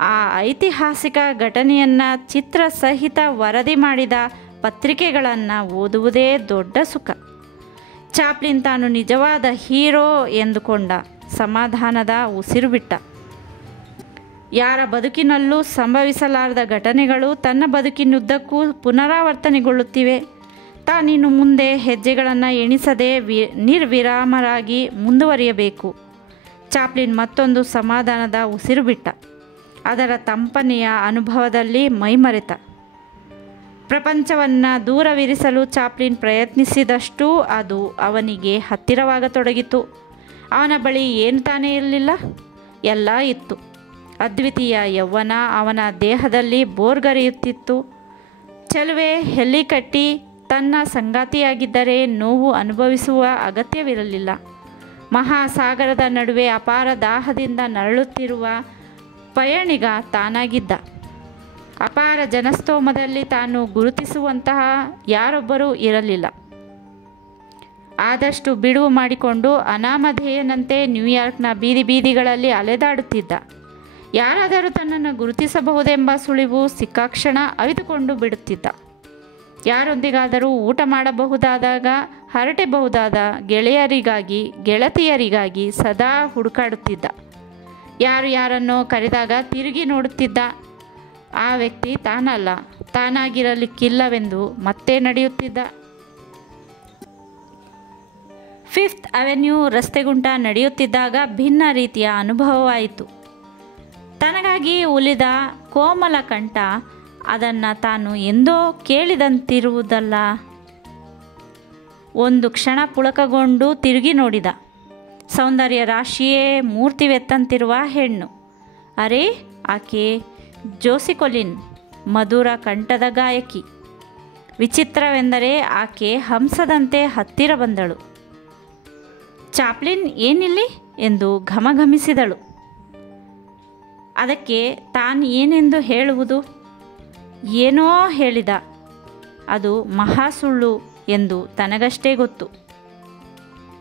ಆ ಐತಿಹಾಸಿಕ ಘಟನೆಯನ್ನು ಚಿತ್ರ ಸಹಿತ ವರದಿ ಮಾಡಿದ ಪತ್ರಿಕೆಗಳನ್ನು ಓದುವುದೇ ದೊಡ್ಡ ಸುಖ. ಚಾಪ್ಲಿನ್ ತಾನು ನಿಜವಾದ ಹೀರೋ ಎಂದುಕೊಂಡ. ಸಮಾಧಾನದ ಉಸಿರು ಬಿಟ್ಟ. ಯಾರ ಬದುಕಿನಲ್ಲೂ ಸಂಭವಿಸಲಾರದ ಘಟನೆಗಳು ತನ್ನ ಬದುಕಿನುದ್ದಕ್ಕೂ ಪುನರಾವರ್ತನೆಗೊಳ್ಳುತ್ತಿವೆ. ತಾನಿನ್ನು ಮುಂದೆ ಹೆಜ್ಜೆಗಳನ್ನು ಎಣಿಸದೆ ನಿರ್ವಿರಾಮರಾಗಿ ಮುಂದುವರಿಯಬೇಕು. ಚಾಪ್ಲಿನ್ ಮತ್ತೊಂದು ಸಮಾಧಾನದ ಉಸಿರು ಬಿಟ್ಟ. ಅದರ ತಂಪನೆಯ ಅನುಭವದಲ್ಲಿ ಮೈಮರೆತ. ಪ್ರಪಂಚವನ್ನು ದೂರವಿರಿಸಲು ಚಾಪ್ಲಿನ್ ಪ್ರಯತ್ನಿಸಿದಷ್ಟೂ ಅದು ಅವನಿಗೆ ಹತ್ತಿರವಾಗತೊಡಗಿತು. ಅವನ ಬಳಿ ಏನು ತಾನೇ ಇರಲಿಲ್ಲ, ಎಲ್ಲ ಇತ್ತು. ಅದ್ವಿತೀಯ ಯೌವನ ಅವನ ದೇಹದಲ್ಲಿ ಬೋರ್ಗರೆಯುತ್ತಿತ್ತು. ಚೆಲುವೆ ಹೆಲ್ಲಿಕಟ್ಟಿ ತನ್ನ ಸಂಗಾತಿಯಾಗಿದ್ದರೆ ನೋವು ಅನುಭವಿಸುವ ಅಗತ್ಯವಿರಲಿಲ್ಲ. ಮಹಾಸಾಗರದ ನಡುವೆ ಅಪಾರ ದಾಹದಿಂದ ನರಳುತ್ತಿರುವ ಪಯಣಿಗ ತಾನಾಗಿದ್ದ. ಅಪಾರ ಜನಸ್ತೋಮದಲ್ಲಿ ತಾನು ಗುರುತಿಸುವಂತಹ ಯಾರೊಬ್ಬರೂ ಇರಲಿಲ್ಲ. ಆದಷ್ಟು ಬಿಡುವು ಮಾಡಿಕೊಂಡು ಅನಾಮಧೇಯನಂತೆ ನ್ಯೂಯಾರ್ಕ್ನ ಬೀದಿ ಬೀದಿಗಳಲ್ಲಿ ಅಲೆದಾಡುತ್ತಿದ್ದ. ಯಾರಾದರೂ ತನ್ನನ್ನು ಗುರುತಿಸಬಹುದೆಂಬ ಸುಳಿವು ಸಿಕ್ಕಾಕ್ಷಣ ಅವಿತುಕೊಂಡು ಬಿಡುತ್ತಿದ್ದ. ಯಾರೊಂದಿಗಾದರೂ ಊಟ ಮಾಡಬಹುದಾದಾಗ ಹರಟಬಹುದಾದ ಗೆಳತಿಯರಿಗಾಗಿ ಸದಾ ಹುಡುಕಾಡುತ್ತಿದ್ದ. ಯಾರನ್ನೋ ಕರೆದಾಗ ತಿರುಗಿ ನೋಡುತ್ತಿದ್ದ. ಆ ವ್ಯಕ್ತಿ ತಾನಲ್ಲ, ತಾನಾಗಿರಲಿಕ್ಕಿಲ್ಲವೆಂದು ಮತ್ತೆ ನಡೆಯುತ್ತಿದ್ದ. 5th ಅವೆನ್ಯೂ ರಸ್ತೆಗುಂಟ ನಡೆಯುತ್ತಿದ್ದಾಗ ಭಿನ್ನ ರೀತಿಯ ಅನುಭವವಾಯಿತು. ತನಗಾಗಿ ಉಲಿದ ಕೋಮಲ ಕಂಠ ಅದನ್ನು ತಾನು ಎಂದೋ ಕೇಳಿದಂತಿರುವುದಲ್ಲ. ಒಂದು ಕ್ಷಣ ಪುಳಕಗೊಂಡು ತಿರುಗಿ ನೋಡಿದ. ಸೌಂದರ್ಯ ರಾಶಿಯೇ ಮೂರ್ತಿವೆತ್ತಂತಿರುವ ಹೆಣ್ಣು. ಅರೆ, ಆಕೆ ಜೋಸಿ ಕೊಲಿನ್, ಮಧುರ ಕಂಠದ ಗಾಯಕಿ. ವಿಚಿತ್ರವೆಂದರೆ ಆಕೆ ಹಂಸದಂತೆ ಹತ್ತಿರ ಬಂದಳು. ಚಾಪ್ಲಿನ್ ಏನಿಲ್ಲಿ ಎಂದು ಘಮಘಮಿಸಿದಳು. ಅದಕ್ಕೆ ತಾನು ಏನೆಂದು ಹೇಳುವುದು? ಏನೋ ಹೇಳಿದ, ಅದು ಮಹಾ ಸುಳ್ಳು ಎಂದು ತನಗಷ್ಟೇ ಗೊತ್ತು.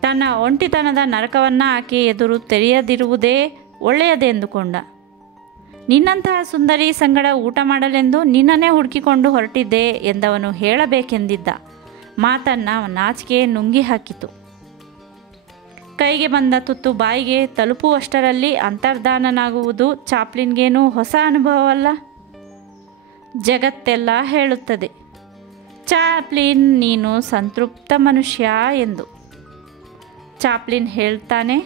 ತನ್ನ ಒಂಟಿತನದ ನರಕವನ್ನು ಆಕೆ ಎದುರು ತೆರೆಯದಿರುವುದೇ ಒಳ್ಳೆಯದೆಂದುಕೊಂಡ. ನಿನ್ನಂತಹ ಸುಂದರಿ ಸಂಗಡ ಊಟ ಮಾಡಲೆಂದು ನಿನ್ನನ್ನೇ ಹುಡುಕಿಕೊಂಡು ಹೊರಟಿದ್ದೆ ಎಂದವನು ಹೇಳಬೇಕೆಂದಿದ್ದ ಮಾತನ್ನು ನಾಚಿಕೆ ನುಂಗಿ ಹಾಕಿತು. ಕೈಗೆ ಬಂದ ತುತ್ತು ಬಾಯಿಗೆ ತಲುಪುವಷ್ಟರಲ್ಲಿ ಅಂತರ್ಧಾನನಾಗುವುದು ಚಾಪ್ಲಿನ್ಗೇನೂ ಹೊಸ ಅನುಭವವಲ್ಲ. ಜಗತ್ತೆಲ್ಲ ಹೇಳುತ್ತದೆ, ಚಾಪ್ಲಿನ್ ನೀನು ಸಂತೃಪ್ತ ಮನುಷ್ಯ ಎಂದು. ಚಾಪ್ಲಿನ್ ಹೇಳ್ತಾನೆ,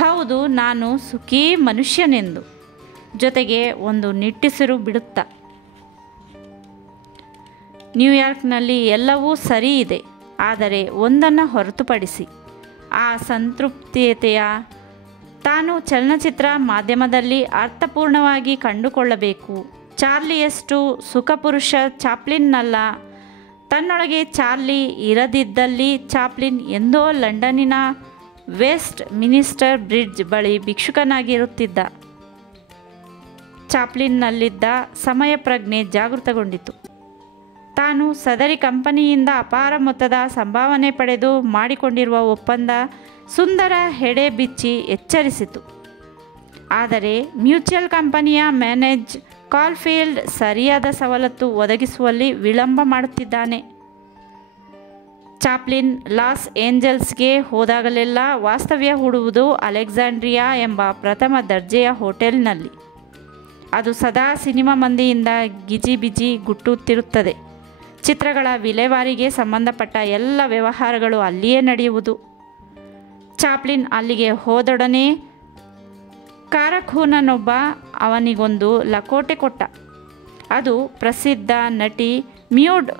ಹೌದು, ನಾನು ಸುಖೀ ಮನುಷ್ಯನೆಂದು. ಜೊತೆಗೆ ಒಂದು ನಿಟ್ಟುಸಿರು ಬಿಡುತ್ತಾ, ನ್ಯೂಯಾರ್ಕ್ನಲ್ಲಿ ಎಲ್ಲವೂ ಸರಿ ಇದೆ, ಆದರೆ ಒಂದನ್ನು ಹೊರತುಪಡಿಸಿ ಆ ಸಂತೃಪ್ತಿಯತೆಯ ತಾನು ಚಲನಚಿತ್ರ ಮಾಧ್ಯಮದಲ್ಲಿ ಅರ್ಥಪೂರ್ಣವಾಗಿ ಕಂಡುಕೊಳ್ಳಬೇಕು. ಚಾರ್ಲಿಯಷ್ಟು ಸುಖಪುರುಷ ಚಾಪ್ಲಿನ್ನಲ್ಲ. ತನ್ನೊಳಗೆ ಚಾರ್ಲಿ ಇರದಿದ್ದಲ್ಲಿ ಚಾಪ್ಲಿನ್ ಎಂದೋ ಲಂಡನ್ನಿನ ವೆಸ್ಟ್ ಮಿನಿಸ್ಟರ್ ಬ್ರಿಡ್ಜ್ ಬಳಿ ಭಿಕ್ಷುಕನಾಗಿರುತ್ತಿದ್ದ. ಚಾಪ್ಲಿನ್ನಲ್ಲಿದ್ದ ಸಮಯ ಪ್ರಜ್ಞೆ ಜಾಗೃತಗೊಂಡಿತು. ತಾನು ಸದರಿ ಕಂಪನಿಯಿಂದ ಅಪಾರ ಮೊತ್ತದ ಸಂಭಾವನೆ ಪಡೆದು ಮಾಡಿಕೊಂಡಿರುವ ಒಪ್ಪಂದ ಸುಂದರ ಹೆಡೆ ಬಿಚ್ಚಿ ಎಚ್ಚರಿಸಿತು. ಆದರೆ ಮ್ಯೂಚುವಲ್ ಕಂಪನಿಯ ಮ್ಯಾನೇಜ್ ಕಾಲ್ಫೀಲ್ಡ್ ಸರಿಯಾದ ಸವಲತ್ತು ಒದಗಿಸುವಲ್ಲಿ ವಿಳಂಬ ಮಾಡುತ್ತಿದ್ದಾನೆ. ಚಾಪ್ಲಿನ್ ಲಾಸ್ ಏಂಜಲ್ಸ್ಗೆ ಹೋದಾಗಲೆಲ್ಲ ವಾಸ್ತವ್ಯ ಹೂಡುವುದು ಅಲೆಕ್ಸಾಂಡ್ರಿಯಾ ಎಂಬ ಪ್ರಥಮ ದರ್ಜೆಯ ಹೋಟೆಲ್ನಲ್ಲಿ. ಅದು ಸದಾ ಸಿನಿಮಾ ಮಂದಿಯಿಂದ ಗಿಜಿಬಿಜಿ ಗುಟ್ಟುತ್ತಿರುತ್ತದೆ. ಚಿತ್ರಗಳ ವಿಲೇವಾರಿಗೆ ಸಂಬಂಧಪಟ್ಟ ಎಲ್ಲ ವ್ಯವಹಾರಗಳು ಅಲ್ಲಿಯೇ ನಡೆಯುವುದು. ಚಾಪ್ಲಿನ್ ಅಲ್ಲಿಗೆ ಹೋದೊಡನೆ ಕಾರಖೂನನೊಬ್ಬ ಅವನಿಗೊಂದು ಲಕೋಟೆ ಕೊಟ್ಟ. ಅದು ಪ್ರಸಿದ್ಧ ನಟಿ ಮ್ಯೂಡ್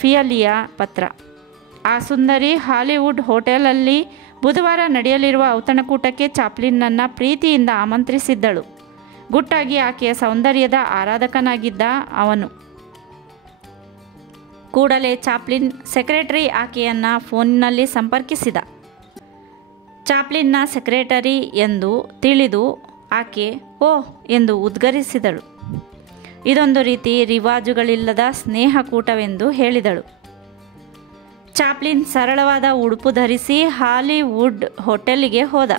ಫಿಯಲಿಯ ಪತ್ರ. ಆ ಸುಂದರಿ ಹಾಲಿವುಡ್ ಹೋಟೆಲಲ್ಲಿ ಬುಧವಾರ ನಡೆಯಲಿರುವ ಔತಣಕೂಟಕ್ಕೆ ಚಾಪ್ಲಿನ್ನನ್ನು ಪ್ರೀತಿಯಿಂದ ಆಮಂತ್ರಿಸಿದ್ದಳು. ಗುಟ್ಟಾಗಿ ಆಕೆಯ ಸೌಂದರ್ಯದ ಆರಾಧಕನಾಗಿದ್ದ ಅವನು. ಕೂಡಲೇ ಚಾಪ್ಲಿನ್ ಸೆಕ್ರೆಟರಿ ಆಕೆಯನ್ನು ಫೋನಿನಲ್ಲಿ ಸಂಪರ್ಕಿಸಿದ. ಚಾಪ್ಲಿನ್ನ ಸೆಕ್ರೆಟರಿ ಎಂದು ತಿಳಿದು ಆಕೆ ಓಹ್ ಎಂದು ಉದ್ಗರಿಸಿದಳು. ಇದೊಂದು ರೀತಿ ರಿವಾಜುಗಳಿಲ್ಲದ ಸ್ನೇಹಕೂಟವೆಂದು ಹೇಳಿದಳು. ಚಾಪ್ಲಿನ್ ಸರಳವಾದ ಉಡುಪು ಧರಿಸಿ ಹಾಲಿವುಡ್ ಹೋಟೆಲಿಗೆ ಹೋದ.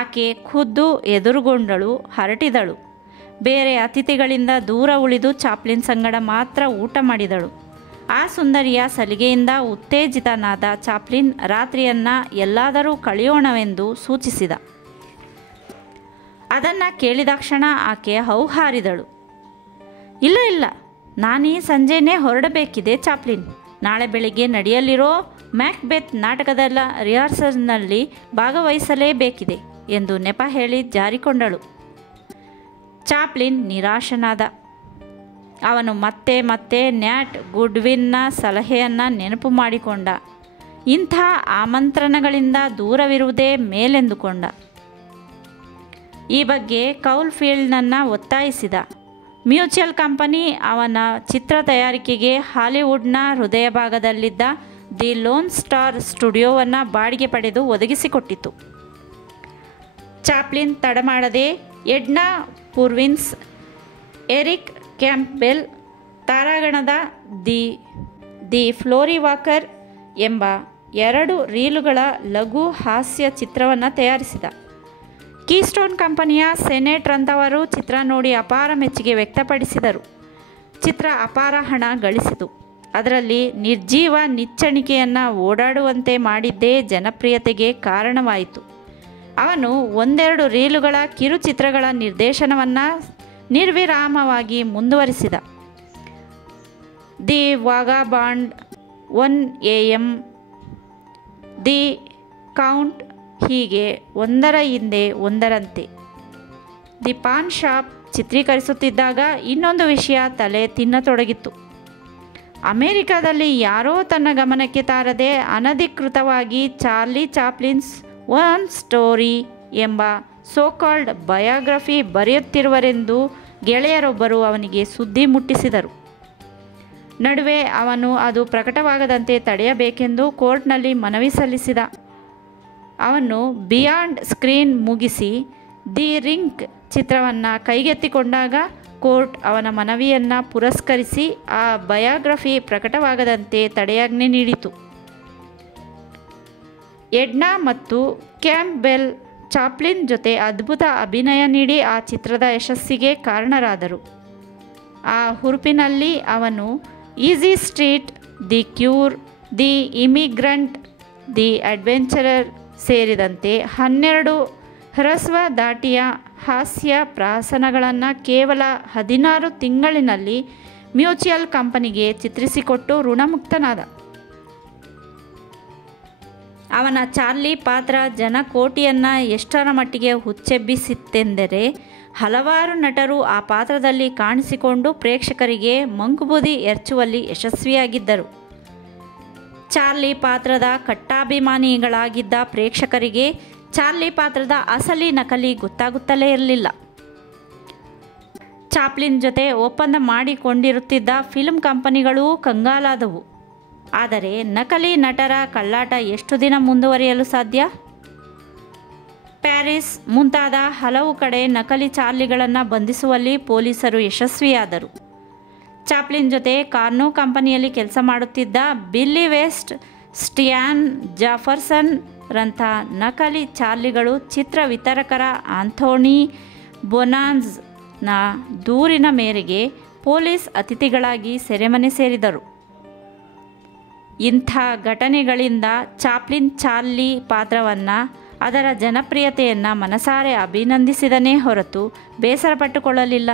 ಆಕೆ ಖುದ್ದು ಎದುರುಗೊಂಡಳು, ಹರಟಿದಳು. ಬೇರೆ ಅತಿಥಿಗಳಿಂದ ದೂರ ಉಳಿದು ಚಾಪ್ಲಿನ್ ಸಂಗಡ ಮಾತ್ರ ಊಟ ಮಾಡಿದಳು. ಆ ಸುಂದರಿಯ ಸಲಿಗೆಯಿಂದ ಉತ್ತೇಜಿತನಾದ ಚಾಪ್ಲಿನ್ ರಾತ್ರಿಯನ್ನು ಎಲ್ಲಾದರೂ ಕಳೆಯೋಣವೆಂದು ಸೂಚಿಸಿದ. ಅದನ್ನು ಕೇಳಿದಾಕ್ಷಣ ಆಕೆ ಹೌಹಾರಿದಳು. ಇಲ್ಲ, ನಾನೀ ಸಂಜೆನೇ ಹೊರಡಬೇಕಿದೆ ಚಾಪ್ಲಿನ್. ನಾಳೆ ಬೆಳಿಗ್ಗೆ ನಡೆಯಲಿರೋ ಮ್ಯಾಕ್ಬೆತ್ ನಾಟಕದ ರಿಹರ್ಸಲ್ನಲ್ಲಿ ಭಾಗವಹಿಸಲೇಬೇಕಿದೆ ಎಂದು ನೆಪ ಹೇಳಿ ಜಾರಿಕೊಂಡಳು. ಚಾಪ್ಲಿನ್ ನಿರಾಶನಾದ. ಅವನು ಮತ್ತೆ ನ್ಯಾಟ್ ಗುಡ್ವಿನ್ನ ಸಲಹೆಯನ್ನು ನೆನಪು ಮಾಡಿಕೊಂಡ. ಇಂಥ ಆಮಂತ್ರಣಗಳಿಂದ ದೂರವಿರುವುದೇ ಮೇಲೆಂದುಕೊಂಡ. ಈ ಬಗ್ಗೆ ಕೌಲ್ಫೀಲ್ಡ್ನನ್ನು ಒತ್ತಾಯಿಸಿದ. ಮ್ಯೂಚುವಲ್ ಕಂಪನಿ ಅವನ ಚಿತ್ರ ತಯಾರಿಕೆಗೆ ಹಾಲಿವುಡ್ನ ಹೃದಯ ಭಾಗದಲ್ಲಿದ್ದ ದಿ ಲೋನ್ ಸ್ಟಾರ್ ಸ್ಟುಡಿಯೋವನ್ನು ಬಾಡಿಗೆ ಪಡೆದು ಒದಗಿಸಿಕೊಟ್ಟಿತು. ಚಾಪ್ಲಿನ್ ತಡಮಾಡದೆ ಎಡ್ನಾ ಪೂರ್ವಿನ್ಸ್, ಎರಿಕ್ ಕ್ಯಾಂಪ್ಬೆಲ್, ತಾರಾಗಣದ ದಿ ಫ್ಲೋರಿ ವಾಕರ್, ಎಂಬ 2 ರೀಲುಗಳ ಲಘು ಹಾಸ್ಯ ಚಿತ್ರವನ್ನು ತಯಾರಿಸಿದ. ಕೀಸ್ಟೋನ್ ಕಂಪನಿಯ ಸೆನೆಟ್ ರಂಥವರು ಚಿತ್ರ ನೋಡಿ ಅಪಾರ ಮೆಚ್ಚುಗೆ ವ್ಯಕ್ತಪಡಿಸಿದರು. ಚಿತ್ರ ಅಪಾರ ಹಣ ಗಳಿಸಿತು. ಅದರಲ್ಲಿ ನಿರ್ಜೀವ ನಿಚ್ಚಣಿಕೆಯನ್ನು ಓಡಾಡುವಂತೆ ಮಾಡಿದ್ದೇ ಜನಪ್ರಿಯತೆಗೆ ಕಾರಣವಾಯಿತು. ಅವನು 1-2 ರೀಲುಗಳ ಕಿರುಚಿತ್ರಗಳ ನಿರ್ದೇಶನವನ್ನು ನಿರ್ವಿರಾಮವಾಗಿ ಮುಂದುವರಿಸಿದ. ದಿ ವಾಗಾಬಾಂಡ್, 1 AM, ದಿ ಕೌಂಟ್, ಹೀಗೆ ಒಂದರ ಹಿಂದೆ ಒಂದರಂತೆ. ದಿ ಪಾನ್ ಶಾಪ್ ಚಿತ್ರೀಕರಿಸುತ್ತಿದ್ದಾಗ ಇನ್ನೊಂದು ವಿಷಯ ತಲೆ ತಿನ್ನತೊಡಗಿತ್ತು. ಅಮೆರಿಕದಲ್ಲಿ ಯಾರೋ ತನ್ನ ಗಮನಕ್ಕೆ ತಾರದೆ ಅನಧಿಕೃತವಾಗಿ ಚಾರ್ಲಿ ಚಾಪ್ಲಿನ್ಸ್ ಒನ್ ಸ್ಟೋರಿ ಎಂಬ ಸೋಕಾಲ್ಡ್ ಬಯೋಗ್ರಫಿ ಬರೆಯುತ್ತಿರುವರೆಂದು ಗೆಳೆಯರೊಬ್ಬರು ಅವನಿಗೆ ಸುದ್ದಿ ಮುಟ್ಟಿಸಿದರು. ನಡುವೆ ಅವನು ಅದು ಪ್ರಕಟವಾಗದಂತೆ ತಡೆಯಬೇಕೆಂದು ಕೋರ್ಟ್ನಲ್ಲಿ ಮನವಿ ಸಲ್ಲಿಸಿದ. ಅವನು ಬಿಯಾಂಡ್ ಸ್ಕ್ರೀನ್ ಮುಗಿಸಿ ದಿ ರಿಂಗ್ ಚಿತ್ರವನ್ನು ಕೈಗೆತ್ತಿಕೊಂಡಾಗ ಕೋರ್ಟ್ ಅವನ ಮನವಿಯನ್ನು ಪುರಸ್ಕರಿಸಿ ಆ ಬಯೋಗ್ರಫಿ ಪ್ರಕಟವಾಗದಂತೆ ತಡೆಯಾಜ್ಞೆ ನೀಡಿತು. ಎಡ್ನಾ ಮತ್ತು ಕ್ಯಾಂಪ್ಬೆಲ್ ಚಾಪ್ಲಿನ್ ಜೊತೆ ಅದ್ಭುತ ಅಭಿನಯ ನೀಡಿ ಆ ಚಿತ್ರದ ಯಶಸ್ಸಿಗೆ ಕಾರಣರಾದರು. ಆ ಹುರುಪಿನಲ್ಲಿ ಅವನು Easy Street, the Cure, the Immigrant, the Adventurer ಸೇರಿದಂತೆ 12 ಹ್ರಸ್ವ ದಾಟಿಯ ಹಾಸ್ಯ ಪ್ರಾಸನಗಳನ್ನು ಕೇವಲ 16 ತಿಂಗಳಿನಲ್ಲಿ ಮ್ಯೂಚುಯಲ್ ಕಂಪನಿಗೆ ಚಿತ್ರಿಸಿಕೊಟ್ಟು ಋಣಮುಕ್ತನಾದ. ಅವನ ಚಾರ್ಲಿ ಪಾತ್ರ ಜನಕೋಟಿಯನ್ನು ಎಷ್ಟರ ಮಟ್ಟಿಗೆ ಹುಚ್ಚೆಬ್ಬಿಸಿತೆಂದರೆ ಹಲವಾರು ನಟರು ಆ ಪಾತ್ರದಲ್ಲಿ ಕಾಣಿಸಿಕೊಂಡು ಪ್ರೇಕ್ಷಕರಿಗೆ ಮಂಕುಬೂದಿ ಎರಚುವಲ್ಲಿ ಯಶಸ್ವಿಯಾಗಿದ್ದರು. ಚಾರ್ಲಿ ಪಾತ್ರದ ಕಟ್ಟಾಭಿಮಾನಿಗಳಾಗಿದ್ದ ಪ್ರೇಕ್ಷಕರಿಗೆ ಚಾರ್ಲಿ ಪಾತ್ರದ ಅಸಲಿ ನಕಲಿ ಗೊತ್ತಾಗುತ್ತಲೇ ಇರಲಿಲ್ಲ. ಚಾಪ್ಲಿನ್ ಜೊತೆ ಒಪ್ಪಂದ ಮಾಡಿಕೊಂಡಿರುತ್ತಿದ್ದ ಫಿಲ್ಮ್ ಕಂಪನಿಗಳೂ ಕಂಗಾಲಾದವು. ಆದರೆ ನಕಲಿ ನಟರ ಕಳ್ಳಾಟ ಎಷ್ಟು ದಿನ ಮುಂದುವರಿಯಲು ಸಾಧ್ಯ? ಪ್ಯಾರಿಸ್ ಮುಂತಾದ ಹಲವು ಕಡೆ ನಕಲಿ ಚಾರ್ಲಿಗಳನ್ನು ಬಂಧಿಸುವಲ್ಲಿ ಪೊಲೀಸರು ಯಶಸ್ವಿಯಾದರು. ಚಾಪ್ಲಿನ್ ಜೊತೆ ಕಾರ್ನೋ ಕಂಪನಿಯಲ್ಲಿ ಕೆಲಸ ಮಾಡುತ್ತಿದ್ದ ಬಿಲ್ಲಿ ವೆಸ್ಟ್, ಸ್ಟಿಯಾನ್ ಜಾಫರ್ಸನ್ ರಂಥ ನಕಲಿ ಚಾರ್ಲಿಗಳು ಚಿತ್ರ ವಿತರಕರ ಆಂಥೋನಿ ಬೊನಾನ್ಜ್ನ ದೂರಿನ ಮೇರೆಗೆ ಪೊಲೀಸ್ ಅತಿಥಿಗಳಾಗಿ ಸೆರೆಮನೆ ಸೇರಿದರು. ಇಂಥ ಘಟನೆಗಳಿಂದ ಚಾಪ್ಲಿನ್ ಚಾರ್ಲಿ ಪಾತ್ರವನ್ನು, ಅದರ ಜನಪ್ರಿಯತೆಯನ್ನು ಮನಸಾರೆ ಅಭಿನಂದಿಸಿದನೇ ಹೊರತು ಬೇಸರಪಟ್ಟುಕೊಳ್ಳಲಿಲ್ಲ.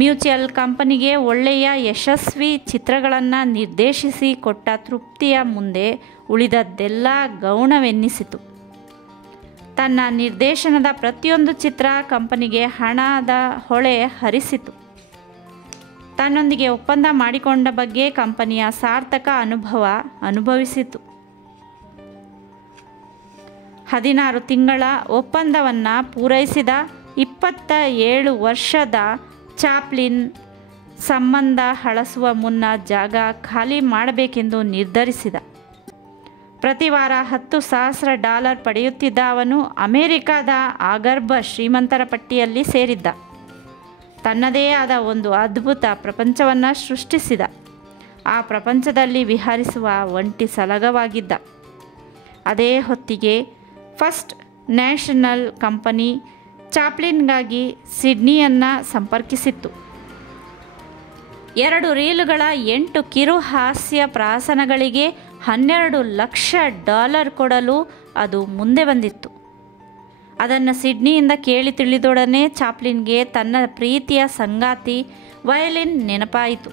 ಮ್ಯೂಚುಯಲ್ ಕಂಪನಿಗೆ ಒಳ್ಳೆಯ ಯಶಸ್ವಿ ಚಿತ್ರಗಳನ್ನು ನಿರ್ದೇಶಿಸಿ ಕೊಟ್ಟ ತೃಪ್ತಿಯ ಮುಂದೆ ಉಳಿದದ್ದೆಲ್ಲ ಗೌಣವೆನ್ನಿಸಿತು. ತನ್ನ ನಿರ್ದೇಶನದ ಪ್ರತಿಯೊಂದು ಚಿತ್ರ ಕಂಪನಿಗೆ ಹಣದ ಹೊಳೆ ಹರಿಸಿತು. ತನ್ನೊಂದಿಗೆ ಒಪ್ಪಂದ ಮಾಡಿಕೊಂಡ ಬಗ್ಗೆ ಕಂಪನಿಯ ಸಾರ್ಥಕ ಅನುಭವಿಸಿತು. 16 ತಿಂಗಳ ಒಪ್ಪಂದವನ್ನು ಪೂರೈಸಿದ 27 ವರ್ಷದ ಚಾಪ್ಲಿನ್ ಸಂಬಂಧ ಹಳಸುವ ಮುನ್ನ ಜಾಗ ಖಾಲಿ ಮಾಡಬೇಕೆಂದು ನಿರ್ಧರಿಸಿದ. ಪ್ರತಿ ವಾರ $10,000 ಪಡೆಯುತ್ತಿದ್ದ ಅವನು ಅಮೆರಿಕದ ಆಗರ್ಭ ಶ್ರೀಮಂತರ ಪಟ್ಟಿಯಲ್ಲಿ ಸೇರಿದ್ದ. ತನ್ನದೇ ಆದ ಒಂದು ಅದ್ಭುತ ಪ್ರಪಂಚವನ್ನು ಸೃಷ್ಟಿಸಿದ. ಆ ಪ್ರಪಂಚದಲ್ಲಿ ವಿಹರಿಸುವ ಒಂಟಿ ಸಲಗವಾಗಿದ್ದ. ಅದೇ ಹೊತ್ತಿಗೆ ಫಸ್ಟ್ ನ್ಯಾಷನಲ್ ಕಂಪನಿ ಚಾಪ್ಲಿನ್ಗಾಗಿ ಸಿಡ್ನಿಯನ್ನು ಸಂಪರ್ಕಿಸಿತ್ತು. 2 ರೀಲುಗಳ 8 ಕಿರು ಹಾಸ್ಯ ಪ್ರಾಸನಗಳಿಗೆ $12 ಲಕ್ಷ ಕೊಡಲು ಅದು ಮುಂದೆ ಬಂದಿತ್ತು. ಅದನ್ನು ಸಿಡ್ನಿಯಿಂದ ಕೇಳಿ ತಿಳಿದೊಡನೆ ಚಾಪ್ಲಿನ್ಗೆ ತನ್ನ ಪ್ರೀತಿಯ ಸಂಗಾತಿ ವಯಲಿನ್ ನೆನಪಾಯಿತು.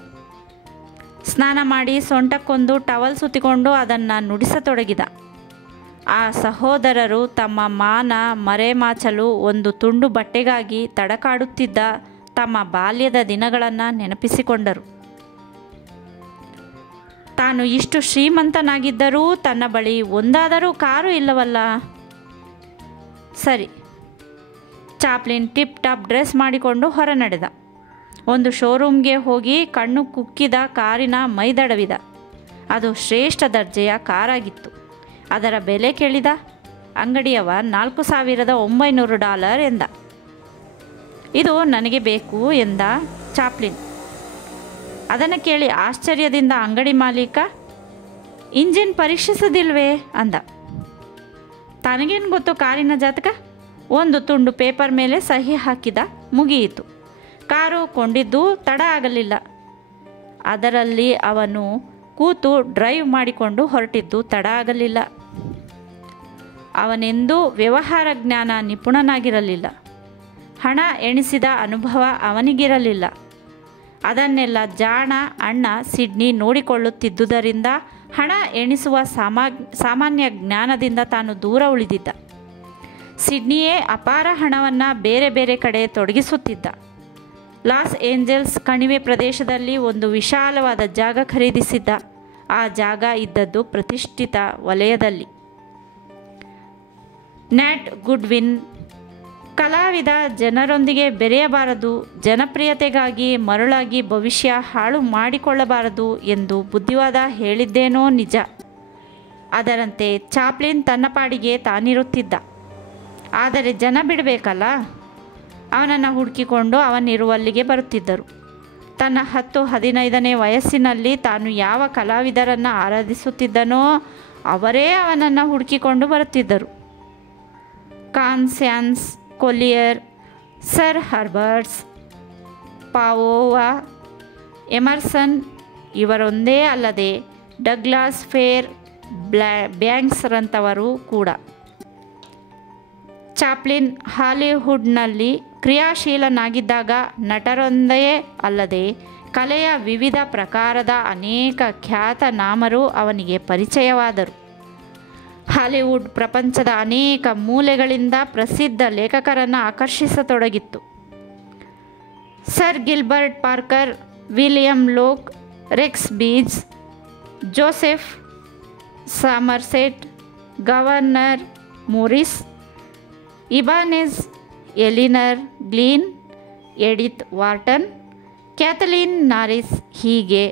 ಸ್ನಾನ ಮಾಡಿ ಸೊಂಟಕ್ಕೊಂದು ಟವಲ್ ಸುತ್ತಿಕೊಂಡು ಅದನ್ನು ನುಡಿಸತೊಡಗಿದ. ಆ ಸಹೋದರರು ತಮ್ಮ ಮಾನ ಮರೆಮಾಚಲು ಒಂದು ತುಂಡು ಬಟ್ಟೆಗಾಗಿ ತಡಕಾಡುತ್ತಿದ್ದ ತಮ್ಮ ಬಾಲ್ಯದ ದಿನಗಳನ್ನು ನೆನಪಿಸಿಕೊಂಡರು. ತಾನು ಇಷ್ಟು ಶ್ರೀಮಂತನಾಗಿದ್ದರೂ ತನ್ನ ಬಳಿ ಒಂದಾದರೂ ಕಾರು ಇಲ್ಲವಲ್ಲ. ಸರಿ. ಚಾಪ್ಲಿನ್ ಟಿಪ್ ಟಾಪ್ ಡ್ರೆಸ್ ಮಾಡಿಕೊಂಡು ಹೊರ ನಡೆದ. ಒಂದು ಶೋರೂಮ್ಗೆ ಹೋಗಿ ಕಣ್ಣು ಕುಕ್ಕಿದ ಕಾರಿನ ಮೈದಡವಿದ. ಅದು ಶ್ರೇಷ್ಠ ದರ್ಜೆಯ ಕಾರಾಗಿತ್ತು. ಅದರ ಬೆಲೆ ಕೇಳಿದ. ಅಂಗಡಿಯವ $4,900 ಎಂದ. ಇದು ನನಗೆ ಬೇಕು ಎಂದ ಚಾಪ್ಲಿನ್. ಅದನ್ನು ಕೇಳಿ ಆಶ್ಚರ್ಯದಿಂದ ಅಂಗಡಿ ಮಾಲೀಕ, ಇಂಜಿನ್ ಪರೀಕ್ಷಿಸೋದಿಲ್ವೇ ಅಂದ. ತನಗೇನು ಗೊತ್ತು ಕಾರಿನ ಜಾತಕ? ಒಂದು ತುಂಡು ಪೇಪರ್ ಮೇಲೆ ಸಹಿ ಹಾಕಿದ, ಮುಗಿಯಿತು. ಕಾರು ಕೊಂಡಿದ್ದು ತಡ ಆಗಲಿಲ್ಲ. ಅದರಲ್ಲಿ ಅವನು ಕೂತು ಡ್ರೈವ್ ಮಾಡಿಕೊಂಡು ಹೊರಟಿದ್ದು ತಡ ಆಗಲಿಲ್ಲ. ಅವನೆಂದೂ ವ್ಯವಹಾರ ಜ್ಞಾನ ನಿಪುಣನಾಗಿರಲಿಲ್ಲ. ಹಣ ಎಣಿಸಿದ ಅನುಭವ ಅವನಿಗಿರಲಿಲ್ಲ. ಅದನ್ನೆಲ್ಲ ಜಾಣ ಅಣ್ಣ ಸಿಡ್ನಿ ನೋಡಿಕೊಳ್ಳುತ್ತಿದ್ದುದರಿಂದ ಹಣ ಎಣಿಸುವ ಸಾಮಾನ್ಯ ಜ್ಞಾನದಿಂದ ತಾನು ದೂರ ಉಳಿದಿದ್ದ. ಸಿಡ್ನಿಯೇ ಅಪಾರ ಹಣವನ್ನು ಬೇರೆ ಬೇರೆ ಕಡೆ ತೊಡಗಿಸುತ್ತಿದ್ದ. ಲಾಸ್ ಏಂಜಲ್ಸ್ ಕಣಿವೆ ಪ್ರದೇಶದಲ್ಲಿ ಒಂದು ವಿಶಾಲವಾದ ಜಾಗ ಖರೀದಿಸಿದ್ದ. ಆ ಜಾಗ ಇದ್ದದ್ದು ಪ್ರತಿಷ್ಠಿತ ವಲಯದಲ್ಲಿ. ನ್ಯಾಟ್ ಗುಡ್ವಿನ್ ಕಲಾವಿದ ಜನರೊಂದಿಗೆ ಬೆರೆಯಬಾರದು, ಜನಪ್ರಿಯತೆಗಾಗಿ ಮರುಳಾಗಿ ಭವಿಷ್ಯ ಹಾಳು ಮಾಡಿಕೊಳ್ಳಬಾರದು ಎಂದು ಬುದ್ಧಿವಾದ ಹೇಳಿದ್ದೇನೋ ನಿಜ. ಅದರಂತೆ ಚಾಪ್ಲಿನ್ ತನ್ನ ಪಾಡಿಗೆ ತಾನಿರುತ್ತಿದ್ದ. ಆದರೆ ಜನ ಬಿಡಬೇಕಲ್ಲ. ಅವನನ್ನು ಹುಡುಕಿಕೊಂಡು ಅವನಿರುವಲ್ಲಿಗೆ ಬರುತ್ತಿದ್ದರು. ತನ್ನ 10-15ನೇ ವಯಸ್ಸಿನಲ್ಲಿ ತಾನು ಯಾವ ಕಲಾವಿದರನ್ನು ಆರಾಧಿಸುತ್ತಿದ್ದನೋ ಅವರೇ ಅವನನ್ನು ಹುಡುಕಿಕೊಂಡು ಬರುತ್ತಿದ್ದರು. ಕಾನ್ಸ್ಯಾನ್ಸ್ ಕೊಲಿಯರ್, ಸರ್ ಹರ್ಬರ್ಟ್ಸ್, ಪಾವೋವಾ, ಎಮರ್ಸನ್ ಇವರೊಂದೇ ಅಲ್ಲದೆ ಡಗ್ಲಾಸ್ ಫೇರ್ ಬ್ಯಾಂಕ್ಸ್ರಂಥವರು ಕೂಡ. ಚಾಪ್ಲಿನ್ ಹಾಲಿವುಡ್ನಲ್ಲಿ ಕ್ರಿಯಾಶೀಲನಾಗಿದ್ದಾಗ ನಟರೊಂದೇ ಅಲ್ಲದೆ ಕಲೆಯ ವಿವಿಧ ಪ್ರಕಾರದ ಅನೇಕ ಖ್ಯಾತನಾಮರು ಅವನಿಗೆ ಪರಿಚಯವಾದರು. ಹಾಲಿವುಡ್ ಪ್ರಪಂಚದ ಅನೇಕ ಮೂಲೆಗಳಿಂದ ಪ್ರಸಿದ್ಧ ಲೇಖಕರನ್ನು ಆಕರ್ಷಿಸತೊಡಗಿತ್ತು. Sir Gilbert Parker, William Locke, Rex Beach, Joseph Somerset, Gouverneur Morris, Ibanez, Elinor Glyn, Edith Wharton, Kathleen Norris ಹೀಗೆ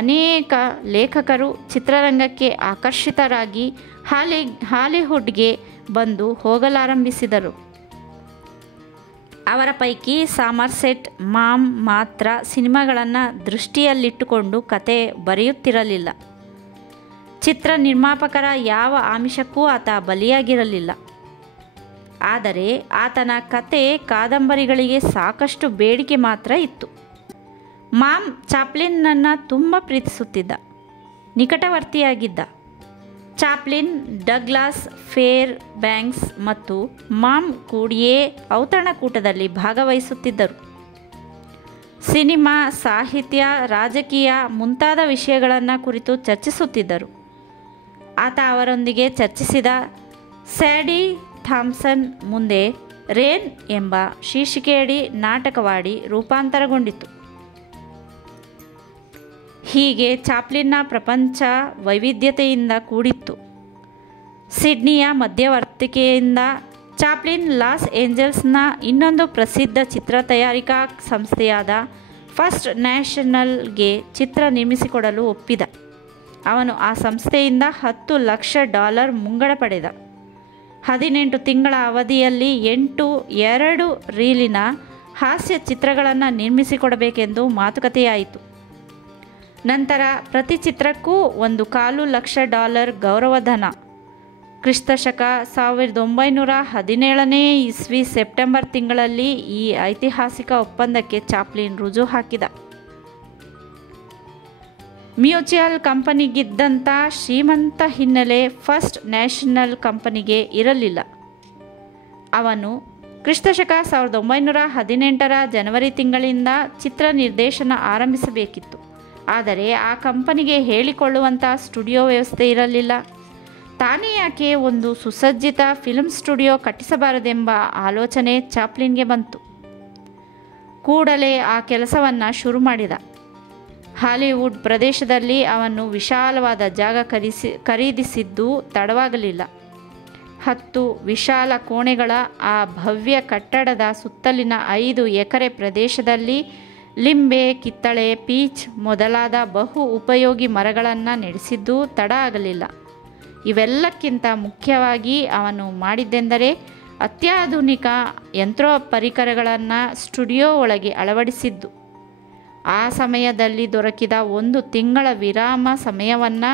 ಅನೇಕ ಲೇಖಕರು ಚಿತ್ರರಂಗಕ್ಕೆ ಆಕರ್ಷಿತರಾಗಿ ಹಾಲಿವುಡ್ಗೆ ಬಂದು ಹೋಗಲಾರಂಭಿಸಿದರು. ಅವರ ಪೈಕಿ ಸಾಮರ್ಸೆಟ್ ಮಾಮ್ ಮಾತ್ರ ಸಿನಿಮಾಗಳನ್ನು ದೃಷ್ಟಿಯಲ್ಲಿಟ್ಟುಕೊಂಡು ಕತೆ ಬರೆಯುತ್ತಿರಲಿಲ್ಲ. ಚಿತ್ರ ನಿರ್ಮಾಪಕರ ಯಾವ ಆಮಿಷಕ್ಕೂ ಆತ ಬಲಿಯಾಗಿರಲಿಲ್ಲ. ಆದರೆ ಆತನ ಕತೆ ಕಾದಂಬರಿಗಳಿಗೆ ಸಾಕಷ್ಟು ಬೇಡಿಕೆ ಮಾತ್ರ ಇತ್ತು. ಮಾಮ್ ಚಾಪ್ಲಿನ್ನನ್ನು ತುಂಬ ಪ್ರೀತಿಸುತ್ತಿದ್ದ, ನಿಕಟವರ್ತಿಯಾಗಿದ್ದ. ಚಾಪ್ಲಿನ್ ಡಗ್ಲಾಸ್ ಫೇರ್ ಬ್ಯಾಂಕ್ಸ್ ಮತ್ತು ಮಾಮ್ ಕೂಡಿಯೇ ಔತಣಕೂಟದಲ್ಲಿ ಭಾಗವಹಿಸುತ್ತಿದ್ದರು. ಸಿನಿಮಾ, ಸಾಹಿತ್ಯ, ರಾಜಕೀಯ ಮುಂತಾದ ವಿಷಯಗಳನ್ನು ಕುರಿತು ಚರ್ಚಿಸುತ್ತಿದ್ದರು. ಆತ ಅವರೊಂದಿಗೆ ಚರ್ಚಿಸಿದ ಸ್ಯಾಡಿ ಥಾಮ್ಸನ್ ಮುಂದೆ ರೇನ್ ಎಂಬ ಶೀರ್ಷಿಕೆಯಡಿ ನಾಟಕವಾಡಿ ರೂಪಾಂತರಗೊಂಡಿತು. ಹೀಗೆ ಚಾಪ್ಲಿನ್ನ ಪ್ರಪಂಚ ವೈವಿಧ್ಯತೆಯಿಂದ ಕೂಡಿತ್ತು. ಸಿಡ್ನಿಯ ಮಧ್ಯವರ್ತಿಕೆಯಿಂದ ಚಾಪ್ಲಿನ್ ಲಾಸ್ ಏಂಜಲ್ಸ್ನ ಇನ್ನೊಂದು ಪ್ರಸಿದ್ಧ ಚಿತ್ರ ತಯಾರಿಕಾ ಸಂಸ್ಥೆಯಾದ ಫಸ್ಟ್ ನ್ಯಾಷನಲ್ಗೆ ಚಿತ್ರ ನಿರ್ಮಿಸಿಕೊಡಲು ಒಪ್ಪಿದ. ಅವನು ಆ ಸಂಸ್ಥೆಯಿಂದ $10 ಲಕ್ಷ ಮುಂಗಡ ಪಡೆದ. 18 ತಿಂಗಳ ಅವಧಿಯಲ್ಲಿ 8 2 ರೀಲಿನ ಹಾಸ್ಯ ಚಿತ್ರಗಳನ್ನು ನಿರ್ಮಿಸಿಕೊಡಬೇಕೆಂದು ಮಾತುಕತೆಯಾಯಿತು. ನಂತರ ಪ್ರತಿ ಚಿತ್ರಕ್ಕೂ $1.25 ಲಕ್ಷ ಗೌರವಧನ. ಕ್ರಿಸ್ತಶಕ 1917ನೇ ಇಸ್ವಿ ಸೆಪ್ಟೆಂಬರ್ ತಿಂಗಳಲ್ಲಿ ಈ ಐತಿಹಾಸಿಕ ಒಪ್ಪಂದಕ್ಕೆ ಚಾಪ್ಲಿನ್ ರುಜು ಹಾಕಿದ. ಮ್ಯೂಚುಯಲ್ ಕಂಪನಿಗಿದ್ದಂಥ ಶ್ರೀಮಂತ ಹಿನ್ನೆಲೆ ಫಸ್ಟ್ ನ್ಯಾಷನಲ್ ಕಂಪನಿಗೆ ಇರಲಿಲ್ಲ. ಅವನು ಕ್ರಿಸ್ತಶಕ 1918ರ ಜನವರಿ ತಿಂಗಳಿಂದ ಚಿತ್ರ ನಿರ್ದೇಶನ ಆರಂಭಿಸಬೇಕಿತ್ತು. ಆದರೆ ಆ ಕಂಪನಿಗೆ ಹೇಳಿಕೊಳ್ಳುವಂಥ ಸ್ಟುಡಿಯೋ ವ್ಯವಸ್ಥೆ ಇರಲಿಲ್ಲ. ತಾನೇ ಯಾಕೆ ಒಂದು ಸುಸಜ್ಜಿತ ಫಿಲ್ಮ್ ಸ್ಟುಡಿಯೋ ಕಟ್ಟಿಸಬಾರದೆಂಬ ಆಲೋಚನೆ ಚಾಪ್ಲಿನ್ಗೆ ಬಂತು. ಕೂಡಲೇ ಆ ಕೆಲಸವನ್ನು ಶುರು ಮಾಡಿದ. ಹಾಲಿವುಡ್ ಪ್ರದೇಶದಲ್ಲಿ ಅವನು ವಿಶಾಲವಾದ ಜಾಗ ಖರೀದಿಸಿದ್ದು ತಡವಾಗಲಿಲ್ಲ. 10 ವಿಶಾಲ ಕೋಣೆಗಳ ಆ ಭವ್ಯ ಕಟ್ಟಡದ ಸುತ್ತಲಿನ 5 ಎಕರೆ ಪ್ರದೇಶದಲ್ಲಿ ಲಿಂಬೆ, ಕಿತ್ತಳೆ, ಪೀಚ್ ಮೊದಲಾದ ಬಹು ಉಪಯೋಗಿ ಮರಗಳನ್ನು ನೆಡೆಸಿದ್ದು ತಡ ಆಗಲಿಲ್ಲ. ಇವೆಲ್ಲಕ್ಕಿಂತ ಮುಖ್ಯವಾಗಿ ಅವನು ಮಾಡಿದ್ದೆಂದರೆ ಅತ್ಯಾಧುನಿಕ ಯಂತ್ರೋಪಕರಣಗಳನ್ನು ಸ್ಟುಡಿಯೋ ಒಳಗೆ ಅಳವಡಿಸಿದ್ದು. ಆ ಸಮಯದಲ್ಲಿ ದೊರಕಿದ 1 ತಿಂಗಳ ವಿರಾಮ ಸಮಯವನ್ನು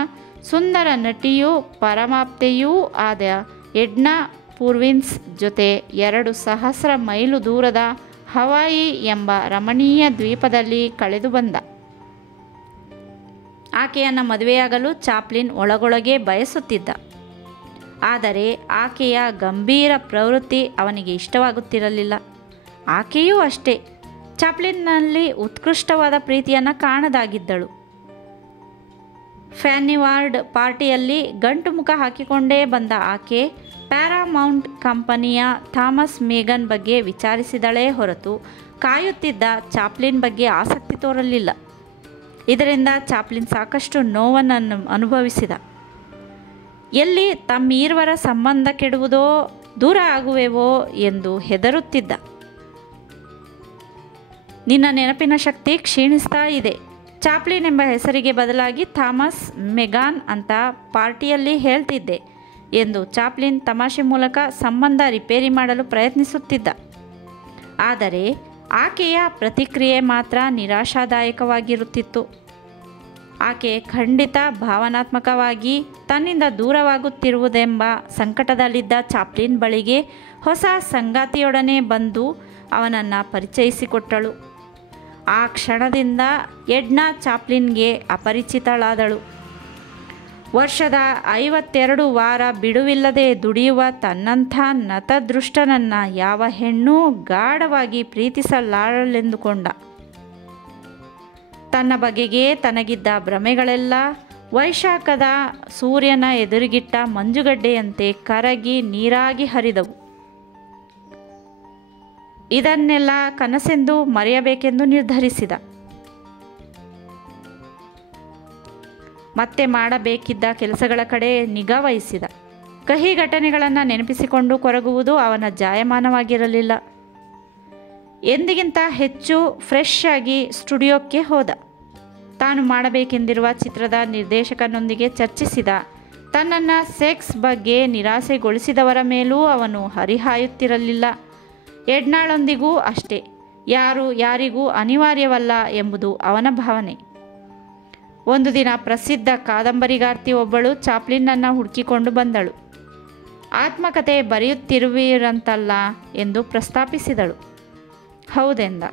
ಸುಂದರ ನಟಿಯೂ ಪರಮಾಪ್ತೆಯೂ ಆದ ಎಡ್ನಾ ಪೂರ್ವಿನ್ಸ್ ಜೊತೆ 2,000 ಮೈಲು ದೂರದ ಹವಾಯಿ ಎಂಬ ರಮಣೀಯ ದ್ವೀಪದಲ್ಲಿ ಕಳೆದು ಬಂದ. ಆಕೆಯನ್ನು ಮದುವೆಯಾಗಲು ಚಾಪ್ಲಿನ್ ಒಳಗೊಳಗೆ ಬಯಸುತ್ತಿದ್ದ. ಆದರೆ ಆಕೆಯ ಗಂಭೀರ ಪ್ರವೃತ್ತಿ ಅವನಿಗೆ ಇಷ್ಟವಾಗುತ್ತಿರಲಿಲ್ಲ. ಆಕೆಯೂ ಅಷ್ಟೇ ಚಾಪ್ಲಿನ್ನಲ್ಲಿ ಉತ್ಕೃಷ್ಟವಾದ ಪ್ರೀತಿಯನ್ನು ಕಾಣದಾಗಿದ್ದಳು. ಫ್ಯಾನಿವಾರ್ಡ್ ಪಾರ್ಟಿಯಲ್ಲಿ ಗಂಟು ಮುಖ ಹಾಕಿಕೊಂಡೇ ಬಂದ ಆಕೆ ಪ್ಯಾರಾಮೌಂಟ್ ಕಂಪನಿಯ ಥಾಮಸ್ ಮೇಗನ್ ಬಗ್ಗೆ ವಿಚಾರಿಸಿದಳೇ ಹೊರತು ಕಾಯುತ್ತಿದ್ದ ಚಾಪ್ಲಿನ್ ಬಗ್ಗೆ ಆಸಕ್ತಿ ತೋರಲಿಲ್ಲ. ಇದರಿಂದ ಚಾಪ್ಲಿನ್ ಸಾಕಷ್ಟು ನೋವನ್ನು ಅನುಭವಿಸಿದ. ಎಲ್ಲಿ ತಮ್ಮೀರ್ವರ ಸಂಬಂಧ ಕೆಡುವುದೋ, ದೂರ ಆಗುವೆವೋ ಎಂದು ಹೆದರುತ್ತಿದ್ದ. ನಿನ್ನ ನೆನಪಿನ ಶಕ್ತಿ ಕ್ಷೀಣಿಸ್ತಾ ಇದೆ, ಚಾಪ್ಲಿನ್ ಎಂಬ ಹೆಸರಿಗೆ ಬದಲಾಗಿ ಥಾಮಸ್ ಮೆಗಾನ್ ಅಂತ ಪಾರ್ಟಿಯಲ್ಲಿ ಹೇಳ್ತಿದ್ದೆ ಎಂದು ಚಾಪ್ಲಿನ್ ತಮಾಷೆ ಮೂಲಕ ಸಂಬಂಧ ರಿಪೇರಿ ಮಾಡಲು ಪ್ರಯತ್ನಿಸುತ್ತಿದ್ದ. ಆದರೆ ಆಕೆಯ ಪ್ರತಿಕ್ರಿಯೆ ಮಾತ್ರ ನಿರಾಶಾದಾಯಕವಾಗಿರುತ್ತಿತ್ತು. ಆಕೆ ಖಂಡಿತ ಭಾವನಾತ್ಮಕವಾಗಿ ತನ್ನಿಂದ ದೂರವಾಗುತ್ತಿರುವುದೆಂಬ ಸಂಕಟದಲ್ಲಿದ್ದ ಚಾಪ್ಲಿನ್ ಬಳಿಗೆ ಹೊಸ ಸಂಗಾತಿಯೊಡನೆ ಬಂದು ಅವನನ್ನು ಪರಿಚಯಿಸಿಕೊಟ್ಟಳು. ಆ ಕ್ಷಣದಿಂದ ಎಡ್ನಾ ಚಾಪ್ಲಿನ್ಗೆ ಅಪರಿಚಿತಳಾದಳು. ವರ್ಷದ 52 ವಾರ ಬಿಡುವಿಲ್ಲದೆ ದುಡಿಯುವ ತನ್ನಂಥ ನತದೃಷ್ಟನನ್ನು ಯಾವ ಹೆಣ್ಣೂ ಗಾಢವಾಗಿ ಪ್ರೀತಿಸಲಾರಳೆಂದುಕೊಂಡ. ತನ್ನ ಬಗೆಗೆ ತನಗಿದ್ದ ಭ್ರಮೆಗಳೆಲ್ಲ ವೈಶಾಖದ ಸೂರ್ಯನ ಎದುರಿಗಿಟ್ಟ ಮಂಜುಗಡ್ಡೆಯಂತೆ ಕರಗಿ ನೀರಾಗಿ ಹರಿದವು. ಇದನ್ನೆಲ್ಲ ಕನಸೆಂದು ಮರೆಯಬೇಕೆಂದು ನಿರ್ಧರಿಸಿದ. ಮತ್ತೆ ಮಾಡಬೇಕಿದ್ದ ಕೆಲಸಗಳ ಕಡೆ ನಿಗಾ ವಹಿಸಿದ. ಕಹಿ ಘಟನೆಗಳನ್ನು ನೆನಪಿಸಿಕೊಂಡು ಕೊರಗುವುದು ಅವನ ಜಾಯಮಾನವಾಗಿರಲಿಲ್ಲ. ಎಂದಿಗಿಂತ ಹೆಚ್ಚು ಫ್ರೆಶ್ ಆಗಿ ಸ್ಟುಡಿಯೋಕ್ಕೆ ಹೋದ. ತಾನು ಮಾಡಬೇಕೆಂದಿರುವ ಚಿತ್ರದ ನಿರ್ದೇಶಕನೊಂದಿಗೆ ಚರ್ಚಿಸಿದ. ತನ್ನನ್ನು ಸೆಕ್ಸ್ ಬಗ್ಗೆ ನಿರಾಸೆಗೊಳಿಸಿದವರ ಮೇಲೂ ಅವನು ಹರಿಹಾಯುತ್ತಿರಲಿಲ್ಲ. ಎಡ್ನಾಳೊಂದಿಗೂ ಅಷ್ಟೇ. ಯಾರಿಗೂ ಅನಿವಾರ್ಯವಲ್ಲ ಎಂಬುದು ಅವನ ಭಾವನೆ. ಒಂದು ದಿನ ಪ್ರಸಿದ್ಧ ಕಾದಂಬರಿಗಾರ್ತಿ ಒಬ್ಬಳು ಚಾಪ್ಲಿನ್ನನ್ನು ಹುಡುಕಿಕೊಂಡು ಬಂದಳು. ಆತ್ಮಕಥೆ ಬರೆಯುತ್ತಿರುವಿರಂತಲ್ಲ ಎಂದು ಪ್ರಸ್ತಾಪಿಸಿದಳು. ಹೌದೆಂದ.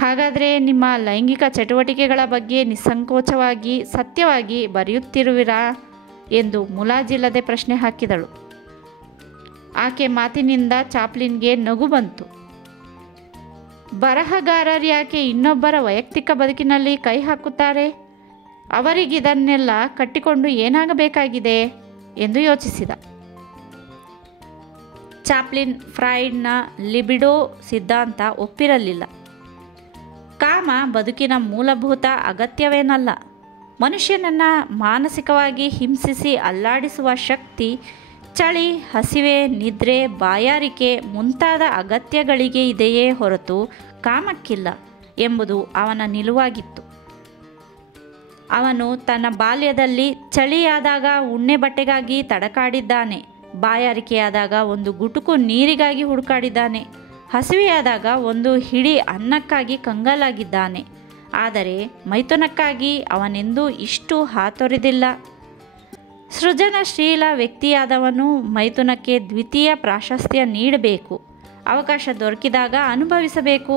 ಹಾಗಾದರೆ ನಿಮ್ಮ ಲೈಂಗಿಕ ಚಟುವಟಿಕೆಗಳ ಬಗ್ಗೆ ನಿಸ್ಸಂಕೋಚವಾಗಿ ಸತ್ಯವಾಗಿ ಬರೆಯುತ್ತಿರುವಿರಾ ಎಂದು ಮುಲಾಜಿಲ್ಲದೆ ಪ್ರಶ್ನೆ ಹಾಕಿದಳು. ಆಕೆ ಮಾತಿನಿಂದ ಚಾಪ್ಲಿನ್ಗೆ ನಗು ಬಂತು. ಬರಹಗಾರರ್ಯಾಕೆ ಇನ್ನೊಬ್ಬರ ವೈಯಕ್ತಿಕ ಬದುಕಿನಲ್ಲಿ ಕೈ ಹಾಕುತ್ತಾರೆ? ಅವರಿಗಿದನ್ನೆಲ್ಲ ಕಟ್ಟಿಕೊಂಡು ಏನಾಗಬೇಕಾಗಿದೆ ಎಂದು ಯೋಚಿಸಿದ. ಚಾಪ್ಲಿನ್ ಫ್ರಾಯ್ಡ್ನ ಲಿಬಿಡೋ ಸಿದ್ಧಾಂತ ಒಪ್ಪಿರಲಿಲ್ಲ. ಕಾಮ ಬದುಕಿನ ಮೂಲಭೂತ ಅಗತ್ಯವೇನಲ್ಲ. ಮನುಷ್ಯನನ್ನು ಮಾನಸಿಕವಾಗಿ ಹಿಂಸಿಸಿ ಅಲ್ಲಾಡಿಸುವ ಶಕ್ತಿ ಚಳಿ, ಹಸಿವೆ, ನಿದ್ರೆ, ಬಾಯಾರಿಕೆ ಮುಂತಾದ ಅಗತ್ಯಗಳಿಗೆ ಇದೆಯೇ ಹೊರತು ಕಾಮಕ್ಕಿಲ್ಲ ಎಂಬುದು ಅವನ ನಿಲುವಾಗಿತ್ತು. ಅವನು ತನ್ನ ಬಾಲ್ಯದಲ್ಲಿ ಚಳಿಯಾದಾಗ ಉಣ್ಣೆ ಬಟ್ಟೆಗಾಗಿ ತಡಕಾಡಿದ್ದಾನೆ. ಬಾಯಾರಿಕೆಯಾದಾಗ ಒಂದು ಗುಟುಕು ನೀರಿಗಾಗಿ ಹುಡುಕಾಡಿದ್ದಾನೆ. ಹಸಿವೆಯಾದಾಗ ಒಂದು ಹಿಡಿ ಅನ್ನಕ್ಕಾಗಿ ಕಂಗಾಲಾಗಿದ್ದಾನೆ. ಆದರೆ ಮೈಥುನಕ್ಕಾಗಿ ಅವನೆಂದೂ ಇಷ್ಟು ಹಾತೊರೆದಿಲ್ಲ. ಸೃಜನಶೀಲ ವ್ಯಕ್ತಿಯಾದವನು ಮೈಥುನಕ್ಕೆ ದ್ವಿತೀಯ ಪ್ರಾಶಸ್ತ್ಯ ನೀಡಬೇಕು. ಅವಕಾಶ ದೊರಕಿದಾಗ ಅನುಭವಿಸಬೇಕು,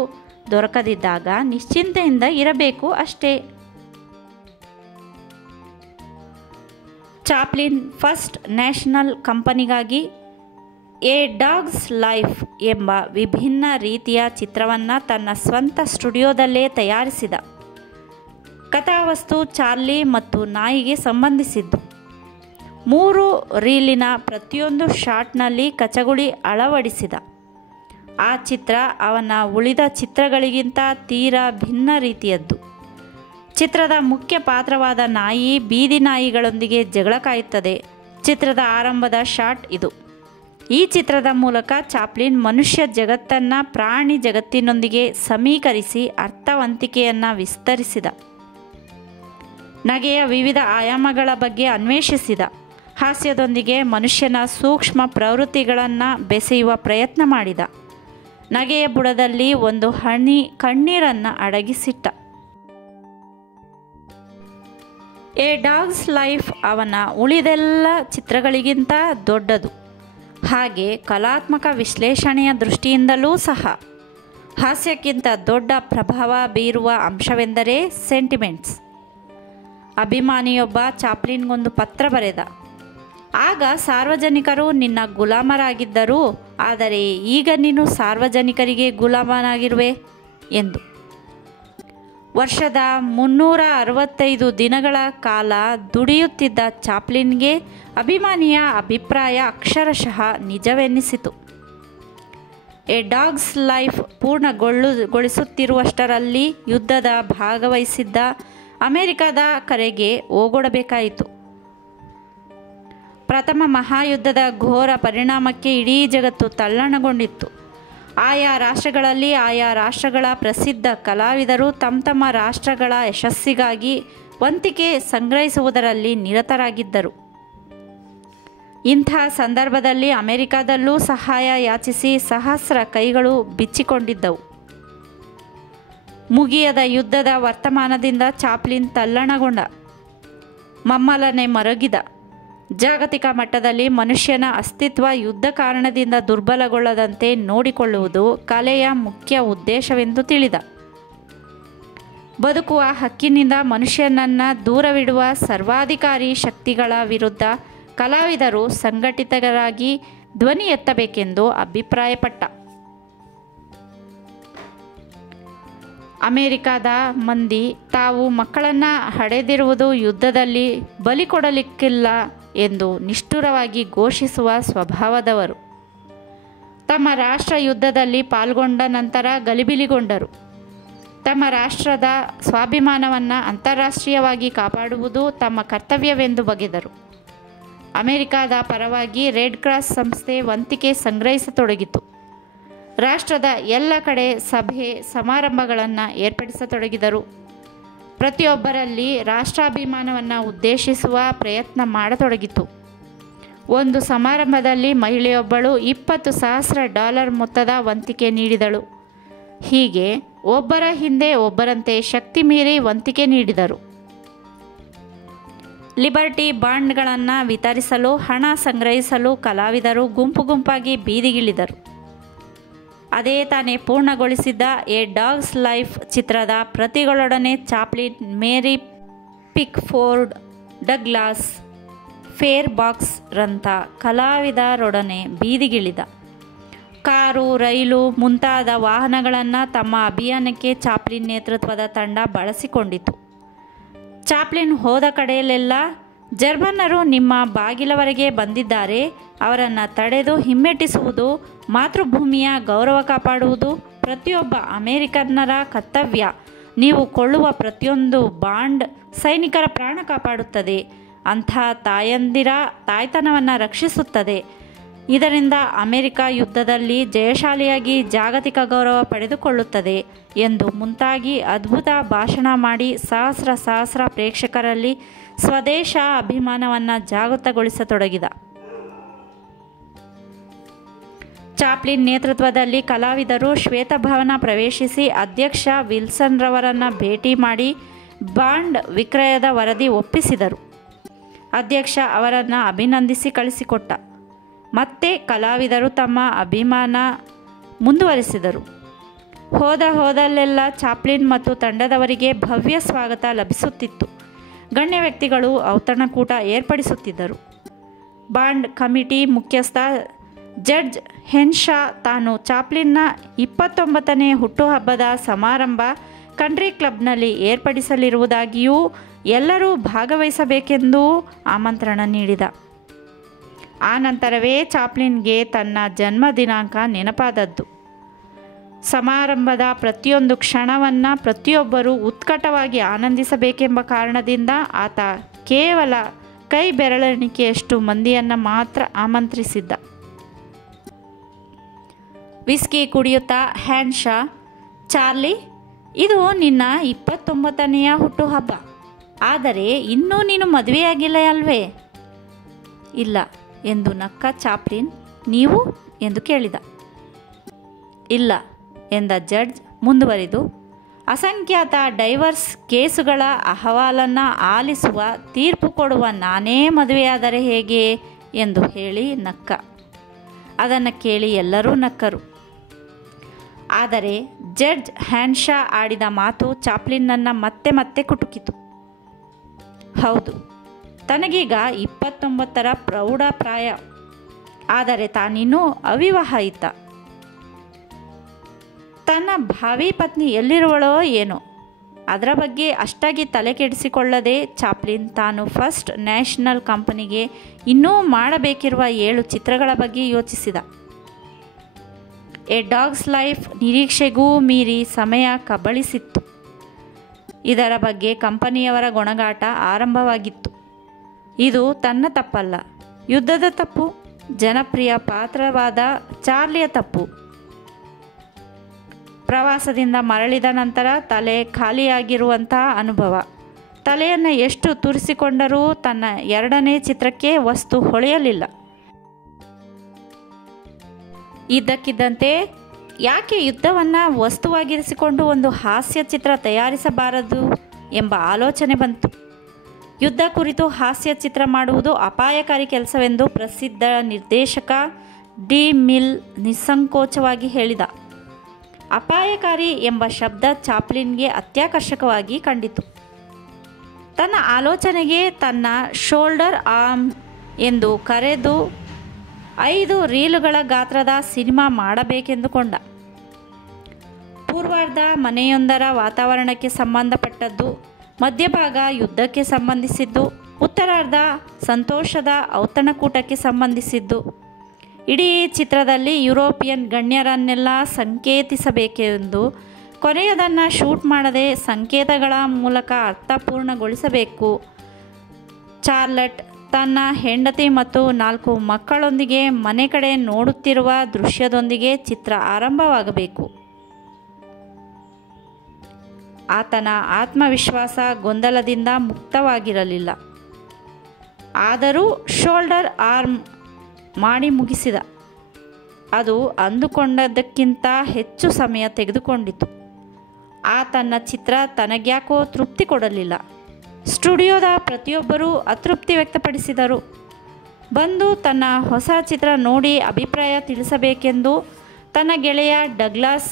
ದೊರಕದಿದ್ದಾಗ ನಿಶ್ಚಿಂತೆಯಿಂದ ಇರಬೇಕು ಅಷ್ಟೇ. ಚಾಪ್ಲಿನ್ ಫಸ್ಟ್ ನ್ಯಾಷನಲ್ ಕಂಪನಿಗಾಗಿ ಎ ಡಾಗ್ಸ್ ಲೈಫ್ ಎಂಬ ವಿಭಿನ್ನ ರೀತಿಯ ಚಿತ್ರವನ್ನು ತನ್ನ ಸ್ವಂತ ಸ್ಟುಡಿಯೋದಲ್ಲೇ ತಯಾರಿಸಿದ. ಕಥಾವಸ್ತು ಚಾರ್ಲಿ ಮತ್ತು ನಾಯಿಗೆ ಸಂಬಂಧಿಸಿದ್ದು. 3 ರೀಲಿನ ಪ್ರತಿಯೊಂದು ಶಾಟ್ನಲ್ಲಿ ಕಚಗುಳಿ ಅಳವಡಿಸಿದ. ಆ ಚಿತ್ರ ಅವನ ಉಳಿದ ಚಿತ್ರಗಳಿಗಿಂತ ತೀರಾ ಭಿನ್ನ ರೀತಿಯದ್ದು. ಚಿತ್ರದ ಮುಖ್ಯ ಪಾತ್ರವಾದ ನಾಯಿ ಬೀದಿ ನಾಯಿಗಳೊಂದಿಗೆ ಜಗಳ ಕಾಯುತ್ತದೆ. ಚಿತ್ರದ ಆರಂಭದ ಶಾಟ್ ಇದು. ಈ ಚಿತ್ರದ ಮೂಲಕ ಚಾಪ್ಲಿನ್ ಮನುಷ್ಯ ಜಗತ್ತನ್ನು ಪ್ರಾಣಿ ಜಗತ್ತಿನೊಂದಿಗೆ ಸಮೀಕರಿಸಿ ಅರ್ಥವಂತಿಕೆಯನ್ನು ವಿಸ್ತರಿಸಿದ. ನಗೆಯ ವಿವಿಧ ಆಯಾಮಗಳ ಬಗ್ಗೆ ಅನ್ವೇಷಿಸಿದ. ಹಾಸ್ಯದೊಂದಿಗೆ ಮನುಷ್ಯನ ಸೂಕ್ಷ್ಮ ಪ್ರವೃತ್ತಿಗಳನ್ನು ಬೆಸೆಯುವ ಪ್ರಯತ್ನ ಮಾಡಿದ. ನಗೆಯ ಬುಡದಲ್ಲಿ ಒಂದು ಹನಿ ಕಣ್ಣೀರನ್ನು ಅಡಗಿಸಿಟ್ಟ. ಎ ಡಾಗ್ಸ್ ಲೈಫ್ ಅವನ ಉಳಿದೆಲ್ಲ ಚಿತ್ರಗಳಿಗಿಂತ ದೊಡ್ಡದು. ಹಾಗೆ ಕಲಾತ್ಮಕ ವಿಶ್ಲೇಷಣೆಯ ದೃಷ್ಟಿಯಿಂದಲೂ ಸಹ ಹಾಸ್ಯಕ್ಕಿಂತ ದೊಡ್ಡ ಪ್ರಭಾವ ಬೀರುವ ಅಂಶವೆಂದರೆ ಸೆಂಟಿಮೆಂಟ್ಸ್. ಅಭಿಮಾನಿಯೊಬ್ಬ ಚಾಪ್ಲಿನ್ಗೊಂದು ಪತ್ರ ಬರೆದ. ಆಗ ಸಾರ್ವಜನಿಕರು ನಿನ್ನ ಗುಲಾಮರಾಗಿದ್ದರು, ಆದರೆ ಈಗ ನೀನು ಸಾರ್ವಜನಿಕರಿಗೆ ಗುಲಾಮನಾಗಿರುವೆ ಎಂದು. ವರ್ಷದ 365 ದಿನಗಳ ಕಾಲ ದುಡಿಯುತ್ತಿದ್ದ ಚಾಪ್ಲಿನ್ಗೆ ಅಭಿಮಾನಿಯ ಅಭಿಪ್ರಾಯ ಅಕ್ಷರಶಃ ನಿಜವೆನ್ನಿಸಿತು. ಎ ಡಾಗ್ಸ್ ಲೈಫ್ ಪೂರ್ಣಗೊಳಿಸುತ್ತಿರುವಷ್ಟರಲ್ಲಿ ಯುದ್ಧದ ಭಾಗವಹಿಸಿದ್ದ ಅಮೆರಿಕದ ಕರೆಗೆ ಓಗೊಡಬೇಕಾಯಿತು. ಪ್ರಥಮ ಮಹಾಯುದ್ಧದ ಘೋರ ಪರಿಣಾಮಕ್ಕೆ ಇಡೀ ಜಗತ್ತು ತಲ್ಲಣಗೊಂಡಿತ್ತು. ಆಯಾ ರಾಷ್ಟ್ರಗಳಲ್ಲಿ ಆಯಾ ರಾಷ್ಟ್ರಗಳ ಪ್ರಸಿದ್ಧ ಕಲಾವಿದರು ತಮ್ಮ ರಾಷ್ಟ್ರಗಳ ಯಶಸ್ಸಿಗಾಗಿ ವಂತಿಕೆ ಸಂಗ್ರಹಿಸುವುದರಲ್ಲಿ ನಿರತರಾಗಿದ್ದರು. ಇಂಥ ಸಂದರ್ಭದಲ್ಲಿ ಅಮೆರಿಕದಲ್ಲೂ ಸಹಾಯ ಯಾಚಿಸಿ ಸಹಸ್ರ ಕೈಗಳು ಬಿಚ್ಚಿಕೊಂಡಿದ್ದವು. ಮುಗಿಯದ ಯುದ್ಧದ ವರ್ತಮಾನದಿಂದ ಚಾಪ್ಲಿನ್ ತಲ್ಲಣಗೊಂಡ, ಮಮ್ಮಲನೆ ಮರಗಿದ. ಜಾಗತಿಕ ಮಟ್ಟದಲ್ಲಿ ಮನುಷ್ಯನ ಅಸ್ತಿತ್ವ ಯುದ್ಧ ಕಾರಣದಿಂದ ದುರ್ಬಲಗೊಳ್ಳದಂತೆ ನೋಡಿಕೊಳ್ಳುವುದು ಕಲೆಯ ಮುಖ್ಯ ಉದ್ದೇಶವೆಂದು ತಿಳಿದ. ಬದುಕುವ ಹಕ್ಕಿನಿಂದ ಮನುಷ್ಯನನ್ನು ದೂರವಿಡುವ ಸರ್ವಾಧಿಕಾರಿ ಶಕ್ತಿಗಳ ವಿರುದ್ಧ ಕಲಾವಿದರು ಸಂಘಟಿತರಾಗಿ ಧ್ವನಿ ಎತ್ತಬೇಕೆಂದು ಅಭಿಪ್ರಾಯಪಟ್ಟ. ಅಮೆರಿಕದ ಮಂದಿ ತಾವು ಮಕ್ಕಳನ್ನು ಹಡೆದಿರುವುದು ಯುದ್ಧದಲ್ಲಿ ಬಲಿ ಕೊಡಲಿಕ್ಕಿಲ್ಲ ಎಂದು ನಿಷ್ಠುರವಾಗಿ ಘೋಷಿಸುವ ಸ್ವಭಾವದವರು. ತಮ್ಮ ರಾಷ್ಟ್ರ ಯುದ್ಧದಲ್ಲಿ ಪಾಲ್ಗೊಂಡ ನಂತರ ಗಲಿಬಿಲಿಗೊಂಡರು. ತಮ್ಮ ರಾಷ್ಟ್ರದ ಸ್ವಾಭಿಮಾನವನ್ನು ಅಂತಾರಾಷ್ಟ್ರೀಯವಾಗಿ ಕಾಪಾಡುವುದು ತಮ್ಮ ಕರ್ತವ್ಯವೆಂದು ಬಗೆದರು. ಅಮೆರಿಕದ ಪರವಾಗಿ ರೆಡ್ ಕ್ರಾಸ್ ಸಂಸ್ಥೆ ವಂತಿಕೆ ಸಂಗ್ರಹಿಸತೊಡಗಿತು. ರಾಷ್ಟ್ರದ ಎಲ್ಲ ಕಡೆ ಸಭೆ ಸಮಾರಂಭಗಳನ್ನು ಏರ್ಪಡಿಸತೊಡಗಿದರು. ಪ್ರತಿಯೊಬ್ಬರಲ್ಲಿ ರಾಷ್ಟ್ರಾಭಿಮಾನವನ್ನು ಉದ್ದೇಶಿಸುವ ಪ್ರಯತ್ನ ಮಾಡತೊಡಗಿತು. ಒಂದು ಸಮಾರಂಭದಲ್ಲಿ ಮಹಿಳೆಯೊಬ್ಬಳು $20,000 ಮೊತ್ತದ ವಂತಿಕೆ ನೀಡಿದಳು. ಹೀಗೆ ಒಬ್ಬರ ಹಿಂದೆ ಒಬ್ಬರಂತೆ ಶಕ್ತಿ ಮೀರಿ ವಂತಿಕೆ ನೀಡಿದರು. ಲಿಬರ್ಟಿ ಬಾಂಡ್ಗಳನ್ನು ವಿತರಿಸಲು ಹಣ ಸಂಗ್ರಹಿಸಲು ಕಲಾವಿದರು ಗುಂಪು ಗುಂಪಾಗಿ ಬೀದಿಗಿಳಿದರು. ಅದೇ ತಾನೇ ಪೂರ್ಣಗೊಳಿಸಿದ್ದ ಎ ಡಾಗ್ಸ್ ಲೈಫ್ ಚಿತ್ರದ ಪ್ರತಿಗಳೊಡನೆ ಚಾಪ್ಲಿನ್, ಮೇರಿ ಪಿಕ್ಫೋರ್ಡ್, ಡಗ್ಲಾಸ್ ಫೇರ್ಬಾಕ್ಸ್ ರಂಥ ಕಲಾವಿದರೊಡನೆ ಬೀದಿಗಿಳಿದ. ಕಾರು, ರೈಲು ಮುಂತಾದ ವಾಹನಗಳನ್ನು ತಮ್ಮ ಅಭಿಯಾನಕ್ಕೆ ಚಾಪ್ಲಿನ್ ನೇತೃತ್ವದ ತಂಡ ಬಳಸಿಕೊಂಡಿತು. ಚಾಪ್ಲಿನ್ ಹೋದ ಕಡೆಯಲ್ಲೆಲ್ಲ ಜರ್ಮನ್ನರು ನಿಮ್ಮ ಬಾಗಿಲವರೆಗೆ ಬಂದಿದ್ದಾರೆ, ಅವರನ್ನು ತಡೆದು ಹಿಮ್ಮೆಟ್ಟಿಸುವುದು, ಮಾತೃಭೂಮಿಯ ಗೌರವ ಕಾಪಾಡುವುದು ಪ್ರತಿಯೊಬ್ಬ ಅಮೆರಿಕನ್ನರ ಕರ್ತವ್ಯ. ನೀವು ಕೊಳ್ಳುವ ಪ್ರತಿಯೊಂದು ಬಾಂಡ್ ಸೈನಿಕರ ಪ್ರಾಣ ಕಾಪಾಡುತ್ತದೆ, ಅಂಥ ತಾಯಂದಿರ ತಾಯ್ತನವನ್ನು ರಕ್ಷಿಸುತ್ತದೆ. ಇದರಿಂದ ಅಮೆರಿಕ ಯುದ್ಧದಲ್ಲಿ ಜಯಶಾಲಿಯಾಗಿ ಜಾಗತಿಕ ಗೌರವ ಪಡೆದುಕೊಳ್ಳುತ್ತದೆ ಎಂದು ಮುಂತಾಗಿ ಅದ್ಭುತ ಭಾಷಣ ಮಾಡಿ ಸಹಸ್ರ ಪ್ರೇಕ್ಷಕರಲ್ಲಿ ಸ್ವದೇಶ ಅಭಿಮಾನವನ್ನು ಜಾಗೃತಗೊಳಿಸತೊಡಗಿದ. ಚಾಪ್ಲಿನ್ ನೇತೃತ್ವದಲ್ಲಿ ಕಲಾವಿದರು ಶ್ವೇತಭವನ ಪ್ರವೇಶಿಸಿ ಅಧ್ಯಕ್ಷ ವಿಲ್ಸನ್ರವರನ್ನು ಭೇಟಿ ಮಾಡಿ ಬಾಂಡ್ ವಿಕ್ರಯದ ವರದಿ ಒಪ್ಪಿಸಿದರು. ಅಧ್ಯಕ್ಷ ಅವರನ್ನು ಅಭಿನಂದಿಸಿ ಕಳಿಸಿಕೊಟ್ಟ. ಮತ್ತೆ ಕಲಾವಿದರು ತಮ್ಮ ಅಭಿಮಾನ ಮುಂದುವರಿಸಿದರು. ಹೋದಲ್ಲೆಲ್ಲ ಚಾಪ್ಲಿನ್ ಮತ್ತು ತಂಡದವರಿಗೆ ಭವ್ಯ ಸ್ವಾಗತ ಲಭಿಸುತ್ತಿತ್ತು. ಗಣ್ಯ ವ್ಯಕ್ತಿಗಳು ಔತಣಕೂಟ ಏರ್ಪಡಿಸುತ್ತಿದ್ದರು. ಬಾಂಡ್ ಕಮಿಟಿ ಮುಖ್ಯಸ್ಥ ಜಡ್ಜ್ ಹೆನ್ಶಾ ತಾನು ಚಾಪ್ಲಿನ್ನ 29ನೇ ಹುಟ್ಟುಹಬ್ಬದ ಸಮಾರಂಭ ಕಂಟ್ರಿ ಕ್ಲಬ್ನಲ್ಲಿ ಏರ್ಪಡಿಸಲಿರುವುದಾಗಿಯೂ ಎಲ್ಲರೂ ಭಾಗವಹಿಸಬೇಕೆಂದೂ ಆಮಂತ್ರಣ ನೀಡಿದ. ಆ ನಂತರವೇ ಚಾಪ್ಲಿನ್ಗೆ ತನ್ನ ಜನ್ಮ ದಿನಾಂಕ ನೆನಪಾದದ್ದು. ಸಮಾರಂಭದ ಪ್ರತಿಯೊಂದು ಕ್ಷಣವನ್ನು ಪ್ರತಿಯೊಬ್ಬರೂ ಉತ್ಕಟವಾಗಿ ಆನಂದಿಸಬೇಕೆಂಬ ಕಾರಣದಿಂದ ಆತ ಕೇವಲ ಕೈ ಬೆರಳೆಣಿಕೆಯಷ್ಟು ಮಂದಿಯನ್ನು ಮಾತ್ರ ಆಮಂತ್ರಿಸಿದ್ದ. ವಿಸ್ಕಿ ಕುಡಿಯುತ್ತಾ ಹ್ಯಾನ್ಶಾ, ಚಾರ್ಲಿ, ಇದು ನಿನ್ನ 29ನೇ ಹುಟ್ಟುಹಬ್ಬ, ಆದರೆ ಇನ್ನೂ ನೀನು ಮದುವೆಯಾಗಿಲ್ಲ ಅಲ್ವೇ? ಇಲ್ಲ ಎಂದು ನಕ್ಕ ಚಾಪ್ಲಿನ್. ನೀವು ಎಂದು ಕೇಳಿದ. ಇಲ್ಲ ಎಂದ ಜಡ್ಜ್ ಮುಂದುವರಿದು, ಅಸಂಖ್ಯಾತ ಡೈವರ್ಸ್ ಕೇಸುಗಳ ಅಹವಾಲನ್ನು ಆಲಿಸುವ ತೀರ್ಪು ಕೊಡುವ ನಾನೇ ಮದುವೆಯಾದರೆ ಹೇಗೆ ಎಂದು ಹೇಳಿ ನಕ್ಕ. ಅದನ್ನು ಕೇಳಿ ಎಲ್ಲರೂ ನಕ್ಕರು. ಆದರೆ ಜಡ್ಜ್ ಹ್ಯಾನ್ಶಾ ಆಡಿದ ಮಾತು ಚಾಪ್ಲಿನ್ನನ್ನು ಮತ್ತೆ ಮತ್ತೆ ಕುಟುಕಿತು. ಹೌದು, ತನಗೀಗ 29ರ ಪ್ರೌಢ ಪ್ರಾಯ, ಆದರೆ ತಾನಿನ್ನೂ ಅವಿವಾಹಿತ. ತನ್ನ ಭಾವಿ ಪತ್ನಿ ಎಲ್ಲಿರುವಳೋ ಏನೋ, ಅದರ ಬಗ್ಗೆ ಅಷ್ಟಾಗಿ ತಲೆ ಕೆಡಿಸಿಕೊಳ್ಳದೆ ಚಾಪ್ಲಿನ್ ತಾನು ಫಸ್ಟ್ ನ್ಯಾಷನಲ್ ಕಂಪನಿಗೆ ಇನ್ನೂ ಮಾಡಬೇಕಿರುವ 7 ಚಿತ್ರಗಳ ಬಗ್ಗೆ ಯೋಚಿಸಿದ. ಎ ಡಾಗ್ಸ್ ಲೈಫ್ ನಿರೀಕ್ಷೆಗೂ ಮೀರಿ ಸಮಯ ಕಬಳಿಸಿತ್ತು. ಇದರ ಬಗ್ಗೆ ಕಂಪನಿಯವರ ಗೊಣಗಾಟ ಆರಂಭವಾಗಿತ್ತು. ಇದು ತನ್ನ ತಪ್ಪಲ್ಲ, ಯುದ್ಧದ ತಪ್ಪು, ಜನಪ್ರಿಯ ಪಾತ್ರವಾದ ಚಾರ್ಲಿಯ ತಪ್ಪು. ಪ್ರವಾಸದಿಂದ ಮರಳಿದ ನಂತರ ತಲೆ ಖಾಲಿಯಾಗಿರುವಂತಹ ಅನುಭವ. ತಲೆಯನ್ನು ಎಷ್ಟು ತುರಿಸಿಕೊಂಡರೂ ತನ್ನ 2ನೇ ಚಿತ್ರಕ್ಕೆ ವಸ್ತು ಹೊಳೆಯಲಿಲ್ಲ. ಇದ್ದಕ್ಕಿದ್ದಂತೆ ಯಾಕೆ ಯುದ್ಧವನ್ನು ವಸ್ತುವಾಗಿರಿಸಿಕೊಂಡು ಒಂದು ಹಾಸ್ಯ ಚಿತ್ರ ತಯಾರಿಸಬಾರದು ಎಂಬ ಆಲೋಚನೆ ಬಂತು. ಯುದ್ಧ ಕುರಿತು ಹಾಸ್ಯ ಚಿತ್ರ ಮಾಡುವುದು ಅಪಾಯಕಾರಿ ಕೆಲಸವೆಂದು ಪ್ರಸಿದ್ಧ ನಿರ್ದೇಶಕ ಡಿ ಮಿಲ್ ನಿಸ್ಸಂಕೋಚವಾಗಿ ಹೇಳಿದ. ಅಪಾಯಕಾರಿ ಎಂಬ ಶಬ್ದ ಚಾಪ್ಲಿನ್ಗೆ ಅತ್ಯಾಕರ್ಷಕವಾಗಿ ಕಂಡಿತು. ತನ್ನ ಆಲೋಚನೆಗೆ ತನ್ನ ಶೋಲ್ಡರ್ ಆರ್ಮ್ ಎಂದು ಕರೆದು 5 ರೀಲುಗಳ ಗಾತ್ರದ ಸಿನಿಮಾ ಮಾಡಬೇಕೆಂದುಕೊಂಡ. ಪೂರ್ವಾರ್ಧ ಮನೆಯೊಂದರ ವಾತಾವರಣಕ್ಕೆ ಸಂಬಂಧಪಟ್ಟದ್ದು, ಮಧ್ಯಭಾಗ ಯುದ್ಧಕ್ಕೆ ಸಂಬಂಧಿಸಿದ್ದು, ಉತ್ತರಾರ್ಧ ಸಂತೋಷದ ಔತಣಕೂಟಕ್ಕೆ ಸಂಬಂಧಿಸಿದ್ದು. ಇಡೀ ಚಿತ್ರದಲ್ಲಿ ಯುರೋಪಿಯನ್ ಗಣ್ಯರನ್ನೆಲ್ಲ ಸಂಕೇತಿಸಬೇಕೆಂದು, ಕೊನೆಯದನ್ನು ಶೂಟ್ ಮಾಡದೆ ಸಂಕೇತಗಳ ಮೂಲಕ ಅರ್ಥಪೂರ್ಣಗೊಳಿಸಬೇಕು. ಚಾರ್ಲಟ್ ತನ್ನ ಹೆಂಡತಿ ಮತ್ತು 4 ಮಕ್ಕಳೊಂದಿಗೆ ಮನೆ ಕಡೆ ನೋಡುತ್ತಿರುವ ದೃಶ್ಯದೊಂದಿಗೆ ಚಿತ್ರ ಆರಂಭವಾಗಬೇಕು. ಆತನ ಆತ್ಮವಿಶ್ವಾಸ ಗೊಂದಲದಿಂದ ಮುಕ್ತವಾಗಿರಲಿಲ್ಲ. ಆದರೂ ಶೋಲ್ಡರ್ ಆರ್ಮ್ ಮಾಡಿ ಮುಗಿಸಿದ. ಅದು ಅಂದುಕೊಂಡದ್ದಕ್ಕಿಂತ ಹೆಚ್ಚು ಸಮಯ ತೆಗೆದುಕೊಂಡಿತು. ತನ್ನ ಚಿತ್ರ ತನಗ್ಯಾಕೋ ತೃಪ್ತಿ ಕೊಡಲಿಲ್ಲ. ಸ್ಟುಡಿಯೋದ ಪ್ರತಿಯೊಬ್ಬರೂ ಅತೃಪ್ತಿ ವ್ಯಕ್ತಪಡಿಸಿದರು. ಬಂದು ತನ್ನ ಹೊಸ ಚಿತ್ರ ನೋಡಿ ಅಭಿಪ್ರಾಯ ತಿಳಿಸಬೇಕೆಂದು ತನ್ನ ಗೆಳೆಯ ಡಗ್ಲಾಸ್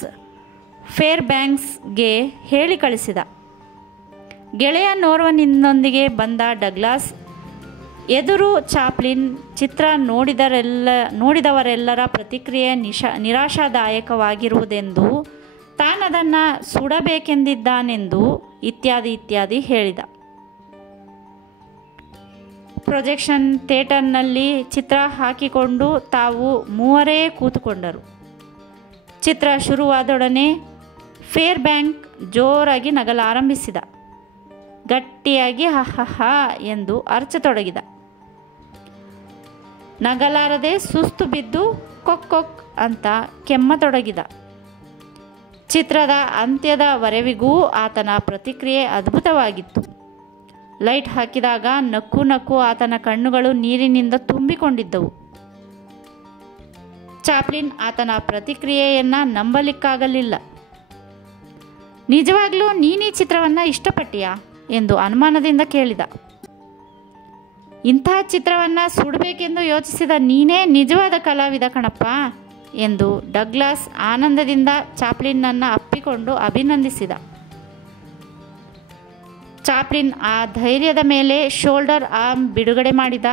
ಫೇರ್ಬ್ಯಾಂಕ್ಸ್ಗೆ ಹೇಳಿ ಕಳಿಸಿದ. ಗೆಳೆಯನೋರ್ವನಿಂದೊಂದಿಗೆ ಬಂದ ಡಗ್ಲಾಸ್ ಎದುರು ಚಾಪ್ಲಿನ್ ಚಿತ್ರ ನೋಡಿದವರೆಲ್ಲರ ಪ್ರತಿಕ್ರಿಯೆ ನಿರಾಶಾದಾಯಕವಾಗಿರುವುದೆಂದು, ತಾನದನ್ನು ಸುಡಬೇಕೆಂದಿದ್ದಾನೆಂದು ಇತ್ಯಾದಿ ಹೇಳಿದ. ಪ್ರೊಜೆಕ್ಷನ್ ಥಿಯೇಟರ್ನಲ್ಲಿ ಚಿತ್ರ ಹಾಕಿಕೊಂಡು ತಾವು 3 ಕೂತುಕೊಂಡರು. ಚಿತ್ರ ಶುರುವಾದೊಡನೆ ಫೇರ್ಬ್ಯಾಂಕ್ ಜೋರಾಗಿ ನಗಲಾರಂಭಿಸಿದ. ಗಟ್ಟಿಯಾಗಿ ಹಹಹ ಎಂದು ಅರಚತೊಡಗಿದ. ನಗಲಾರದೆ ಸುಸ್ತು ಬಿದ್ದು ಕೊಕ್ ಅಂತ ಕೆಮ್ಮತೊಡಗಿದ. ಚಿತ್ರದ ಅಂತ್ಯದವರೆವಿಗೂ ಆತನ ಪ್ರತಿಕ್ರಿಯೆ ಅದ್ಭುತವಾಗಿತ್ತು. ಲೈಟ್ ಹಾಕಿದಾಗ ನಕ್ಕು ಆತನ ಕಣ್ಣುಗಳು ನೀರಿನಿಂದ ತುಂಬಿಕೊಂಡಿದ್ದವು. ಚಾಪ್ಲಿನ್ ಆತನ ಪ್ರತಿಕ್ರಿಯೆಯನ್ನು ನಂಬಲಿಕ್ಕಾಗಲಿಲ್ಲ. ನಿಜವಾಗ್ಲೂ ನೀನೀ ಚಿತ್ರವನ್ನು ಇಷ್ಟಪಟ್ಟಿಯಾ ಎಂದು ಅನುಮಾನದಿಂದ ಕೇಳಿದ. ಇಂಥ ಚಿತ್ರವನ್ನು ಸುಡಬೇಕೆಂದು ಯೋಚಿಸಿದ ನೀನೇ ನಿಜವಾದ ಕಲಾವಿದ ಕಣಪ್ಪ ಎಂದು ಡಗ್ಲಾಸ್ ಆನಂದದಿಂದ ಚಾಪ್ಲಿನ್ನನ್ನು ಅಪ್ಪಿಕೊಂಡು ಅಭಿನಂದಿಸಿದ. ಚಾಪ್ಲಿನ್ ಆ ಧೈರ್ಯದ ಮೇಲೆ ಶೋಲ್ಡರ್ ಆರ್ಮ್ ಬಿಡುಗಡೆ ಮಾಡಿದ.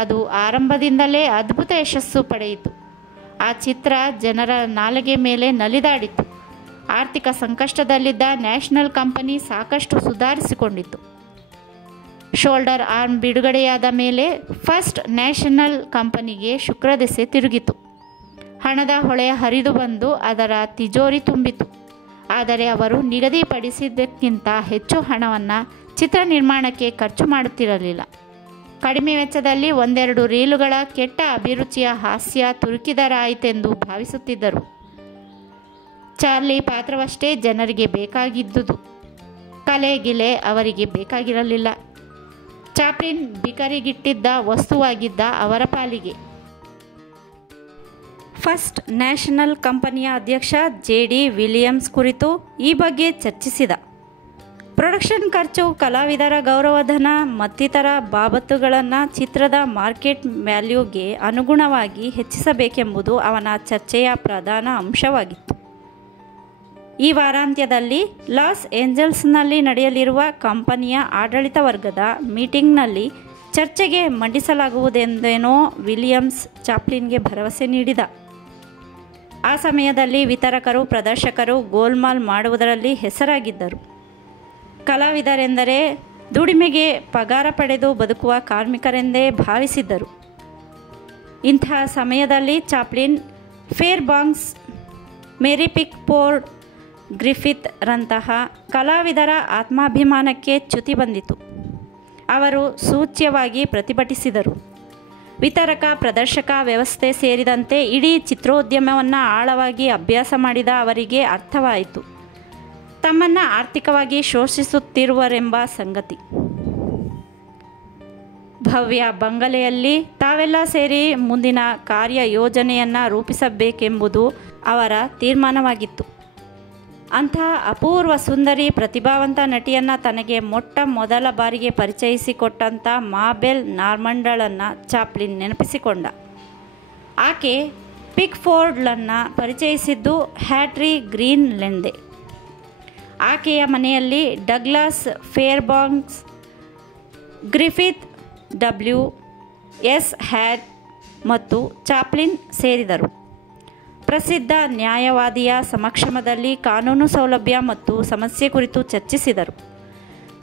ಅದು ಆರಂಭದಿಂದಲೇ ಅದ್ಭುತ ಯಶಸ್ಸು ಪಡೆಯಿತು. ಆ ಚಿತ್ರ ಜನರ ನಾಲಿಗೆ ಮೇಲೆ ನಲಿದಾಡಿತು. ಆರ್ಥಿಕ ಸಂಕಷ್ಟದಲ್ಲಿದ್ದ ನ್ಯಾಷನಲ್ ಕಂಪನಿ ಸಾಕಷ್ಟು ಸುಧಾರಿಸಿಕೊಂಡಿತು. ಶೋಲ್ಡರ್ ಆರ್ಮ್ ಬಿಡುಗಡೆಯಾದ ಮೇಲೆ ಫಸ್ಟ್ ನ್ಯಾಷನಲ್ ಕಂಪನಿಗೆ ಶುಕ್ರದೆಸೆ ತಿರುಗಿತು. ಹಣದ ಹೊಳೆ ಹರಿದು ಬಂದು ಅದರ ತಿಜೋರಿ ತುಂಬಿತು. ಆದರೆ ಅವರು ನಿಗದಿಪಡಿಸಿದ್ದಕ್ಕಿಂತ ಹೆಚ್ಚು ಹಣವನ್ನು ಚಿತ್ರ ನಿರ್ಮಾಣಕ್ಕೆ ಖರ್ಚು ಮಾಡುತ್ತಿರಲಿಲ್ಲ. ಕಡಿಮೆ ವೆಚ್ಚದಲ್ಲಿ 1-2 ರೀಲುಗಳ ಕೆಟ್ಟ ಅಭಿರುಚಿಯ ಹಾಸ್ಯ ತುರುಕಿದರಾಯಿತೆಂದು ಭಾವಿಸುತ್ತಿದ್ದರು. ಚಾರ್ಲಿ ಪಾತ್ರವಷ್ಟೇ ಜನರಿಗೆ ಬೇಕಾಗಿದ್ದುದು. ಕಲೆ ಅವರಿಗೆ ಬೇಕಾಗಿರಲಿಲ್ಲ. ಚಾಪ್ಲಿನ್ ಬಿಕರಿಗಿಟ್ಟಿದ್ದ ವಸ್ತುವಾಗಿದ್ದ ಅವರ ಪಾಲಿಗೆ. ಫಸ್ಟ್ ನ್ಯಾಷನಲ್ ಕಂಪನಿಯ ಅಧ್ಯಕ್ಷ JD ವಿಲಿಯಮ್ಸ್ ಕುರಿತು ಈ ಬಗ್ಗೆ ಚರ್ಚಿಸಿದ. ಪ್ರೊಡಕ್ಷನ್ ಖರ್ಚು, ಕಲಾವಿದರ ಗೌರವಧನ ಮತ್ತಿತರ ಬಾಬತ್ತುಗಳನ್ನು ಚಿತ್ರದ ಮಾರ್ಕೆಟ್ ವ್ಯಾಲ್ಯೂಗೆ ಅನುಗುಣವಾಗಿ ಹೆಚ್ಚಿಸಬೇಕೆಂಬುದು ಅವನ ಚರ್ಚೆಯ ಪ್ರಧಾನ ಅಂಶವಾಗಿತ್ತು. ಈ ವಾರಾಂತ್ಯದಲ್ಲಿ ಲಾಸ್ ಏಂಜಲ್ಸ್ನಲ್ಲಿ ನಡೆಯಲಿರುವ ಕಂಪನಿಯ ಆಡಳಿತ ವರ್ಗದ ಮೀಟಿಂಗ್ನಲ್ಲಿ ಚರ್ಚೆಗೆ ಮಂಡಿಸಲಾಗುವುದೆಂದೇನೋ ವಿಲಿಯಮ್ಸ್ ಚಾಪ್ಲಿನ್ಗೆ ಭರವಸೆ ನೀಡಿದ. ಆ ಸಮಯದಲ್ಲಿ ವಿತರಕರು, ಪ್ರದರ್ಶಕರು ಗೋಲ್ಮಾಲ್ ಮಾಡುವುದರಲ್ಲಿ ಹೆಸರಾಗಿದ್ದರು. ಕಲಾವಿದರೆಂದರೆ ದುಡಿಮೆಗೆ ಪಗಾರ ಪಡೆದು ಬದುಕುವ ಕಾರ್ಮಿಕರೆಂದೇ ಭಾವಿಸಿದ್ದರು. ಇಂತಹ ಸಮಯದಲ್ಲಿ ಚಾಪ್ಲಿನ್, ಫೇರ್ಬಾಂಕ್ಸ್, ಮೇರಿ ಪಿಕ್ಫೋರ್ಡ್, ಗ್ರಿಫಿತ್ ರಂತಹ ಕಲಾವಿದರ ಆತ್ಮಾಭಿಮಾನಕ್ಕೆ ಚ್ಯುತಿ ಬಂದಿತು. ಅವರು ಸೂಚ್ಯವಾಗಿ ಪ್ರತಿಭಟಿಸಿದರು. ವಿತರಕ, ಪ್ರದರ್ಶಕ ವ್ಯವಸ್ಥೆ ಸೇರಿದಂತೆ ಇಡೀ ಚಿತ್ರೋದ್ಯಮವನ್ನು ಆಳವಾಗಿ ಅಭ್ಯಾಸ ಮಾಡಿದ ಅವರಿಗೆ ಅರ್ಥವಾಯಿತು ತಮ್ಮನ್ನು ಆರ್ಥಿಕವಾಗಿ ಶೋಷಿಸುತ್ತಿರುವರೆಂಬ ಸಂಗತಿ. ಭವ್ಯ ಬಂಗಲೆಯಲ್ಲಿ ತಾವೆಲ್ಲ ಸೇರಿ ಮುಂದಿನ ಕಾರ್ಯಯೋಜನೆಯನ್ನು ರೂಪಿಸಬೇಕೆಂಬುದು ಅವರ ತೀರ್ಮಾನವಾಗಿತ್ತು. ಅಂಥ ಅಪೂರ್ವ ಸುಂದರಿ, ಪ್ರತಿಭಾವಂತ ನಟಿಯನ್ನು ತನಗೆ ಮೊಟ್ಟ ಮೊದಲ ಬಾರಿಗೆ ಪರಿಚಯಿಸಿಕೊಟ್ಟಂಥ ಮಾಬೆಲ್ ನಾರ್ಮಂಡಳನ್ನು ಚಾಪ್ಲಿನ್ ನೆನಪಿಸಿಕೊಂಡ. ಆಕೆ ಪಿಕ್ಫೋರ್ಡ್ಳನ್ನು ಪರಿಚಯಿಸಿದ್ದು ಹ್ಯಾಟ್ರಿ ಗ್ರೀನ್ಲೆಂದೆ. ಆಕೆಯ ಮನೆಯಲ್ಲಿ ಡಗ್ಲಾಸ್ ಫೇರ್ಬಾಂಕ್ಸ್, ಗ್ರಿಫಿತ್, WS ಹ್ಯಾಟ್ ಮತ್ತು ಚಾಪ್ಲಿನ್ ಸೇರಿದರು. ಪ್ರಸಿದ್ಧ ನ್ಯಾಯವಾದಿಯ ಸಮಕ್ಷಮದಲ್ಲಿ ಕಾನೂನು ಸೌಲಭ್ಯ ಮತ್ತು ಸಮಸ್ಯೆ ಕುರಿತು ಚರ್ಚಿಸಿದರು.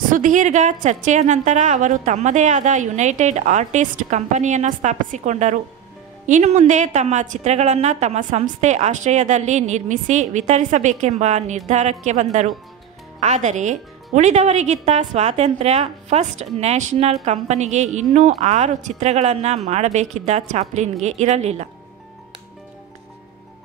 ಸುದೀರ್ಘ ಚರ್ಚೆಯ ನಂತರ ಅವರು ತಮ್ಮದೇ ಆದ ಯುನೈಟೆಡ್ ಆರ್ಟಿಸ್ಟ್ ಕಂಪನಿಯನ್ನು ಸ್ಥಾಪಿಸಿಕೊಂಡರು. ಇನ್ನು ಮುಂದೆ ತಮ್ಮ ಚಿತ್ರಗಳನ್ನು ತಮ್ಮ ಸಂಸ್ಥೆ ಆಶ್ರಯದಲ್ಲಿ ನಿರ್ಮಿಸಿ ವಿತರಿಸಬೇಕೆಂಬ ನಿರ್ಧಾರಕ್ಕೆ ಬಂದರು. ಆದರೆ ಉಳಿದವರಿಗಿತ್ತ ಸ್ವಾತಂತ್ರ್ಯ. ಫಸ್ಟ್ ನ್ಯಾಷನಲ್ ಕಂಪನಿಗೆ ಇನ್ನೂ 6 ಚಿತ್ರಗಳನ್ನು ಮಾಡಬೇಕಿದ್ದ ಚಾಪ್ಲಿನ್ಗೆ ಇರಲಿಲ್ಲ.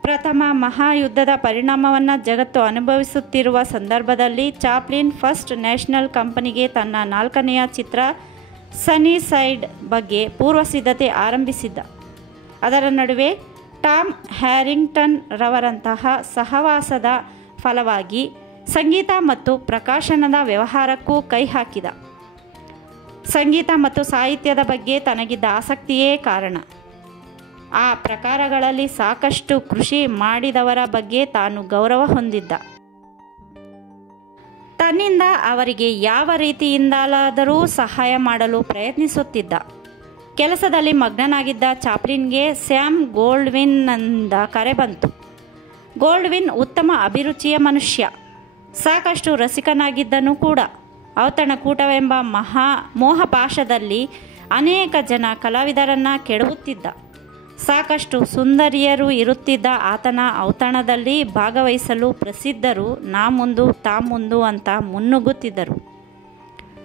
ಪ್ರಥಮ ಮಹಾಯುದ್ಧದ ಪರಿಣಾಮವನ್ನು ಜಗತ್ತು ಅನುಭವಿಸುತ್ತಿರುವ ಸಂದರ್ಭದಲ್ಲಿ ಚಾಪ್ಲಿನ್ ಫಸ್ಟ್ ನ್ಯಾಷನಲ್ ಕಂಪನಿಗೆ ತನ್ನ 4ನೆಯ ಚಿತ್ರ ಸನ್ನಿಸೈಡ್ ಬಗ್ಗೆ ಪೂರ್ವಸಿದ್ಧತೆ ಆರಂಭಿಸಿದ್ದ. ಅದರ ನಡುವೆ ಟಾಮ್ ಹ್ಯಾರಿಂಗ್ಟನ್ ರವರಂತಹ ಸಹವಾಸದ ಫಲವಾಗಿ ಸಂಗೀತ ಮತ್ತು ಪ್ರಕಾಶನದ ವ್ಯವಹಾರಕ್ಕೂ ಕೈ ಹಾಕಿದ. ಸಂಗೀತ ಮತ್ತು ಸಾಹಿತ್ಯದ ಬಗ್ಗೆ ತನಗಿದ್ದ ಆಸಕ್ತಿಯೇ ಕಾರಣ. ಆ ಪ್ರಕಾರಗಳಲ್ಲಿ ಸಾಕಷ್ಟು ಕೃಷಿ ಮಾಡಿದವರ ಬಗ್ಗೆ ತಾನು ಗೌರವ ಹೊಂದಿದ್ದ. ತನ್ನಿಂದ ಅವರಿಗೆ ಯಾವ ರೀತಿಯಿಂದಲಾದರೂ ಸಹಾಯ ಮಾಡಲು ಪ್ರಯತ್ನಿಸುತ್ತಿದ್ದ. ಕೆಲಸದಲ್ಲಿ ಮಗ್ನನಾಗಿದ್ದ ಚಾಪ್ಲಿನ್ಗೆ ಸ್ಯಾಮ್ ಗೋಲ್ಡ್ವಿನ್ನಿಂದ ಕರೆ ಬಂತು. ಗೋಲ್ಡ್ವಿನ್ ಉತ್ತಮ ಅಭಿರುಚಿಯ ಮನುಷ್ಯ, ಸಾಕಷ್ಟು ರಸಿಕನಾಗಿದ್ದನು ಕೂಡ. ಔತಣಕೂಟವೆಂಬ ಮೋಹಪಾಶದಲ್ಲಿ ಅನೇಕ ಜನ ಕಲಾವಿದರನ್ನು ಕೆಡವುತ್ತಿದ್ದ. ಸಾಕಷ್ಟು ಸುಂದರಿಯರು ಇರುತ್ತಿದ್ದ ಆತನ ಔತಣದಲ್ಲಿ ಭಾಗವಹಿಸಲು ಪ್ರಸಿದ್ಧರು ನಾ ಮುಂದು ತಾ ಮುಂದು ಅಂತ ಮುನ್ನುಗ್ಗುತ್ತಿದ್ದರು.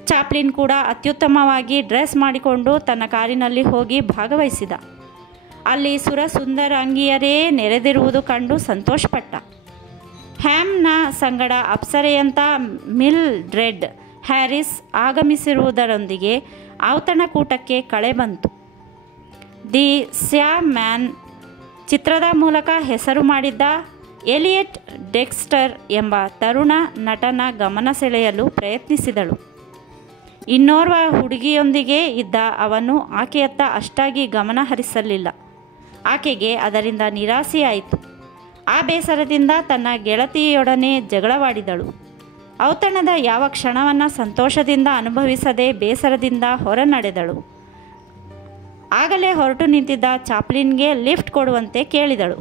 ಚಾಪ್ಲಿನ್ ಕೂಡ ಅತ್ಯುತ್ತಮವಾಗಿ ಡ್ರೆಸ್ ಮಾಡಿಕೊಂಡು ತನ್ನ ಕಾರಿನಲ್ಲಿ ಹೋಗಿ ಭಾಗವಹಿಸಿದ. ಅಲ್ಲಿ ಸುರಸುಂದರಾಂಗಿಯರೇ ನೆರೆದಿರುವುದು ಕಂಡು ಸಂತೋಷಪಟ್ಟ. ಹ್ಯಾಮ್ನ ಸಂಗಡ ಅಪ್ಸರೆಯಂಥ ಮಿಲ್ಡ್ರೆಡ್ ಹ್ಯಾರಿಸ್ ಆಗಮಿಸಿರುವುದರೊಂದಿಗೆ ಔತಣಕೂಟಕ್ಕೆ ಕಳೆ ಬಂತು. ದಿ ಸ್ಯಾಮ್ ಮ್ಯಾನ್ ಚಿತ್ರದ ಮೂಲಕ ಹೆಸರು ಮಾಡಿದ್ದ ಎಲಿಯಟ್ ಡೆಕ್ಸ್ಟರ್ ಎಂಬ ತರುಣ ನಟನ ಗಮನ ಸೆಳೆಯಲು ಪ್ರಯತ್ನಿಸಿದಳು. ಇನ್ನೋರ್ವ ಹುಡುಗಿಯೊಂದಿಗೆ ಇದ್ದ ಅವನು ಆಕೆಯತ್ತ ಅಷ್ಟಾಗಿ ಗಮನ ಹರಿಸಲಿಲ್ಲ. ಆಕೆಗೆ ಅದರಿಂದ ನಿರಾಸೆಯಾಯಿತು. ಆ ಬೇಸರದಿಂದ ತನ್ನ ಗೆಳತಿಯೊಡನೆ ಜಗಳವಾಡಿದಳು. ಔತಣದ ಯಾವ ಕ್ಷಣವನ್ನು ಸಂತೋಷದಿಂದ ಅನುಭವಿಸದೆ ಬೇಸರದಿಂದ ಹೊರ ನಡೆದಳು. ಆಗಲೇ ಹೊರಟು ನಿಂತಿದ್ದ ಚಾಪ್ಲಿನ್ಗೆ ಲಿಫ್ಟ್ ಕೊಡುವಂತೆ ಕೇಳಿದಳು.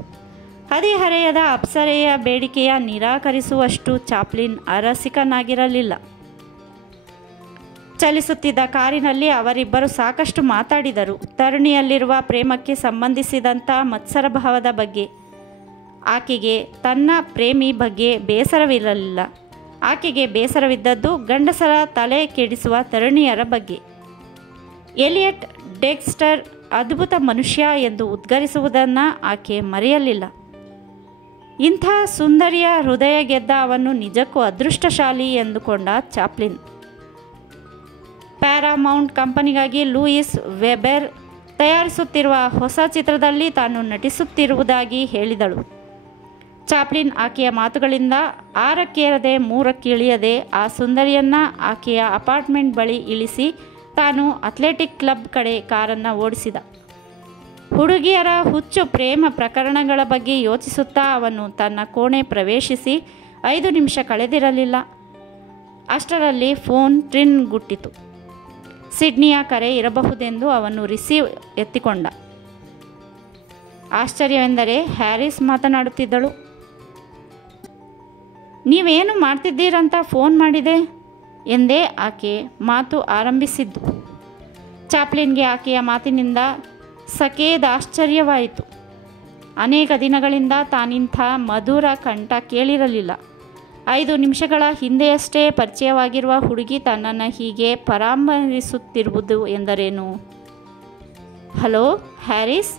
ಹದಿಹರೆಯದ ಅಪ್ಸರೆಯ ಬೇಡಿಕೆಯ ನಿರಾಕರಿಸುವಷ್ಟು ಚಾಪ್ಲಿನ್ ಅರಸಿಕನಾಗಿರಲಿಲ್ಲ. ಚಲಿಸುತ್ತಿದ್ದ ಕಾರಿನಲ್ಲಿ ಅವರಿಬ್ಬರು ಸಾಕಷ್ಟು ಮಾತಾಡಿದರು. ತರುಣಿಯಲ್ಲಿರುವ ಪ್ರೇಮಕ್ಕೆ ಸಂಬಂಧಿಸಿದಂಥ ಮತ್ಸರಭಾವದ ಬಗ್ಗೆ. ಆಕೆಗೆ ತನ್ನ ಪ್ರೇಮಿ ಬಗ್ಗೆ ಬೇಸರವಿರಲಿಲ್ಲ. ಆಕೆಗೆ ಬೇಸರವಿದ್ದದ್ದು ಗಂಡಸರ ತಲೆ ಕೆಡಿಸುವ ತರುಣಿಯರ ಬಗ್ಗೆ. ಎಲಿಯಟ್ ಡೆಕ್ಸ್ಟರ್ ಅದ್ಭುತ ಮನುಷ್ಯ ಎಂದು ಉದ್ಗರಿಸುವುದನ್ನು ಆಕೆ ಮರೆಯಲಿಲ್ಲ. ಇಂಥ ಸುಂದರಿಯ ಹೃದಯ ಗೆದ್ದ ಅವನು ನಿಜಕ್ಕೂ ಅದೃಷ್ಟಶಾಲಿ ಎಂದುಕೊಂಡ ಚಾಪ್ಲಿನ್. ಪ್ಯಾರಾಮೌಂಟ್ ಕಂಪನಿಗಾಗಿ ಲೂಯಿಸ್ ವೆಬರ್ ತಯಾರಿಸುತ್ತಿರುವ ಹೊಸ ಚಿತ್ರದಲ್ಲಿ ತಾನು ನಟಿಸುತ್ತಿರುವುದಾಗಿ ಹೇಳಿದಳು. ಚಾಪ್ಲಿನ್ ಆಕೆಯ ಮಾತುಗಳಿಂದ 6ಕ್ಕೇರದೆ 3ಕ್ಕೆ ಇಳಿಯದೆ ಆ ಸುಂದರಿಯನ್ನು ಆಕೆಯ ಅಪಾರ್ಟ್ಮೆಂಟ್ ಬಳಿ ಇಳಿಸಿ ತಾನು ಅಥ್ಲೆಟಿಕ್ ಕ್ಲಬ್ ಕಡೆ ಕಾರನ್ನು ಓಡಿಸಿದ. ಹುಡುಗಿಯರ ಹುಚ್ಚು ಪ್ರೇಮ ಪ್ರಕರಣಗಳ ಬಗ್ಗೆ ಯೋಚಿಸುತ್ತಾ ಅವನು ತನ್ನ ಕೋಣೆ ಪ್ರವೇಶಿಸಿ 5 ನಿಮಿಷ ಕಳೆದಿರಲಿಲ್ಲ. ಅಷ್ಟರಲ್ಲಿ ಫೋನ್ ಟ್ರಿನ್ ಗುಟ್ಟಿತು. ಸಿಡ್ನಿಯ ಕರೆ ಇರಬಹುದೆಂದು ಅವನು ರಿಸೀವ್ ಎತ್ತಿಕೊಂಡ. ಆಶ್ಚರ್ಯವೆಂದರೆ ಹ್ಯಾರಿಸ್ ಮಾತನಾಡುತ್ತಿದ್ದಳು. ನೀವೇನು ಮಾಡ್ತಿದ್ದೀರಂತ ಫೋನ್ ಮಾಡಿದೆ ಎಂದೇ ಆಕೆ ಮಾತು ಆರಂಭಿಸಿದ್ದು. ಚಾಪ್ಲಿನ್ಗೆ ಆಕೆಯ ಮಾತಿನಿಂದ ಸಖೇದ ಆಶ್ಚರ್ಯವಾಯಿತು. ಅನೇಕ ದಿನಗಳಿಂದ ತಾನಿಂಥ ಮಧುರ ಕಂಠ ಕೇಳಿರಲಿಲ್ಲ. 5 ನಿಮಿಷಗಳ ಹಿಂದೆಯಷ್ಟೇ ಪರಿಚಯವಾಗಿರುವ ಹುಡುಗಿ ತನ್ನನ್ನು ಹೀಗೆ ಪರಾಮರಿಸುತ್ತಿರುವುದು ಎಂದರೇನು? ಹಲೋ ಹ್ಯಾರಿಸ್,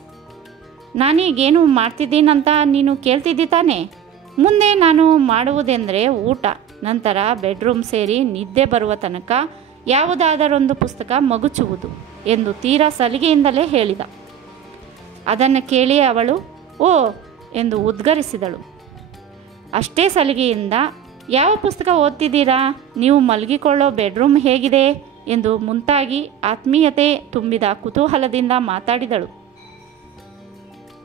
ನಾನೀಗೇನು ಮಾಡ್ತಿದ್ದೀನಂತ ನೀನು ಕೇಳ್ತಿದ್ದಿ ತಾನೆ? ಮುಂದೆ ನಾನು ಮಾಡುವುದೆಂದರೆ ಊಟ, ನಂತರ ಬೆಡ್ರೂಮ್ ಸೇರಿ ನಿದ್ದೆ ಬರುವ ತನಕ ಯಾವುದಾದರೊಂದು ಪುಸ್ತಕ ಮಗುಚುವುದು ಎಂದು ತೀರಾ ಸಲಿಗೆಯಿಂದಲೇ ಹೇಳಿದ. ಅದನ್ನು ಕೇಳಿ ಅವಳು ಓ ಎಂದು ಉದ್ಗರಿಸಿದಳು. ಅಷ್ಟೇ ಸಲಿಗೆಯಿಂದ, ಯಾವ ಪುಸ್ತಕ ಓದ್ತಿದ್ದೀರಾ? ನೀವು ಮಲಗಿಕೊಳ್ಳೋ ಬೆಡ್ರೂಮ್ ಹೇಗಿದೆ ಎಂದು ಮುಂತಾಗಿ ಆತ್ಮೀಯತೆ ತುಂಬಿದ ಕುತೂಹಲದಿಂದ ಮಾತಾಡಿದಳು.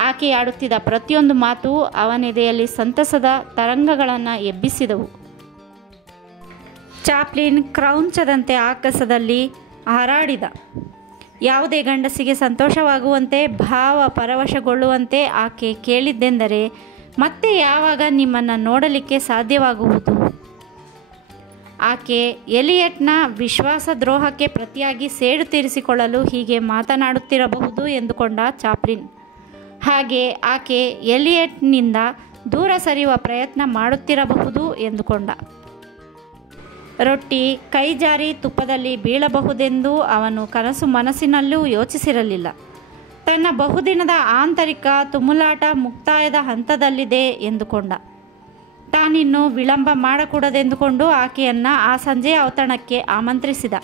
ಆಕೆಯಾಡುತ್ತಿದ್ದ ಪ್ರತಿಯೊಂದು ಮಾತು ಅವನೆದೆಯಲ್ಲಿ ಸಂತಸದ ತರಂಗಗಳನ್ನು ಎಬ್ಬಿಸಿದವು. ಚಾಪ್ಲಿನ್ ಕ್ರೌಂಚದಂತೆ ಆಕಾಶದಲ್ಲಿ ಹಾರಾಡಿದ. ಯಾವುದೇ ಗಂಡಸಿಗೆ ಸಂತೋಷವಾಗುವಂತೆ ಭಾವ ಪರವಶಗೊಳ್ಳುವಂತೆ ಆಕೆ ಕೇಳಿದ್ದೆಂದರೆ, ಮತ್ತೆ ಯಾವಾಗ ನಿಮ್ಮನ್ನು ನೋಡಲಿಕ್ಕೆ ಸಾಧ್ಯವಾಗುವುದು? ಆಕೆ ಎಲಿಯಟ್ನ ವಿಶ್ವಾಸದ್ರೋಹಕ್ಕೆ ಪ್ರತಿಯಾಗಿ ಸೇಡು ತೀರಿಸಿಕೊಳ್ಳಲು ಹೀಗೆ ಮಾತನಾಡುತ್ತಿರಬಹುದು ಎಂದುಕೊಂಡ ಚಾಪ್ಲಿನ್. ಹಾಗೆ ಆಕೆ ಎಲಿಯಟ್ನಿಂದ ದೂರ ಸರಿಯುವ ಪ್ರಯತ್ನ ಮಾಡುತ್ತಿರಬಹುದು ಎಂದುಕೊಂಡ. ರೊಟ್ಟಿ ಕೈ ಜಾರಿ ತುಪ್ಪದಲ್ಲಿ ಬೀಳಬಹುದೆಂದು ಅವನು ಕನಸು ಮನಸ್ಸಿನಲ್ಲೂ ಯೋಚಿಸಿರಲಿಲ್ಲ. ತನ್ನ ಬಹುದಿನದ ಆಂತರಿಕ ತುಮುಲಾಟ ಮುಕ್ತಾಯದ ಹಂತದಲ್ಲಿದೆ ಎಂದುಕೊಂಡ. ತಾನಿನ್ನು ವಿಳಂಬ ಮಾಡಕೂಡದೆಂದುಕೊಂಡು ಆಕೆಯನ್ನು ಆ ಸಂಜೆಯ ಔತಣಕ್ಕೆ ಆಮಂತ್ರಿಸಿದ.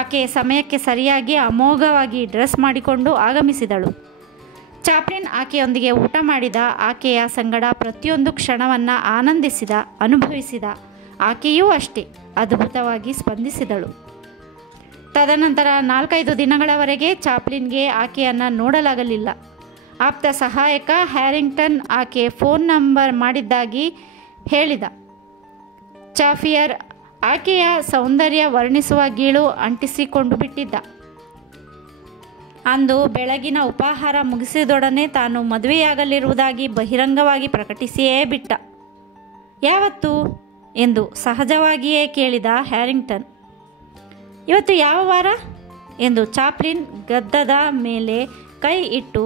ಆಕೆ ಸಮಯಕ್ಕೆ ಸರಿಯಾಗಿ ಅಮೋಘವಾಗಿ ಡ್ರೆಸ್ ಮಾಡಿಕೊಂಡು ಆಗಮಿಸಿದಳು. ಚಾಪ್ಲಿನ್ ಆಕೆಯೊಂದಿಗೆ ಊಟ ಮಾಡಿದ. ಆಕೆಯ ಸಂಗಡ ಪ್ರತಿಯೊಂದು ಕ್ಷಣವನ್ನು ಆನಂದಿಸಿದ, ಅನುಭವಿಸಿದ. ಆಕೆಯೂ ಅಷ್ಟೇ ಅದ್ಭುತವಾಗಿ ಸ್ಪಂದಿಸಿದಳು. ತದನಂತರ 4-5 ದಿನಗಳವರೆಗೆ ಚಾಪ್ಲಿನ್ಗೆ ಆಕೆಯನ್ನು ನೋಡಲಾಗಲಿಲ್ಲ. ಆಪ್ತ ಸಹಾಯಕ ಹ್ಯಾರಿಂಗ್ಟನ್ ಆಕೆ ಫೋನ್ ನಂಬರ್ ಮಾಡಿದ್ದಾಗಿ ಹೇಳಿದ. ಚಾಫಿಯರ್ ಆಕೆಯ ಸೌಂದರ್ಯ ವರ್ಣಿಸುವ ಗೀಳು ಅಂಟಿಸಿಕೊಂಡು ಬಿಟ್ಟಿದ್ದ. ಅಂದು ಬೆಳಗಿನ ಉಪಾಹಾರ ಮುಗಿಸಿದೊಡನೆ ತಾನು ಮದುವೆಯಾಗಲಿರುವುದಾಗಿ ಬಹಿರಂಗವಾಗಿ ಪ್ರಕಟಿಸಿಯೇ ಬಿಟ್ಟ. ಯಾವತ್ತು ಎಂದು ಸಹಜವಾಗಿಯೇ ಕೇಳಿದ ಹ್ಯಾರಿಂಗ್ಟನ್. ಇವತ್ತು ಯಾವ ವಾರ ಎಂದು ಚಾಪ್ಲಿನ್ ಗದ್ದದ ಮೇಲೆ ಕೈ ಇಟ್ಟು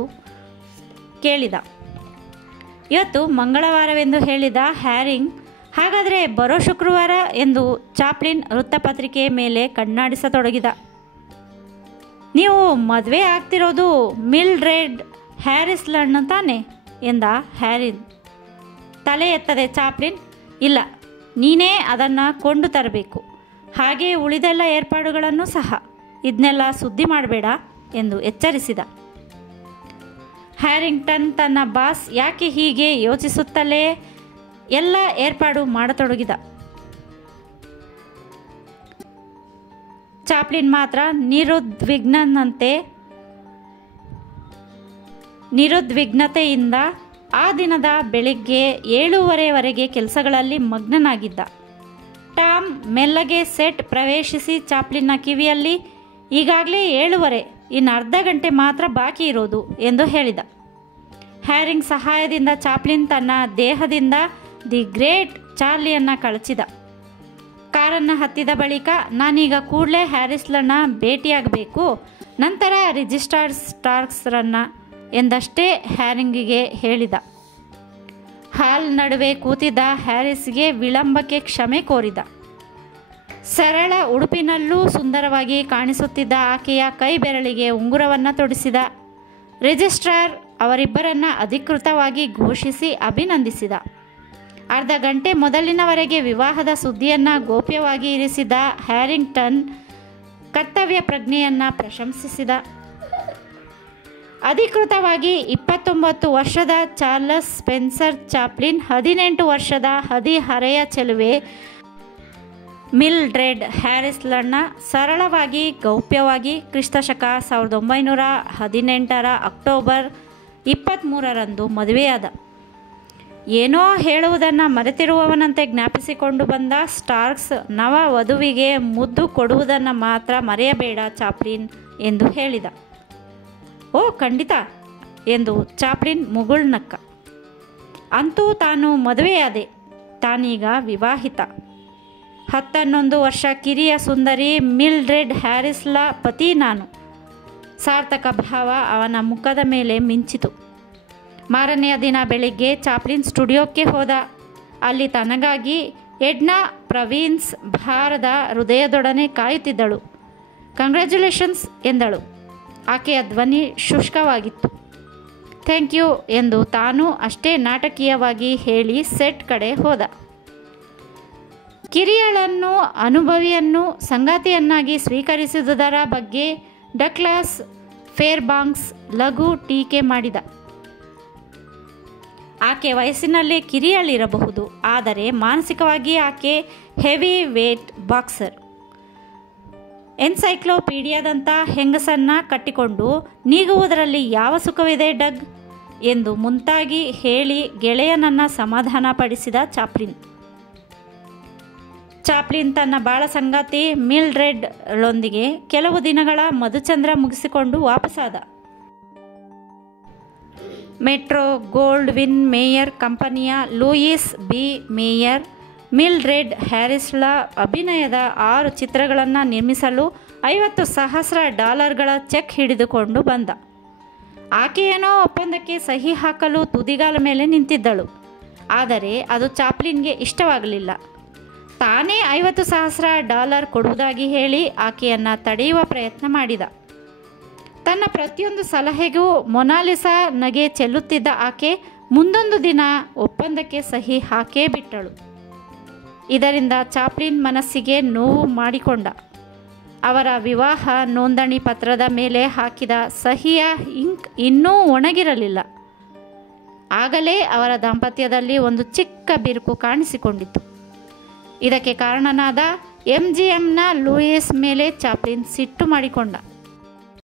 ಕೇಳಿದ. ಇವತ್ತು ಮಂಗಳವಾರವೆಂದು ಹೇಳಿದ ಹ್ಯಾರಿಂಗ್. ಹಾಗಾದರೆ ಬರೋ ಶುಕ್ರವಾರ ಎಂದು ಚಾಪ್ಲಿನ್ ವೃತ್ತಪತ್ರಿಕೆಯ ಮೇಲೆ ಕಣ್ಣಾಡಿಸತೊಡಗಿದ. ನೀವು ಮದುವೆ ಆಗ್ತಿರೋದು ಮಿಲ್ಡ್ರೆಡ್ ಹ್ಯಾರಿಸ್ಲನ್ನು ತಾನೆ ಎಂದ ಹ್ಯಾರಿನ್. ತಲೆ ಎತ್ತದೆ ಚಾಪ್ಲಿನ್. ಇಲ್ಲ, ನೀನೇ ಅದನ್ನು ಕೊಂಡು ತರಬೇಕು, ಹಾಗೆ ಉಳಿದೆಲ್ಲ ಏರ್ಪಾಡುಗಳನ್ನು ಸಹ. ಇದನ್ನೆಲ್ಲ ಸುದ್ದಿ ಮಾಡಬೇಡ ಎಂದು ಎಚ್ಚರಿಸಿದ. ಹ್ಯಾರಿಂಗ್ಟನ್ ತನ್ನ ಬಾಸ್ ಯಾಕೆ ಹೀಗೆ ಯೋಚಿಸುತ್ತಲೇ ಎಲ್ಲ ಏರ್ಪಾಡು ಮಾಡತೊಡಗಿದ. ಚಾಪ್ಲಿನ್ ಮಾತ್ರ ನಿರುದ್ವಿಗ್ನತೆಯಿಂದ ಆ ದಿನದ ಬೆಳಿಗ್ಗೆ 7:30ವರೆಗೆ ಕೆಲಸಗಳಲ್ಲಿ ಮಗ್ನನಾಗಿದ್ದ. ಟಾಮ್ ಮೆಲ್ಲಗೆ ಸೆಟ್ ಪ್ರವೇಶಿಸಿ ಚಾಪ್ಲಿನ್ನ ಕಿವಿಯಲ್ಲಿ, ಈಗಾಗಲೇ 7:30, ಇನ್ನು ಅರ್ಧ ಗಂಟೆ ಮಾತ್ರ ಬಾಕಿ ಇರೋದು ಎಂದು ಹೇಳಿದ. ಹ್ಯಾರಿಂಗ್ ಸಹಾಯದಿಂದ ಚಾಪ್ಲಿನ್ ತನ್ನ ದೇಹದಿಂದ ದಿ ಗ್ರೇಟ್ ಚಾರ್ಲಿಯನ್ನು ಕಳಚಿದ. ಕಾರನ್ನು ಹತ್ತಿದ ಬಳಿಕ, ನಾನೀಗ ಕೂಡಲೇ ಹ್ಯಾರಿಸ್ಲನ್ನ ಭೇಟಿಯಾಗಬೇಕು, ನಂತರ ರಿಜಿಸ್ಟರ್ಡ್ ಸ್ಟಾರ್ಕ್ಸ್ರನ್ನ ಎಂದಷ್ಟೇ ಹ್ಯಾರಿಂಗಿಗೆ ಹೇಳಿದ. ಹಾಲ್ ನಡುವೆ ಕೂತಿದ್ದ ಹ್ಯಾರಿಸ್ಗೆ ವಿಳಂಬಕ್ಕೆ ಕ್ಷಮೆ ಕೋರಿದ. ಸರಳ ಉಡುಪಿನಲ್ಲೂ ಸುಂದರವಾಗಿ ಕಾಣಿಸುತ್ತಿದ್ದ ಆಕೆಯ ಕೈ ಬೆರಳಿಗೆ ಉಂಗುರವನ್ನು ತೊಡಿಸಿದ. ರಿಜಿಸ್ಟ್ರಾರ್ ಅವರಿಬ್ಬರನ್ನ ಅಧಿಕೃತವಾಗಿ ಘೋಷಿಸಿ ಅಭಿನಂದಿಸಿದ. ಅರ್ಧ ಗಂಟೆ ಮೊದಲಿನವರೆಗೆ ವಿವಾಹದ ಸುದ್ದಿಯನ್ನು ಗೋಪ್ಯವಾಗಿ ಇರಿಸಿದ ಹ್ಯಾರಿಂಗ್ಟನ್ ಕರ್ತವ್ಯ ಪ್ರಜ್ಞೆಯನ್ನು ಪ್ರಶಂಸಿಸಿದ. ಅಧಿಕೃತವಾಗಿ 29 ವರ್ಷದ ಚಾರ್ಲಸ್ ಸ್ಪೆನ್ಸರ್ ಚಾಪ್ಲಿನ್ 18 ವರ್ಷದ ಹದಿಹರೆಯ ಚೆಲುವೆ ಮಿಲ್ಡ್ರೆಡ್ ಹ್ಯಾರಿಸ್ಳನ್ನ ಸರಳವಾಗಿ ಗೌಪ್ಯವಾಗಿ ಕ್ರಿಸ್ತಶಕ 1918 ಅಕ್ಟೋಬರ್ 23ರಂದು ಮದುವೆಯಾದ. ಏನೋ ಹೇಳುವುದನ್ನು ಮರೆತಿರುವವನಂತೆ ಜ್ಞಾಪಿಸಿಕೊಂಡು ಬಂದ ಸ್ಟಾರ್ಕ್ಸ್ ನವ ವಧುವಿಗೆ ಮುದ್ದು ಕೊಡುವುದನ್ನು ಮಾತ್ರ ಮರೆಯಬೇಡ ಚಾಪ್ಲಿನ್ ಎಂದು ಹೇಳಿದ. ಓ ಖಂಡಿತ ಎಂದು ಚಾಪ್ಲಿನ್ ಮುಗುಳ್ನಕ್ಕ. ಅಂತೂ ತಾನು ಮದುವೆಯಾದೆ. ತಾನೀಗ ವಿವಾಹಿತ. 11 ವರ್ಷ ಕಿರಿಯ ಸುಂದರಿ ಮಿಲ್ಡ್ರೆಡ್ ಹ್ಯಾರಿಸ್ಳ ಪತಿ ನಾನು. ಸಾರ್ಥಕ ಭಾವ ಅವನ ಮುಖದ ಮೇಲೆ ಮಿಂಚಿತು. ಮಾರನೆಯ ದಿನ ಬೆಳಿಗ್ಗೆ ಚಾಪ್ಲಿನ್ ಸ್ಟುಡಿಯೋಕ್ಕೆ ಹೋದ. ಅಲ್ಲಿ ತನಗಾಗಿ ಎಡ್ನಾ ಪ್ರವೀನ್ಸ್ ಭಾರದ ಹೃದಯದೊಡನೆ ಕಾಯುತ್ತಿದ್ದಳು. ಕಂಗ್ರ್ಯಾಚುಲೇಷನ್ಸ್ ಎಂದಳು. ಆಕೆಯ ಧ್ವನಿ ಶುಷ್ಕವಾಗಿತ್ತು. ಥ್ಯಾಂಕ್ ಯು ಎಂದು ತಾನೂ ಅಷ್ಟೇ ನಾಟಕೀಯವಾಗಿ ಹೇಳಿ ಸೆಟ್ ಕಡೆ ಹೋದ. ಕಿರಿಯಳನ್ನು ಅನುಭವಿಯನ್ನು ಸಂಗಾತಿಯನ್ನಾಗಿ ಸ್ವೀಕರಿಸುವುದರ ಬಗ್ಗೆ ಡಗ್ಲಾಸ್ ಫೇರ್ಬಾಂಕ್ಸ್ ಲಘು ಟೀಕೆ ಮಾಡಿದ. ಆಕೆ ವಯಸ್ಸಿನಲ್ಲಿ ಕಿರಿಯಳಿರಬಹುದು, ಆದರೆ ಮಾನಸಿಕವಾಗಿ ಆಕೆ ಹೆವಿ ವೇಟ್ ಬಾಕ್ಸರ್. ಎನ್ಸೈಕ್ಲೋಪೀಡಿಯಾದಂಥ ಹೆಂಗಸನ್ನು ಕಟ್ಟಿಕೊಂಡು ನೀಗುವುದರಲ್ಲಿ ಯಾವ ಸುಖವಿದೆ ಡಗ್ ಎಂದು ಮುಂತಾಗಿ ಹೇಳಿ ಗೆಳೆಯನನ್ನು ಸಮಾಧಾನಪಡಿಸಿದ ಚಾಪ್ಲಿನ್. ಚಾಪ್ಲಿನ್ ತನ್ನ ಬಾಳ ಸಂಗಾತಿ ಮಿಲ್ಡ್ರೆಡ್ಳೊಂದಿಗೆ ಕೆಲವು ದಿನಗಳ ಮಧುಚಂದ್ರ ಮುಗಿಸಿಕೊಂಡು ವಾಪಸ್ಸಾದ. ಮೆಟ್ರೋ ಗೋಲ್ಡ್ವಿನ್ ಮೇಯರ್ ಕಂಪನಿಯ ಲೂಯಿಸ್ ಬಿ ಮೇಯರ್ ಮಿಲ್ಡ್ರೆಡ್ ಹ್ಯಾರಿಸ್ಳ ಅಭಿನಯದ 6 ಚಿತ್ರಗಳನ್ನು ನಿರ್ಮಿಸಲು $50,000 ಚೆಕ್ ಹಿಡಿದುಕೊಂಡು ಬಂದ. ಆಕೆಯೇನೋ ಒಪ್ಪಂದಕ್ಕೆ ಸಹಿ ಹಾಕಲು ತುದಿಗಾಲ ಮೇಲೆ ನಿಂತಿದ್ದಳು. ಆದರೆ ಅದು ಚಾಪ್ಲಿನ್ಗೆ ಇಷ್ಟವಾಗಲಿಲ್ಲ. ತಾನೇ $50,000 ಕೊಡುವುದಾಗಿ ಹೇಳಿ ಆಕೆಯನ್ನು ತಡೆಯುವ ಪ್ರಯತ್ನ ಮಾಡಿದ. ತನ್ನ ಪ್ರತಿಯೊಂದು ಸಲಹೆಗೂ ಮೊನಾಲಿಸಾ ನಗೆ ಚೆಲ್ಲುತ್ತಿದ್ದ ಆಕೆ ಮುಂದೊಂದು ದಿನ ಒಪ್ಪಂದಕ್ಕೆ ಸಹಿ ಹಾಕೇ ಬಿಟ್ಟಳು. ಇದರಿಂದ ಚಾಪ್ಲಿನ್ ಮನಸ್ಸಿಗೆ ನೋವು ಮಾಡಿಕೊಂಡ. ಅವರ ವಿವಾಹ ನೋಂದಣಿ ಪತ್ರದ ಮೇಲೆ ಹಾಕಿದ ಸಹಿಯ ಇಂಕ್ ಇನ್ನೂ ಒಣಗಿರಲಿಲ್ಲ. ಆಗಲೇ ಅವರ ದಾಂಪತ್ಯದಲ್ಲಿ ಒಂದು ಚಿಕ್ಕ ಬಿರುಕು ಕಾಣಿಸಿಕೊಂಡಿತು. ಇದಕ್ಕೆ ಕಾರಣನಾದ MGMನ ಲೂಯಿಸ್ ಮೇಲೆ ಚಾಪ್ಲಿನ್ ಸಿಟ್ಟು ಮಾಡಿಕೊಂಡ.